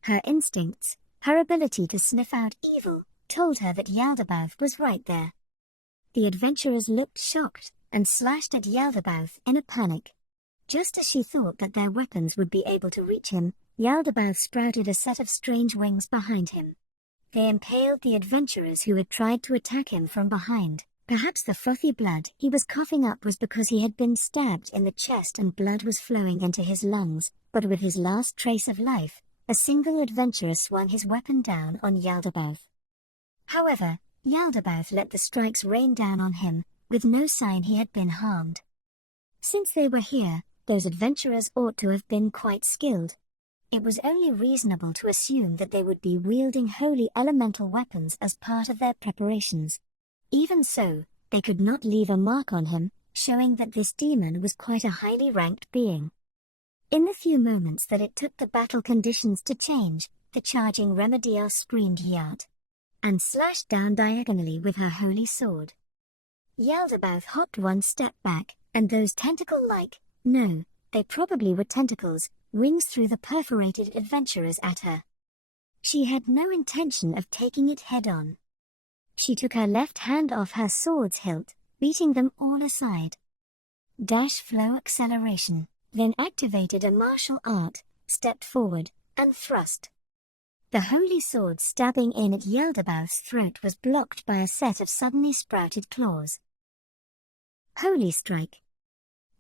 Her instincts, her ability to sniff out evil, told her that Yaldabaoth was right there. The adventurers looked shocked and slashed at Yaldabaoth in a panic. Just as she thought that their weapons would be able to reach him, Yaldabaoth sprouted a set of strange wings behind him. They impaled the adventurers who had tried to attack him from behind. Perhaps the frothy blood he was coughing up was because he had been stabbed in the chest and blood was flowing into his lungs, but with his last trace of life, a single adventurer swung his weapon down on Yaldabaoth. However, Yaldabaoth let the strikes rain down on him, with no sign he had been harmed. Since they were here, those adventurers ought to have been quite skilled. It was only reasonable to assume that they would be wielding holy elemental weapons as part of their preparations. Even so, they could not leave a mark on him, showing that this demon was quite a highly ranked being. In the few moments that it took the battle conditions to change, the charging Remedios screamed "Yat!" and slashed down diagonally with her holy sword. Yaldabaoth hopped one step back, and those tentacle-like, they probably were tentacles, wings through the perforated adventurers at her. She had no intention of taking it head-on. She took her left hand off her sword's hilt, beating them all aside. Dash flow acceleration, then activated a martial art, stepped forward, and thrust. The holy sword stabbing in at Yaldabaoth's throat was blocked by a set of suddenly sprouted claws. Holy strike.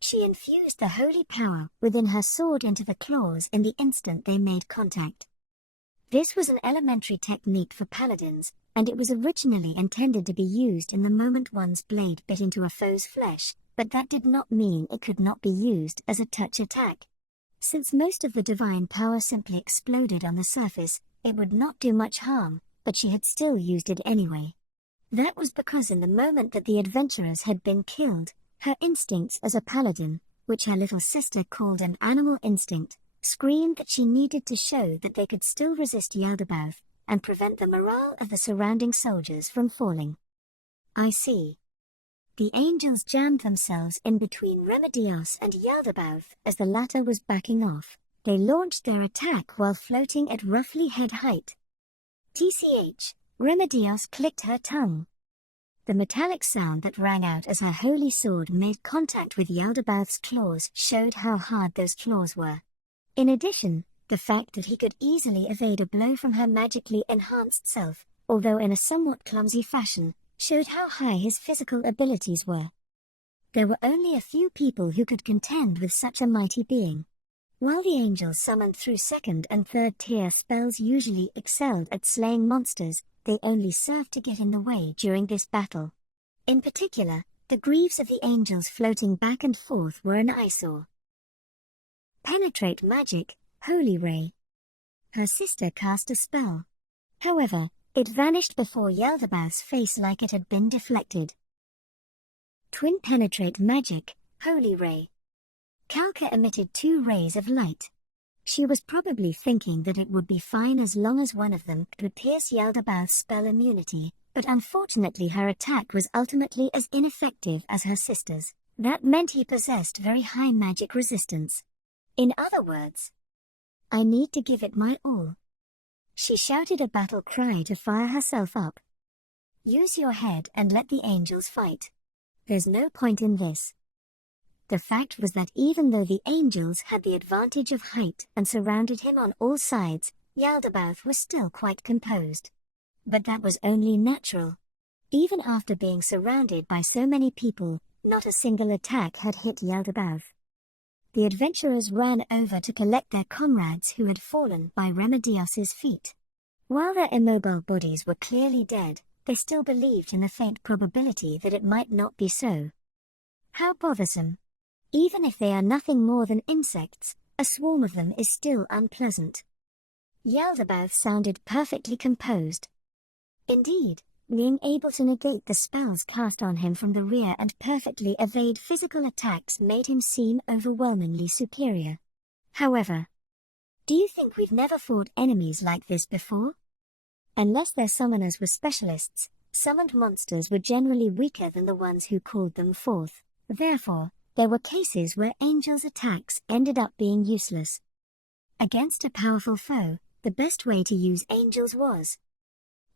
She infused the holy power within her sword into the claws in the instant they made contact. This was an elementary technique for paladins, and it was originally intended to be used in the moment one's blade bit into a foe's flesh, but that did not mean it could not be used as a touch attack. Since most of the divine power simply exploded on the surface, it would not do much harm, but she had still used it anyway. That was because in the moment that the adventurers had been killed, her instincts as a paladin, which her little sister called an animal instinct, screamed that she needed to show that they could still resist Yaldabaoth and prevent the morale of the surrounding soldiers from falling. I see. The angels jammed themselves in between Remedios and Yaldabaoth as the latter was backing off. They launched their attack while floating at roughly head height. TCH, Remedios clicked her tongue. The metallic sound that rang out as her holy sword made contact with Yaldabaoth's claws showed how hard those claws were. In addition, the fact that he could easily evade a blow from her magically enhanced self, although in a somewhat clumsy fashion, showed how high his physical abilities were. There were only a few people who could contend with such a mighty being. While the angels summoned through second and third tier spells usually excelled at slaying monsters, they only served to get in the way during this battle. In particular, the greaves of the angels floating back and forth were an eyesore. Penetrate magic, holy ray. Her sister cast a spell. However, it vanished before Yaldabaoth's face like it had been deflected. Twin penetrate magic, holy ray. Kalka emitted 2 rays of light. She was probably thinking that it would be fine as long as one of them could pierce Yaldabaoth's spell immunity, but unfortunately her attack was ultimately as ineffective as her sister's. That meant he possessed very high magic resistance. In other words, I need to give it my all. She shouted a battle cry to fire herself up. Use your head and let the angels fight. There's no point in this. The fact was that even though the angels had the advantage of height and surrounded him on all sides, Yaldabaoth was still quite composed. But that was only natural. Even after being surrounded by so many people, not a single attack had hit Yaldabaoth. The adventurers ran over to collect their comrades who had fallen by Remedios's feet. While their immobile bodies were clearly dead, they still believed in the faint probability that it might not be so. How bothersome. Even if they are nothing more than insects, a swarm of them is still unpleasant. Yaldabaoth sounded perfectly composed. Indeed, being able to negate the spells cast on him from the rear and perfectly evade physical attacks made him seem overwhelmingly superior. However, do you think we've never fought enemies like this before? Unless their summoners were specialists, summoned monsters were generally weaker than the ones who called them forth. Therefore, there were cases where angels' attacks ended up being useless. Against a powerful foe, the best way to use angels was.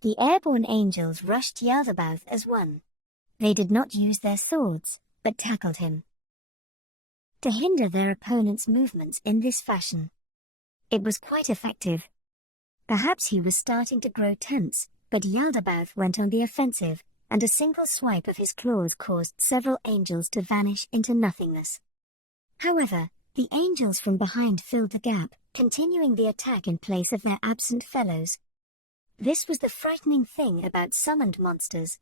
The airborne angels rushed Yaldabaoth as one. They did not use their swords, but tackled him to hinder their opponent's movements in this fashion. It was quite effective. Perhaps he was starting to grow tense, but Yaldabaoth went on the offensive, and a single swipe of his claws caused several angels to vanish into nothingness. However, the angels from behind filled the gap, continuing the attack in place of their absent fellows. This was the frightening thing about summoned monsters.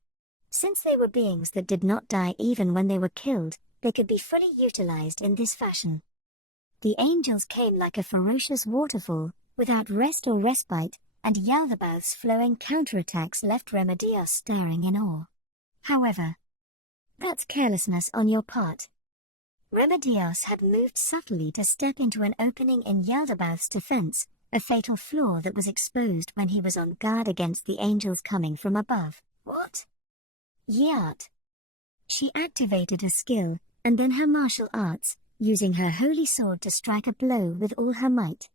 Since they were beings that did not die even when they were killed, they could be fully utilized in this fashion. The angels came like a ferocious waterfall, without rest or respite, and Yaldabaoth's flowing counterattacks left Remedios staring in awe. However, that's carelessness on your part. Remedios had moved subtly to step into an opening in Yaldabaoth's defense, a fatal flaw that was exposed when he was on guard against the angels coming from above. What? Yat. She activated a skill, and then her martial arts, using her holy sword to strike a blow with all her might.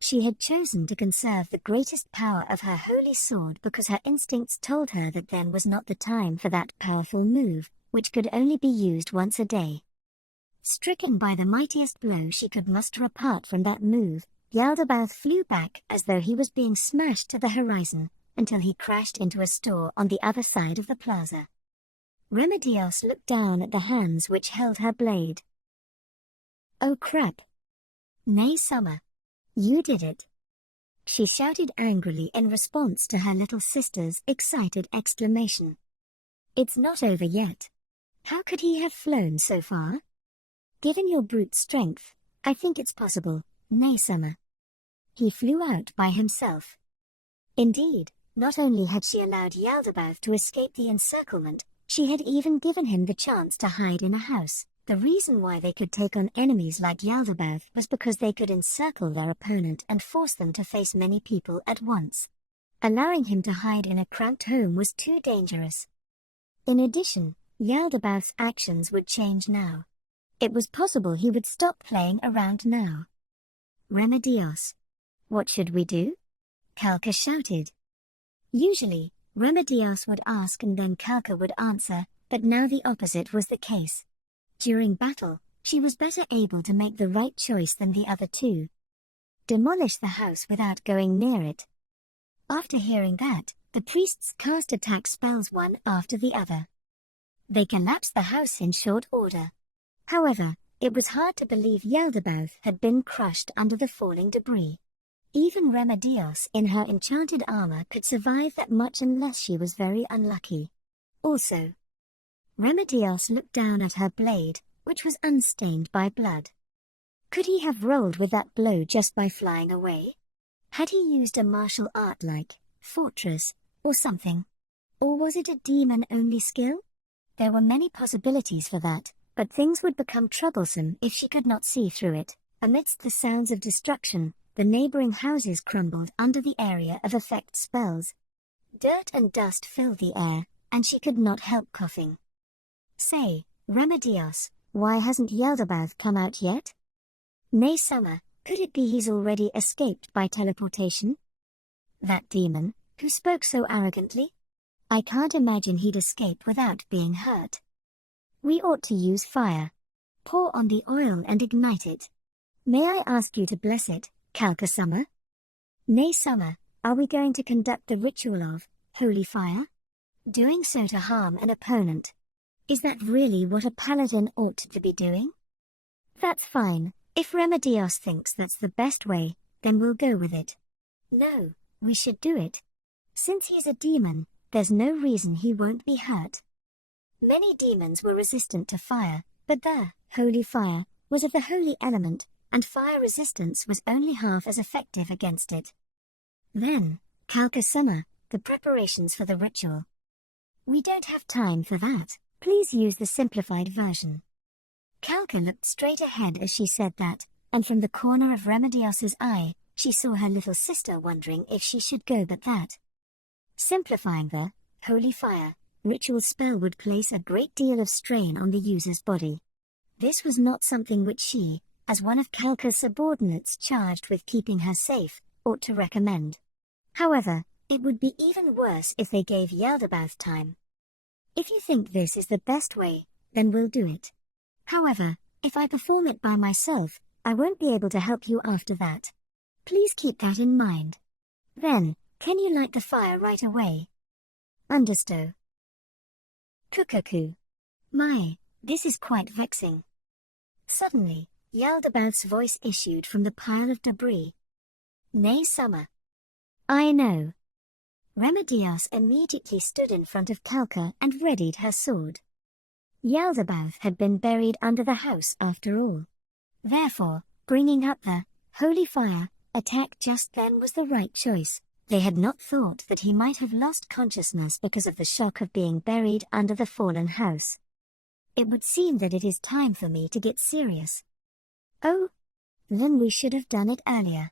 She had chosen to conserve the greatest power of her holy sword because her instincts told her that then was not the time for that powerful move, which could only be used once a day. Stricken by the mightiest blow she could muster apart from that move, Yaldabaoth flew back as though he was being smashed to the horizon, until he crashed into a store on the other side of the plaza. Remedios looked down at the hands which held her blade. "Oh crap! Nay, Summer. You did it!" she shouted angrily in response to her little sister's excited exclamation. "It's not over yet. How could he have flown so far? Given your brute strength, I think it's possible, nay, Summer. He flew out by himself." Indeed, not only had she allowed Yaldabaoth to escape the encirclement, she had even given him the chance to hide in a house. The reason why they could take on enemies like Yaldabaoth was because they could encircle their opponent and force them to face many people at once. Allowing him to hide in a cramped home was too dangerous. In addition, Yaldabaoth's actions would change now. It was possible he would stop playing around now. "Remedios, what should we do?" Kalka shouted. Usually, Remedios would ask and then Kalka would answer, but now the opposite was the case. During battle, she was better able to make the right choice than the other two. Demolish the house without going near it. After hearing that, the priests cast attack spells one after the other. They collapsed the house in short order. However, it was hard to believe Yaldabaoth had been crushed under the falling debris. Even Remedios in her enchanted armor could survive that much unless she was very unlucky. Also, Remedios looked down at her blade, which was unstained by blood. Could he have rolled with that blow just by flying away? Had he used a martial art like fortress or something? Or was it a demon-only skill? There were many possibilities for that, but things would become troublesome if she could not see through it. Amidst the sounds of destruction, the neighboring houses crumbled under the area of effect spells. Dirt and dust filled the air, and she could not help coughing. "Say, Remedios, why hasn't Yaldabaoth come out yet?" "Nay, Summer, could it be he's already escaped by teleportation? That demon, who spoke so arrogantly? I can't imagine he'd escape without being hurt. We ought to use fire. Pour on the oil and ignite it. May I ask you to bless it, Kalka Summer?" "Nay, Summer, are we going to conduct the ritual of holy fire? Doing so to harm an opponent? Is that really what a paladin ought to be doing?" "That's fine. If Remedios thinks that's the best way, then we'll go with it." "No, we should do it. Since he's a demon, there's no reason he won't be hurt." Many demons were resistant to fire, but the holy fire was of the holy element, and fire resistance was only half as effective against it. Then, Kalka Summer, the preparations for the ritual. "We don't have time for that. Please use the simplified version." Kalka looked straight ahead as she said that, and from the corner of Remedios's eye, she saw her little sister wondering if she should go but that. Simplifying the holy fire ritual spell would place a great deal of strain on the user's body. This was not something which she, as one of Kalka's subordinates charged with keeping her safe, ought to recommend. However, it would be even worse if they gave Yaldabaoth time. "If you think this is the best way, then we'll do it. However, if I perform it by myself, I won't be able to help you after that. Please keep that in mind." Then, can you light the fire right away? Understow. Kukaku. My, this is quite vexing. Suddenly, Yaldabaoth's voice issued from the pile of debris. Nay, Summer. I know. Remedios immediately stood in front of Kalka and readied her sword. Yaldabaoth had been buried under the house after all. Therefore, bringing up the holy fire attack just then was the right choice. They had not thought that he might have lost consciousness because of the shock of being buried under the fallen house. It would seem that it is time for me to get serious. Oh? Then we should have done it earlier.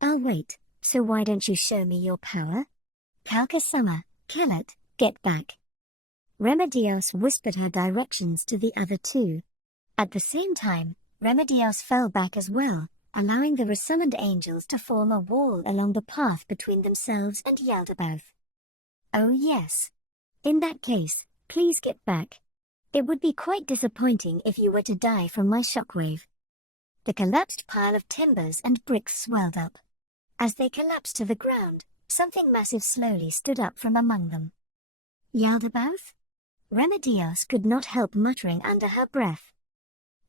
I'll wait, so why don't you show me your power? Kalka Summer, kill it, get back. Remedios whispered her directions to the other two. At the same time, Remedios fell back as well, allowing the resummoned angels to form a wall along the path between themselves and Yaldabaoth. Oh yes. In that case, please get back. It would be quite disappointing if you were to die from my shockwave. The collapsed pile of timbers and bricks swelled up. As they collapsed to the ground, something massive slowly stood up from among them. Yaldabaoth? Remedios could not help muttering under her breath.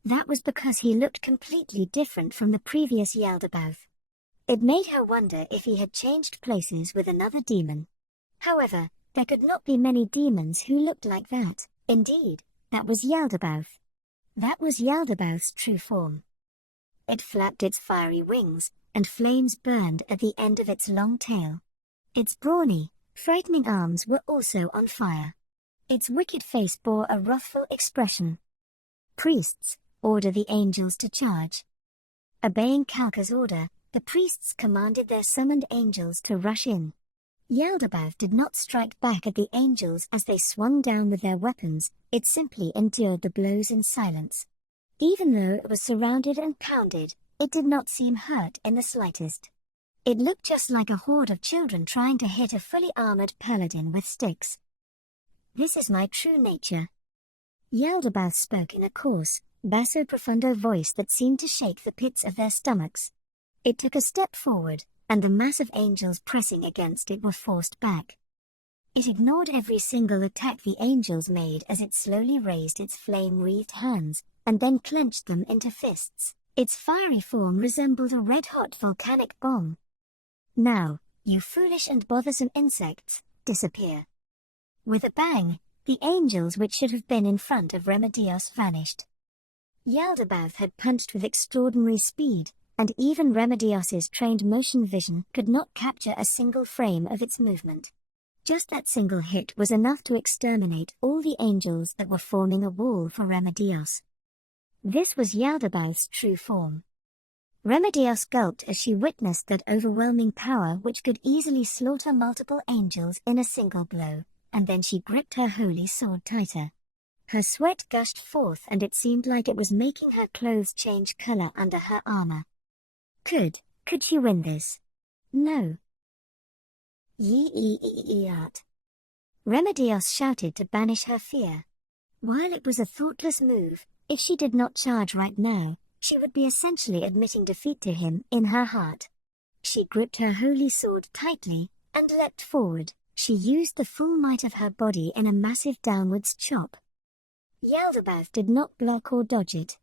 That was because he looked completely different from the previous Yaldabaoth. It made her wonder if he had changed places with another demon. However, there could not be many demons who looked like that. Indeed, that was Yaldabaoth. That was Yaldabaoth's true form. It flapped its fiery wings, and flames burned at the end of its long tail. Its brawny, frightening arms were also on fire. Its wicked face bore a wrathful expression. Priests, order the angels to charge. Obeying Kalka's order, the priests commanded their summoned angels to rush in. Yaldabaoth did not strike back at the angels as they swung down with their weapons, it simply endured the blows in silence. Even though it was surrounded and pounded, it did not seem hurt in the slightest. It looked just like a horde of children trying to hit a fully armored paladin with sticks. This is my true nature. Yaldabaoth spoke in a coarse, basso profundo voice that seemed to shake the pits of their stomachs. It took a step forward, and the mass of angels pressing against it were forced back. It ignored every single attack the angels made as it slowly raised its flame-wreathed hands, and then clenched them into fists. Its fiery form resembled a red-hot volcanic bomb. Now, you foolish and bothersome insects, disappear. With a bang, the angels which should have been in front of Remedios vanished. Yaldabaoth had punched with extraordinary speed, and even Remedios's trained motion vision could not capture a single frame of its movement. Just that single hit was enough to exterminate all the angels that were forming a wall for Remedios. This was Yaldabaoth's true form. Remedios gulped as she witnessed that overwhelming power which could easily slaughter multiple angels in a single blow, and then she gripped her holy sword tighter. Her sweat gushed forth and it seemed like it was making her clothes change color under her armor. Could she win this? No. Yee-ee-ee-ee-art. Remedios shouted to banish her fear. While it was a thoughtless move, if she did not charge right now, she would be essentially admitting defeat to him in her heart. She gripped her holy sword tightly, and leapt forward. She used the full might of her body in a massive downwards chop. Yaldabaoth did not block or dodge it.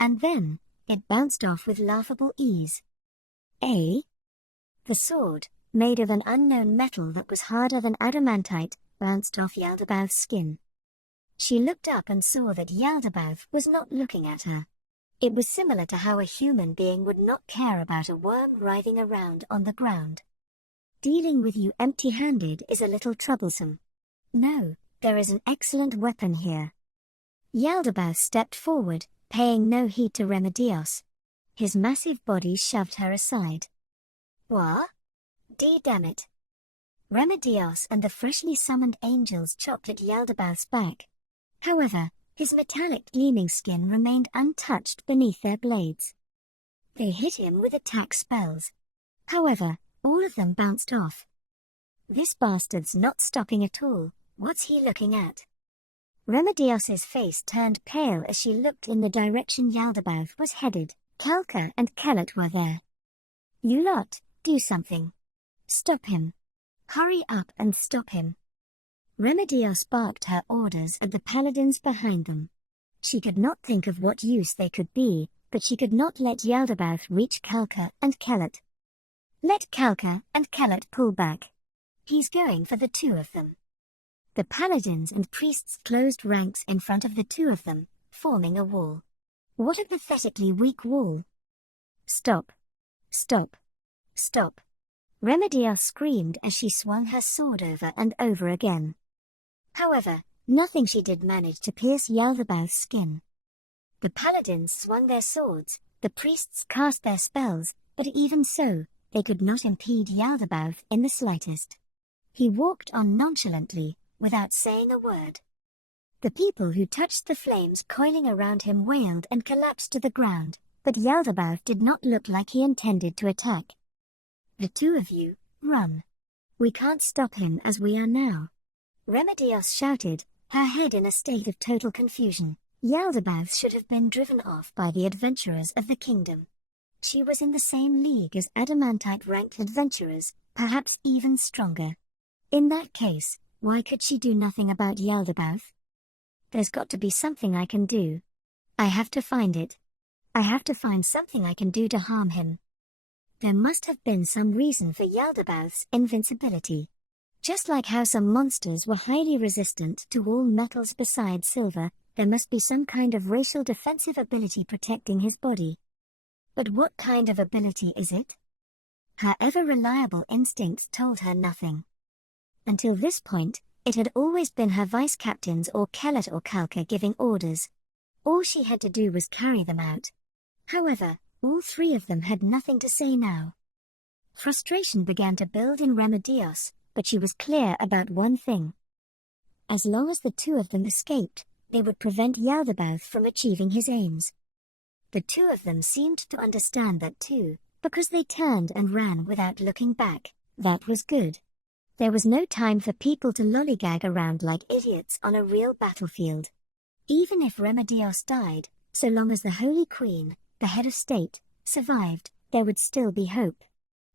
And then, it bounced off with laughable ease. Eh? The sword, made of an unknown metal that was harder than adamantite, bounced off Yaldabaoth's skin. She looked up and saw that Yaldabaoth was not looking at her. It was similar to how a human being would not care about a worm writhing around on the ground. Dealing with you empty-handed is a little troublesome. No, there is an excellent weapon here. Yaldabaoth stepped forward, paying no heed to Remedios. His massive body shoved her aside. What? Damn it. Remedios and the freshly summoned angels chopped at Yaldabaoth's back. However, his metallic gleaming skin remained untouched beneath their blades. They hit him with attack spells. However, all of them bounced off. This bastard's not stopping at all. What's he looking at? Remedios's face turned pale as she looked in the direction Yaldabaoth was headed. Kalka and Kellet were there. You lot, do something. Stop him. Hurry up and stop him. Remedios barked her orders at the paladins behind them. She could not think of what use they could be, but she could not let Yaldabaoth reach Kalka and Kellet. Let Kalka and Kellet pull back. He's going for the two of them. The paladins and priests closed ranks in front of the two of them, forming a wall. What a pathetically weak wall. Stop. Stop. Stop. Remedios screamed as she swung her sword over and over again. However, nothing she did manage to pierce Yaldabaoth's skin. The paladins swung their swords, the priests cast their spells, but even so, they could not impede Yaldabaoth in the slightest. He walked on nonchalantly, without saying a word. The people who touched the flames coiling around him wailed and collapsed to the ground, but Yaldabaoth did not look like he intended to attack. The two of you, run. We can't stop him as we are now. Remedios shouted, her head in a state of total confusion. Yaldabaoth should have been driven off by the adventurers of the kingdom. She was in the same league as adamantite-ranked adventurers, perhaps even stronger. In that case, why could she do nothing about Yaldabaoth? There's got to be something I can do. I have to find it. I have to find something I can do to harm him. There must have been some reason for Yaldabaoth's invincibility. Just like how some monsters were highly resistant to all metals besides silver, there must be some kind of racial defensive ability protecting his body. But what kind of ability is it? Her ever-reliable instincts told her nothing. Until this point, it had always been her vice-captains or Kellet or Kalka giving orders. All she had to do was carry them out. However, all three of them had nothing to say now. Frustration began to build in Remedios, but she was clear about one thing. As long as the two of them escaped, they would prevent Yaldabaoth from achieving his aims. The two of them seemed to understand that too, because they turned and ran without looking back. That was good. There was no time for people to lollygag around like idiots on a real battlefield. Even if Remedios died, so long as the Holy Queen, the head of state, survived, there would still be hope.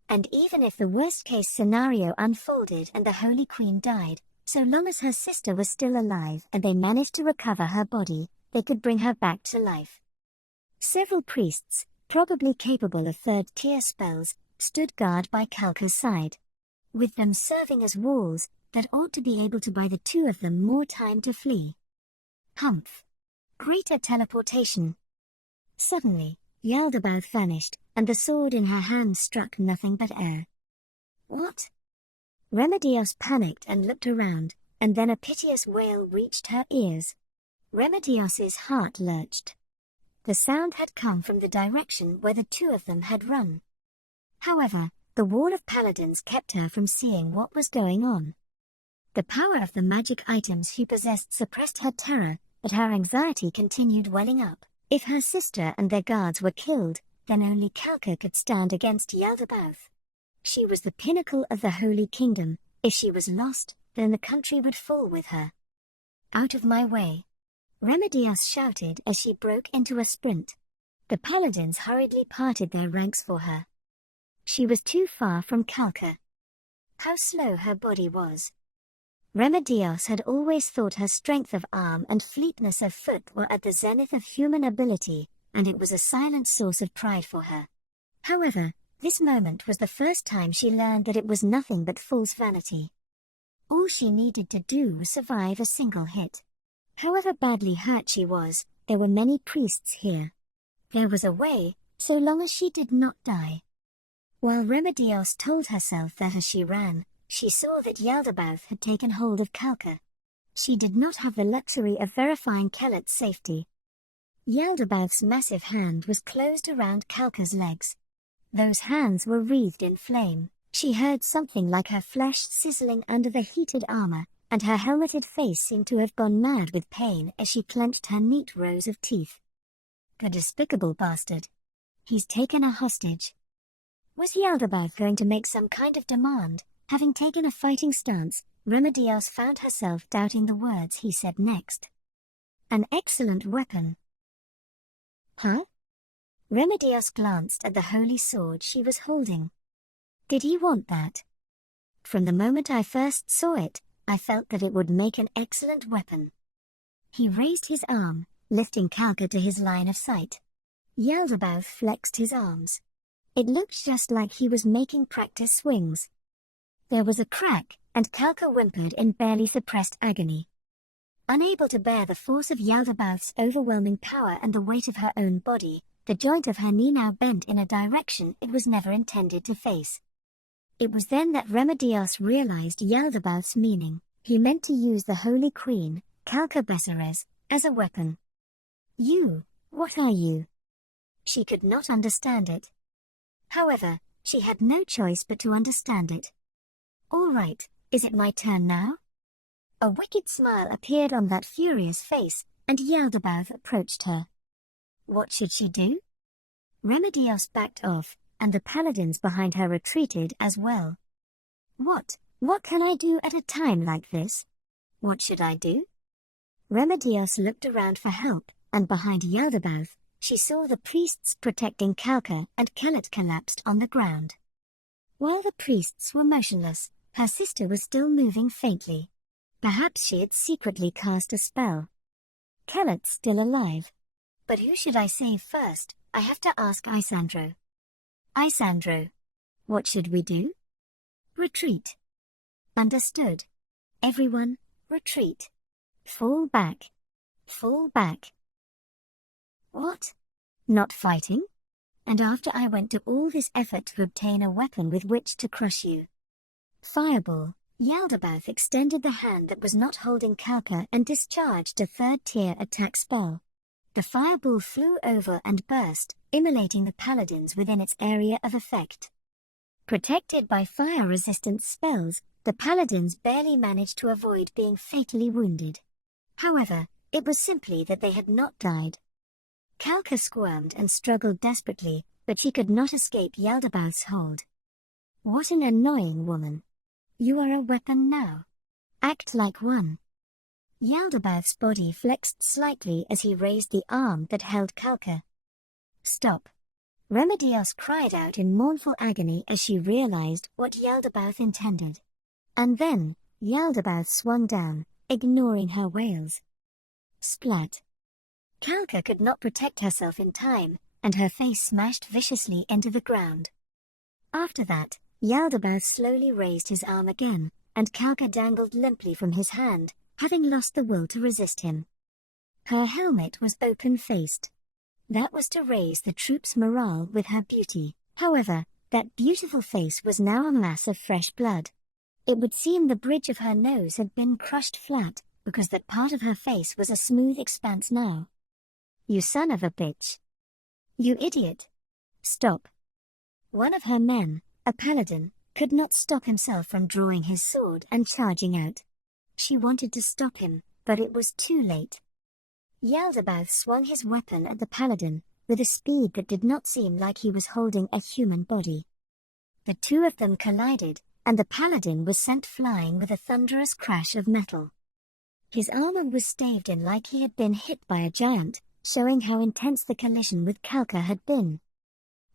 And even if the worst-case scenario unfolded and the Holy Queen died, so long as her sister was still alive and they managed to recover her body, they could bring her back to life. Several priests, probably capable of third-tier spells, stood guard by Kalka's side. With them serving as walls, that ought to be able to buy the two of them more time to flee. Humph! Greater teleportation! Suddenly, Yaldabaoth vanished, and the sword in her hand struck nothing but air. What? Remedios panicked and looked around, and then a piteous wail reached her ears. Remedios's heart lurched. The sound had come from the direction where the two of them had run. However, the wall of paladins kept her from seeing what was going on. The power of the magic items she possessed suppressed her terror, but her anxiety continued welling up. If her sister and their guards were killed, then only Kalka could stand against Yaldabaoth. She was the pinnacle of the Holy Kingdom. If she was lost, then the country would fall with her. Out of my way! Remedios shouted as she broke into a sprint. The paladins hurriedly parted their ranks for her. She was too far from Kalka. How slow her body was. Remedios had always thought her strength of arm and fleetness of foot were at the zenith of human ability, and it was a silent source of pride for her. However, this moment was the first time she learned that it was nothing but false vanity. All she needed to do was survive a single hit. However badly hurt she was, there were many priests here. There was a way, so long as she did not die. While Remedios told herself that as she ran, she saw that Yaldabaoth had taken hold of Kalka. She did not have the luxury of verifying Kellet's safety. Yaldabaoth's massive hand was closed around Kalka's legs. Those hands were wreathed in flame. She heard something like her flesh sizzling under the heated armor, and her helmeted face seemed to have gone mad with pain as she clenched her neat rows of teeth. The despicable bastard. He's taken a hostage. Was Yaldabaoth going to make some kind of demand? Having taken a fighting stance, Remedios found herself doubting the words he said next. An excellent weapon. Huh? Remedios glanced at the holy sword she was holding. Did he want that? From the moment I first saw it, I felt that it would make an excellent weapon. He raised his arm, lifting Kalka to his line of sight. Yaldabaoth flexed his arms. It looked just like he was making practice swings. There was a crack, and Kalka whimpered in barely suppressed agony. Unable to bear the force of Yaldabaoth's overwhelming power and the weight of her own body, the joint of her knee now bent in a direction it was never intended to face. It was then that Remedios realized Yaldabaoth's meaning. He meant to use the Holy Queen, Kalka Besseres, as a weapon. You, what are you? She could not understand it. However, she had no choice but to understand it. All right, is it my turn now? A wicked smile appeared on that furious face, and Yaldabaoth approached her. What should she do? Remedios backed off, and the paladins behind her retreated as well. What can I do at a time like this? What should I do? Remedios looked around for help, and behind Yaldabaoth, she saw the priests protecting Kalka, and Kelet collapsed on the ground. While the priests were motionless, her sister was still moving faintly. Perhaps she had secretly cast a spell. Kelet's still alive. But who should I save first? I have to ask Isandro. Isandro, what should we do? Retreat. Understood. Everyone, retreat. Fall back. Fall back. What? Not fighting? And after I went to all this effort to obtain a weapon with which to crush you. Fireball. Yaldabaoth extended the hand that was not holding Kalka and discharged a third-tier attack spell. The fireball flew over and burst, immolating the paladins within its area of effect. Protected by fire-resistant spells, the paladins barely managed to avoid being fatally wounded. However, it was simply that they had not died. Kalka squirmed and struggled desperately, but she could not escape Yaldabaoth's hold. What an annoying woman. You are a weapon now. Act like one. Yaldabaoth's body flexed slightly as he raised the arm that held Kalka. Stop. Remedios cried out in mournful agony as she realized what Yaldabaoth intended. And then, Yaldabaoth swung down, ignoring her wails. Splat. Kalka could not protect herself in time, and her face smashed viciously into the ground. After that, Yaldabaoth slowly raised his arm again, and Kalka dangled limply from his hand, having lost the will to resist him. Her helmet was open-faced. That was to raise the troops' morale with her beauty. However, that beautiful face was now a mass of fresh blood. It would seem the bridge of her nose had been crushed flat, because that part of her face was a smooth expanse now. You son of a bitch. You idiot. Stop. One of her men, a paladin, could not stop himself from drawing his sword and charging out. She wanted to stop him, but it was too late. Yaldabaoth swung his weapon at the paladin, with a speed that did not seem like he was holding a human body. The two of them collided, and the paladin was sent flying with a thunderous crash of metal. His armor was staved in like he had been hit by a giant, showing how intense the collision with Kalka had been.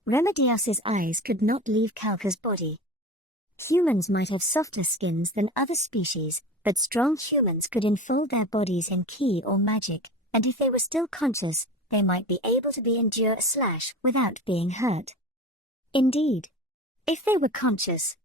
Remedios's eyes could not leave Kalka's body. Humans might have softer skins than other species, but strong humans could enfold their bodies in ki or magic, and if they were still conscious, they might be able to endure a slash without being hurt. Indeed, if they were conscious.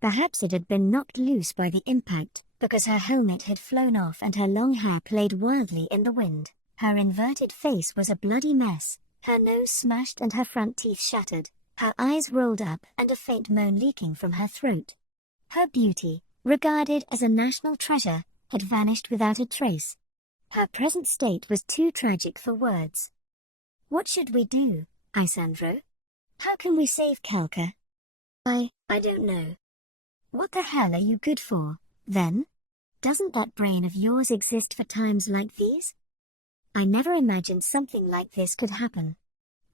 Perhaps it had been knocked loose by the impact, because her helmet had flown off and her long hair played wildly in the wind. Her inverted face was a bloody mess, her nose smashed and her front teeth shattered, her eyes rolled up and a faint moan leaking from her throat. Her beauty, regarded as a national treasure, had vanished without a trace. Her present state was too tragic for words. What should we do, Isandro? How can we save Kalka? I don't know. What the hell are you good for, then? Doesn't that brain of yours exist for times like these? I never imagined something like this could happen.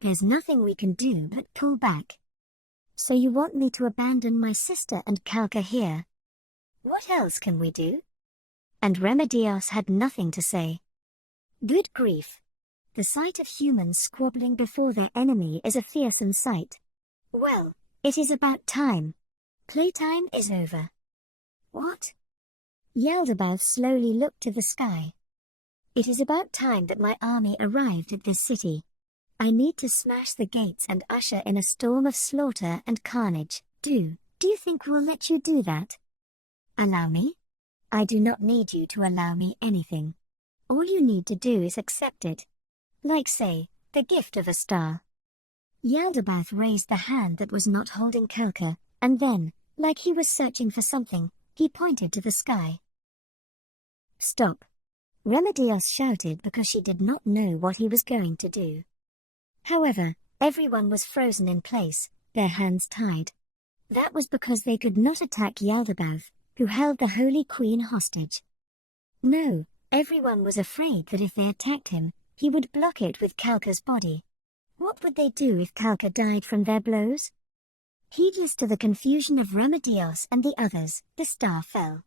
There's nothing we can do but pull back. So you want me to abandon my sister and Kalka here? What else can we do? And Remedios had nothing to say. Good grief. The sight of humans squabbling before their enemy is a fearsome sight. Well, it is about time. Playtime is over. What? Yaldabaoth slowly looked to the sky. It is about time that my army arrived at this city. I need to smash the gates and usher in a storm of slaughter and carnage. Do you think we'll let you do that? Allow me? I do not need you to allow me anything. All you need to do is accept it. Like, say, the gift of a star. Yaldabaoth raised the hand that was not holding Kalka, and then, like he was searching for something, he pointed to the sky. Stop! Remedios shouted because she did not know what he was going to do. However, everyone was frozen in place, their hands tied. That was because they could not attack Yaldabaoth, who held the Holy Queen hostage. No, everyone was afraid that if they attacked him, he would block it with Kalka's body. What would they do if Kalka died from their blows? Heedless to the confusion of Remedios and the others, the star fell.